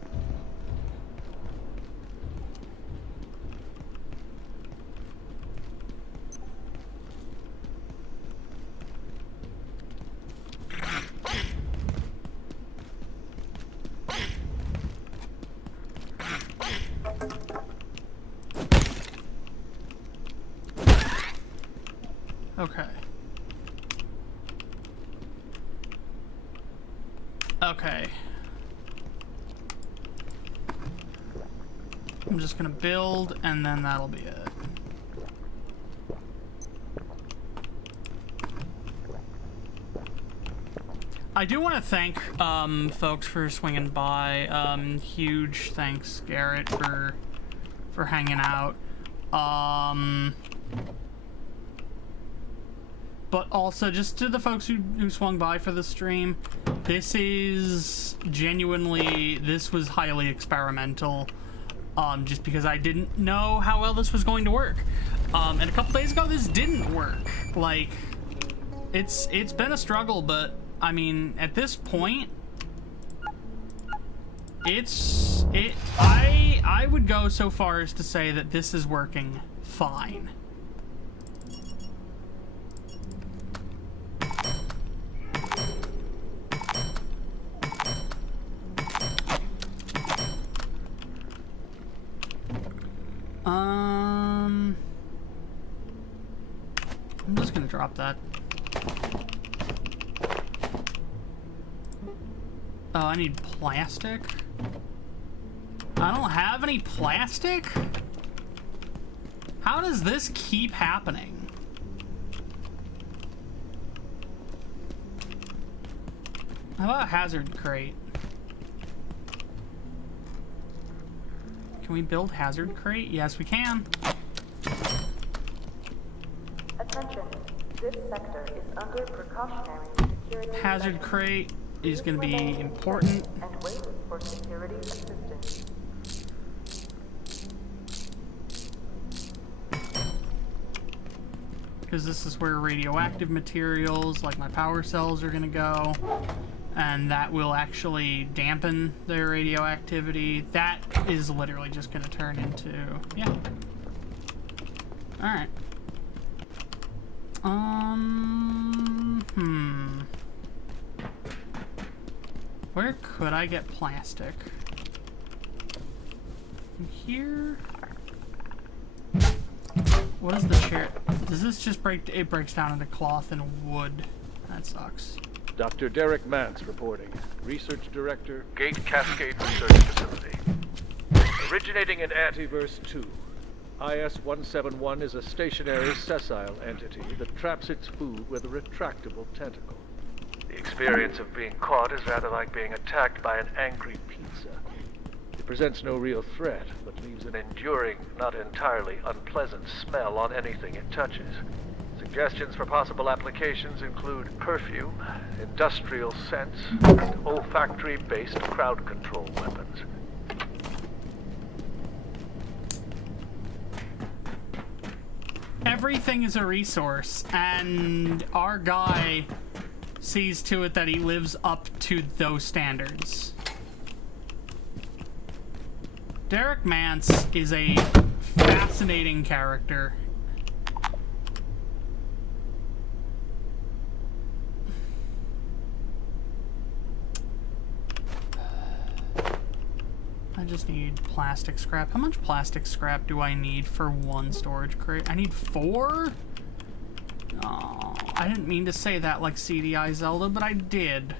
Okay. Okay. I'm just gonna build, and then that'll be it. I do want to thank folks for swinging by. Huge thanks, Garrett, for hanging out. But also just to the folks who swung by for the stream. This is genuinely, this was highly experimental. Just because I didn't know how well this was going to work. And a couple days ago, this didn't work. Like, it's been a struggle, but I mean, at this point, I would go so far as to say that this is working fine. I'm just gonna drop that. Oh, I need plastic? I don't have any plastic? How does this keep happening? How about a hazard crate? Can we build hazard crate? Yes, we can. Attention, this sector is under precautionary security. Hazard crate is going to be important. And wait for security assistance. because this is where radioactive materials like my power cells are gonna go, and that will actually dampen their radioactivity. That is literally just gonna turn into, yeah. Alright. Where could I get plastic? In here? What is the chair? Does this just break? It breaks down into cloth and wood. That sucks. Dr. Derek Mance reporting. Research Director, Gate Cascade Research Facility. Originating in Antiverse 2, IS-171 is a stationary sessile entity that traps its food with a retractable tentacle. The experience of being caught is rather like being attacked by an angry pizza. It presents no real threat, but leaves an enduring, not entirely unpleasant smell on anything it touches. Suggestions for possible applications include perfume, industrial scents, and olfactory-based crowd control weapons. Everything is a resource, and our guy sees to it that he lives up to those standards. Derek Mance is a fascinating character. I just need plastic scrap. How much plastic scrap do I need for one storage crate? I need 4? Oh, I didn't mean to say that like CDI Zelda, but I did.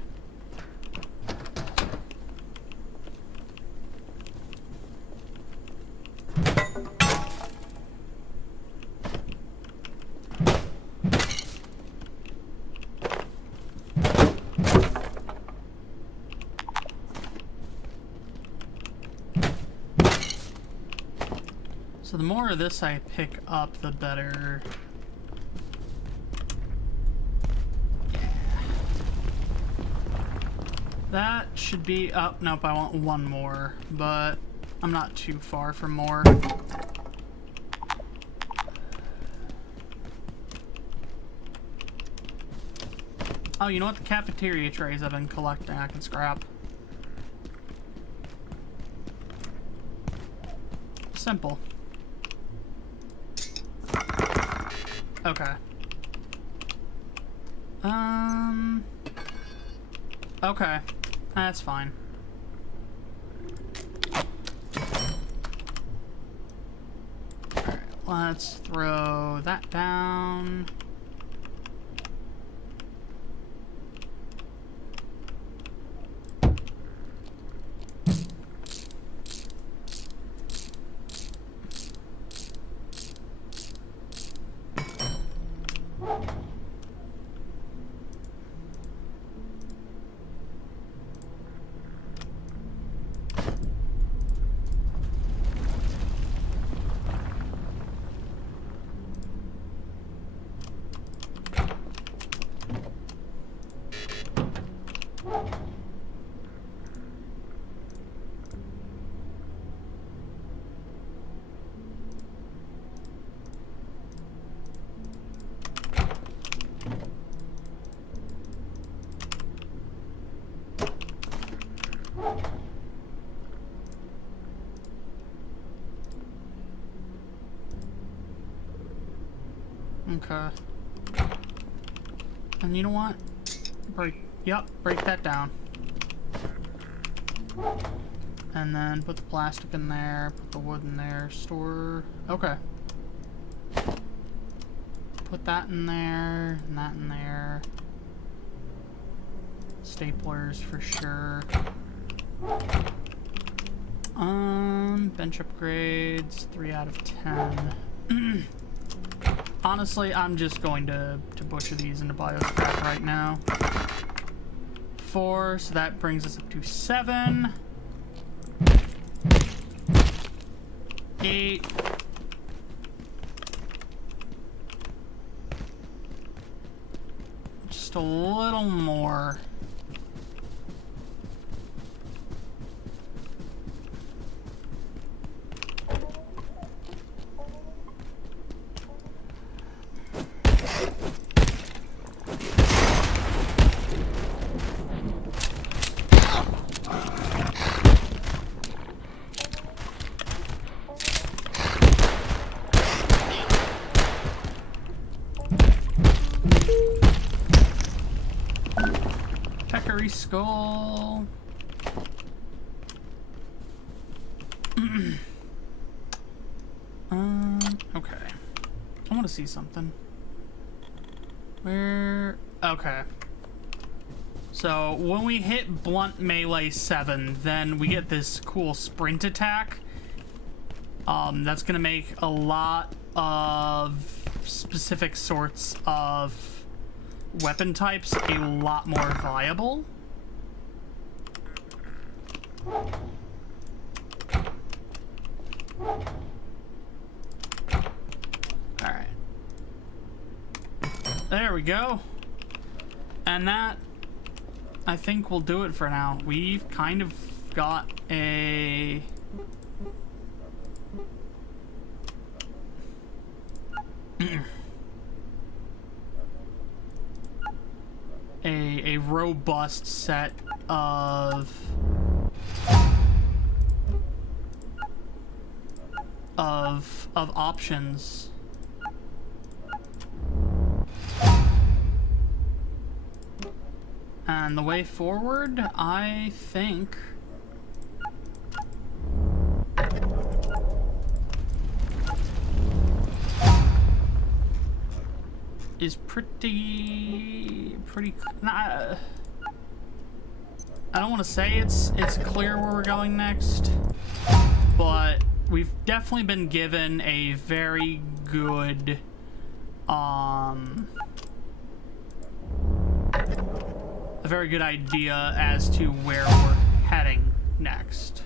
So the more of this I pick up, the better. Yeah. That should be... Oh, nope, I want one more, but I'm not too far from more. Oh, you know what? The cafeteria trays I've been collecting I can scrap. Simple. Okay. Okay. That's fine. Alright, let's throw that down. Okay. And you know what? Break that down. And then put the plastic in there, put the wood in there, store... Okay. Put that in there, and that in there. Staplers for sure. Bench upgrades, 3 out of 10. Honestly, I'm just going to butcher these into bioscrap right now. 4, so that brings us up to 7. 8. Just a little more. Checkery skull. Okay. I want to see something. Where? Okay. So when we hit blunt melee 7, then we get this cool sprint attack. That's gonna make a lot of specific sorts of weapon types a lot more viable. Alright. There we go. And that, I think, will do it for now. We've kind of got a... a robust set of options. And the way forward, I think, is pretty I don't want to say it's clear where we're going next, but we've definitely been given a very good idea as to where we're heading next.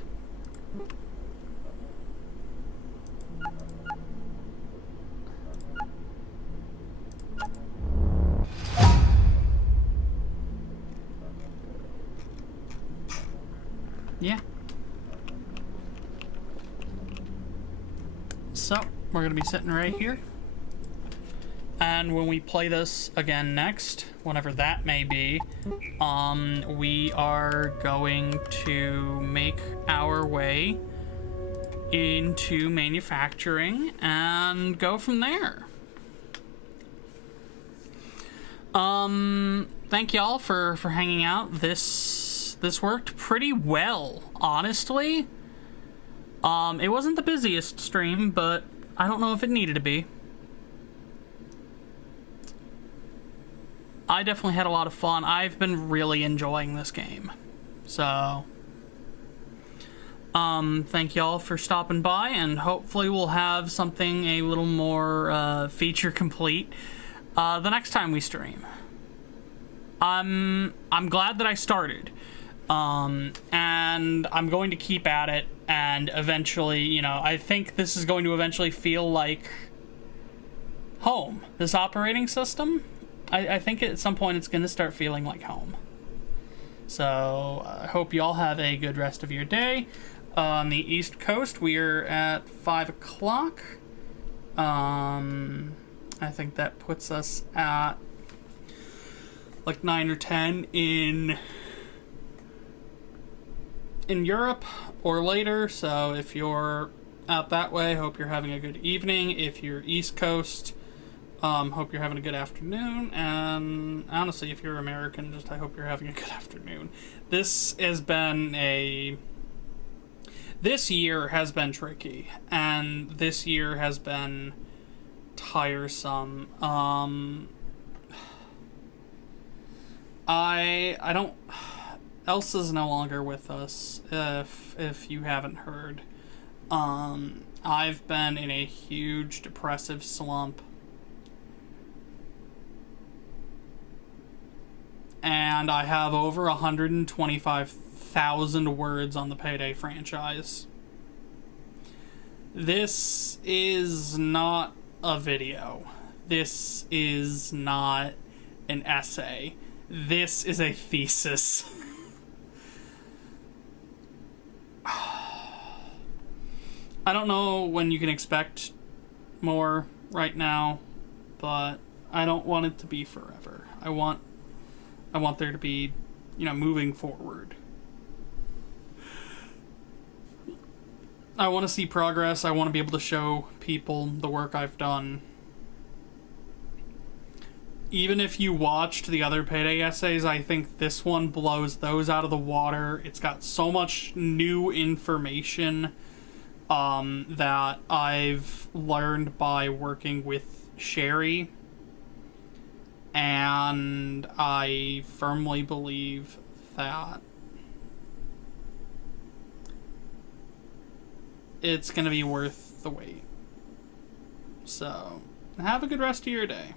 Yeah. So, we're gonna be sitting right here. And when we play this again next, whenever that may be, we are going to make our way into manufacturing and go from there. Thank y'all for hanging out. This worked pretty well, honestly. It wasn't the busiest stream, but I don't know if it needed to be. I definitely had a lot of fun. I've been really enjoying this game. So, thank y'all for stopping by, and hopefully we'll have something a little more feature complete the next time we stream. I'm glad that I started. And I'm going to keep at it, and eventually, you know, I think this is going to eventually feel like home. This operating system, I think at some point it's going to start feeling like home. So, I hope you all have a good rest of your day. On the East Coast, we're at 5 o'clock. I think that puts us at like 9 or 10 in Europe or later. So if you're out that way, hope you're having a good evening. If you're East Coast, hope you're having a good afternoon. And honestly, if you're American, I hope you're having a good afternoon. This year has been tricky, and this year has been tiresome. I don't... Elsa's no longer with us, if you haven't heard. I've been in a huge depressive slump. And I have over 125,000 words on the Payday franchise. This is not a video. This is not an essay. This is a thesis. I don't know when you can expect more right now, but I don't want it to be forever. I want there to be, you know, moving forward. I want to see progress. I want to be able to show people the work I've done. even if you watched the other Payday essays, I think this one blows those out of the water. It's got so much new information that I've learned by working with Sherry, and I firmly believe that it's going to be worth the wait. So, have a good rest of your day.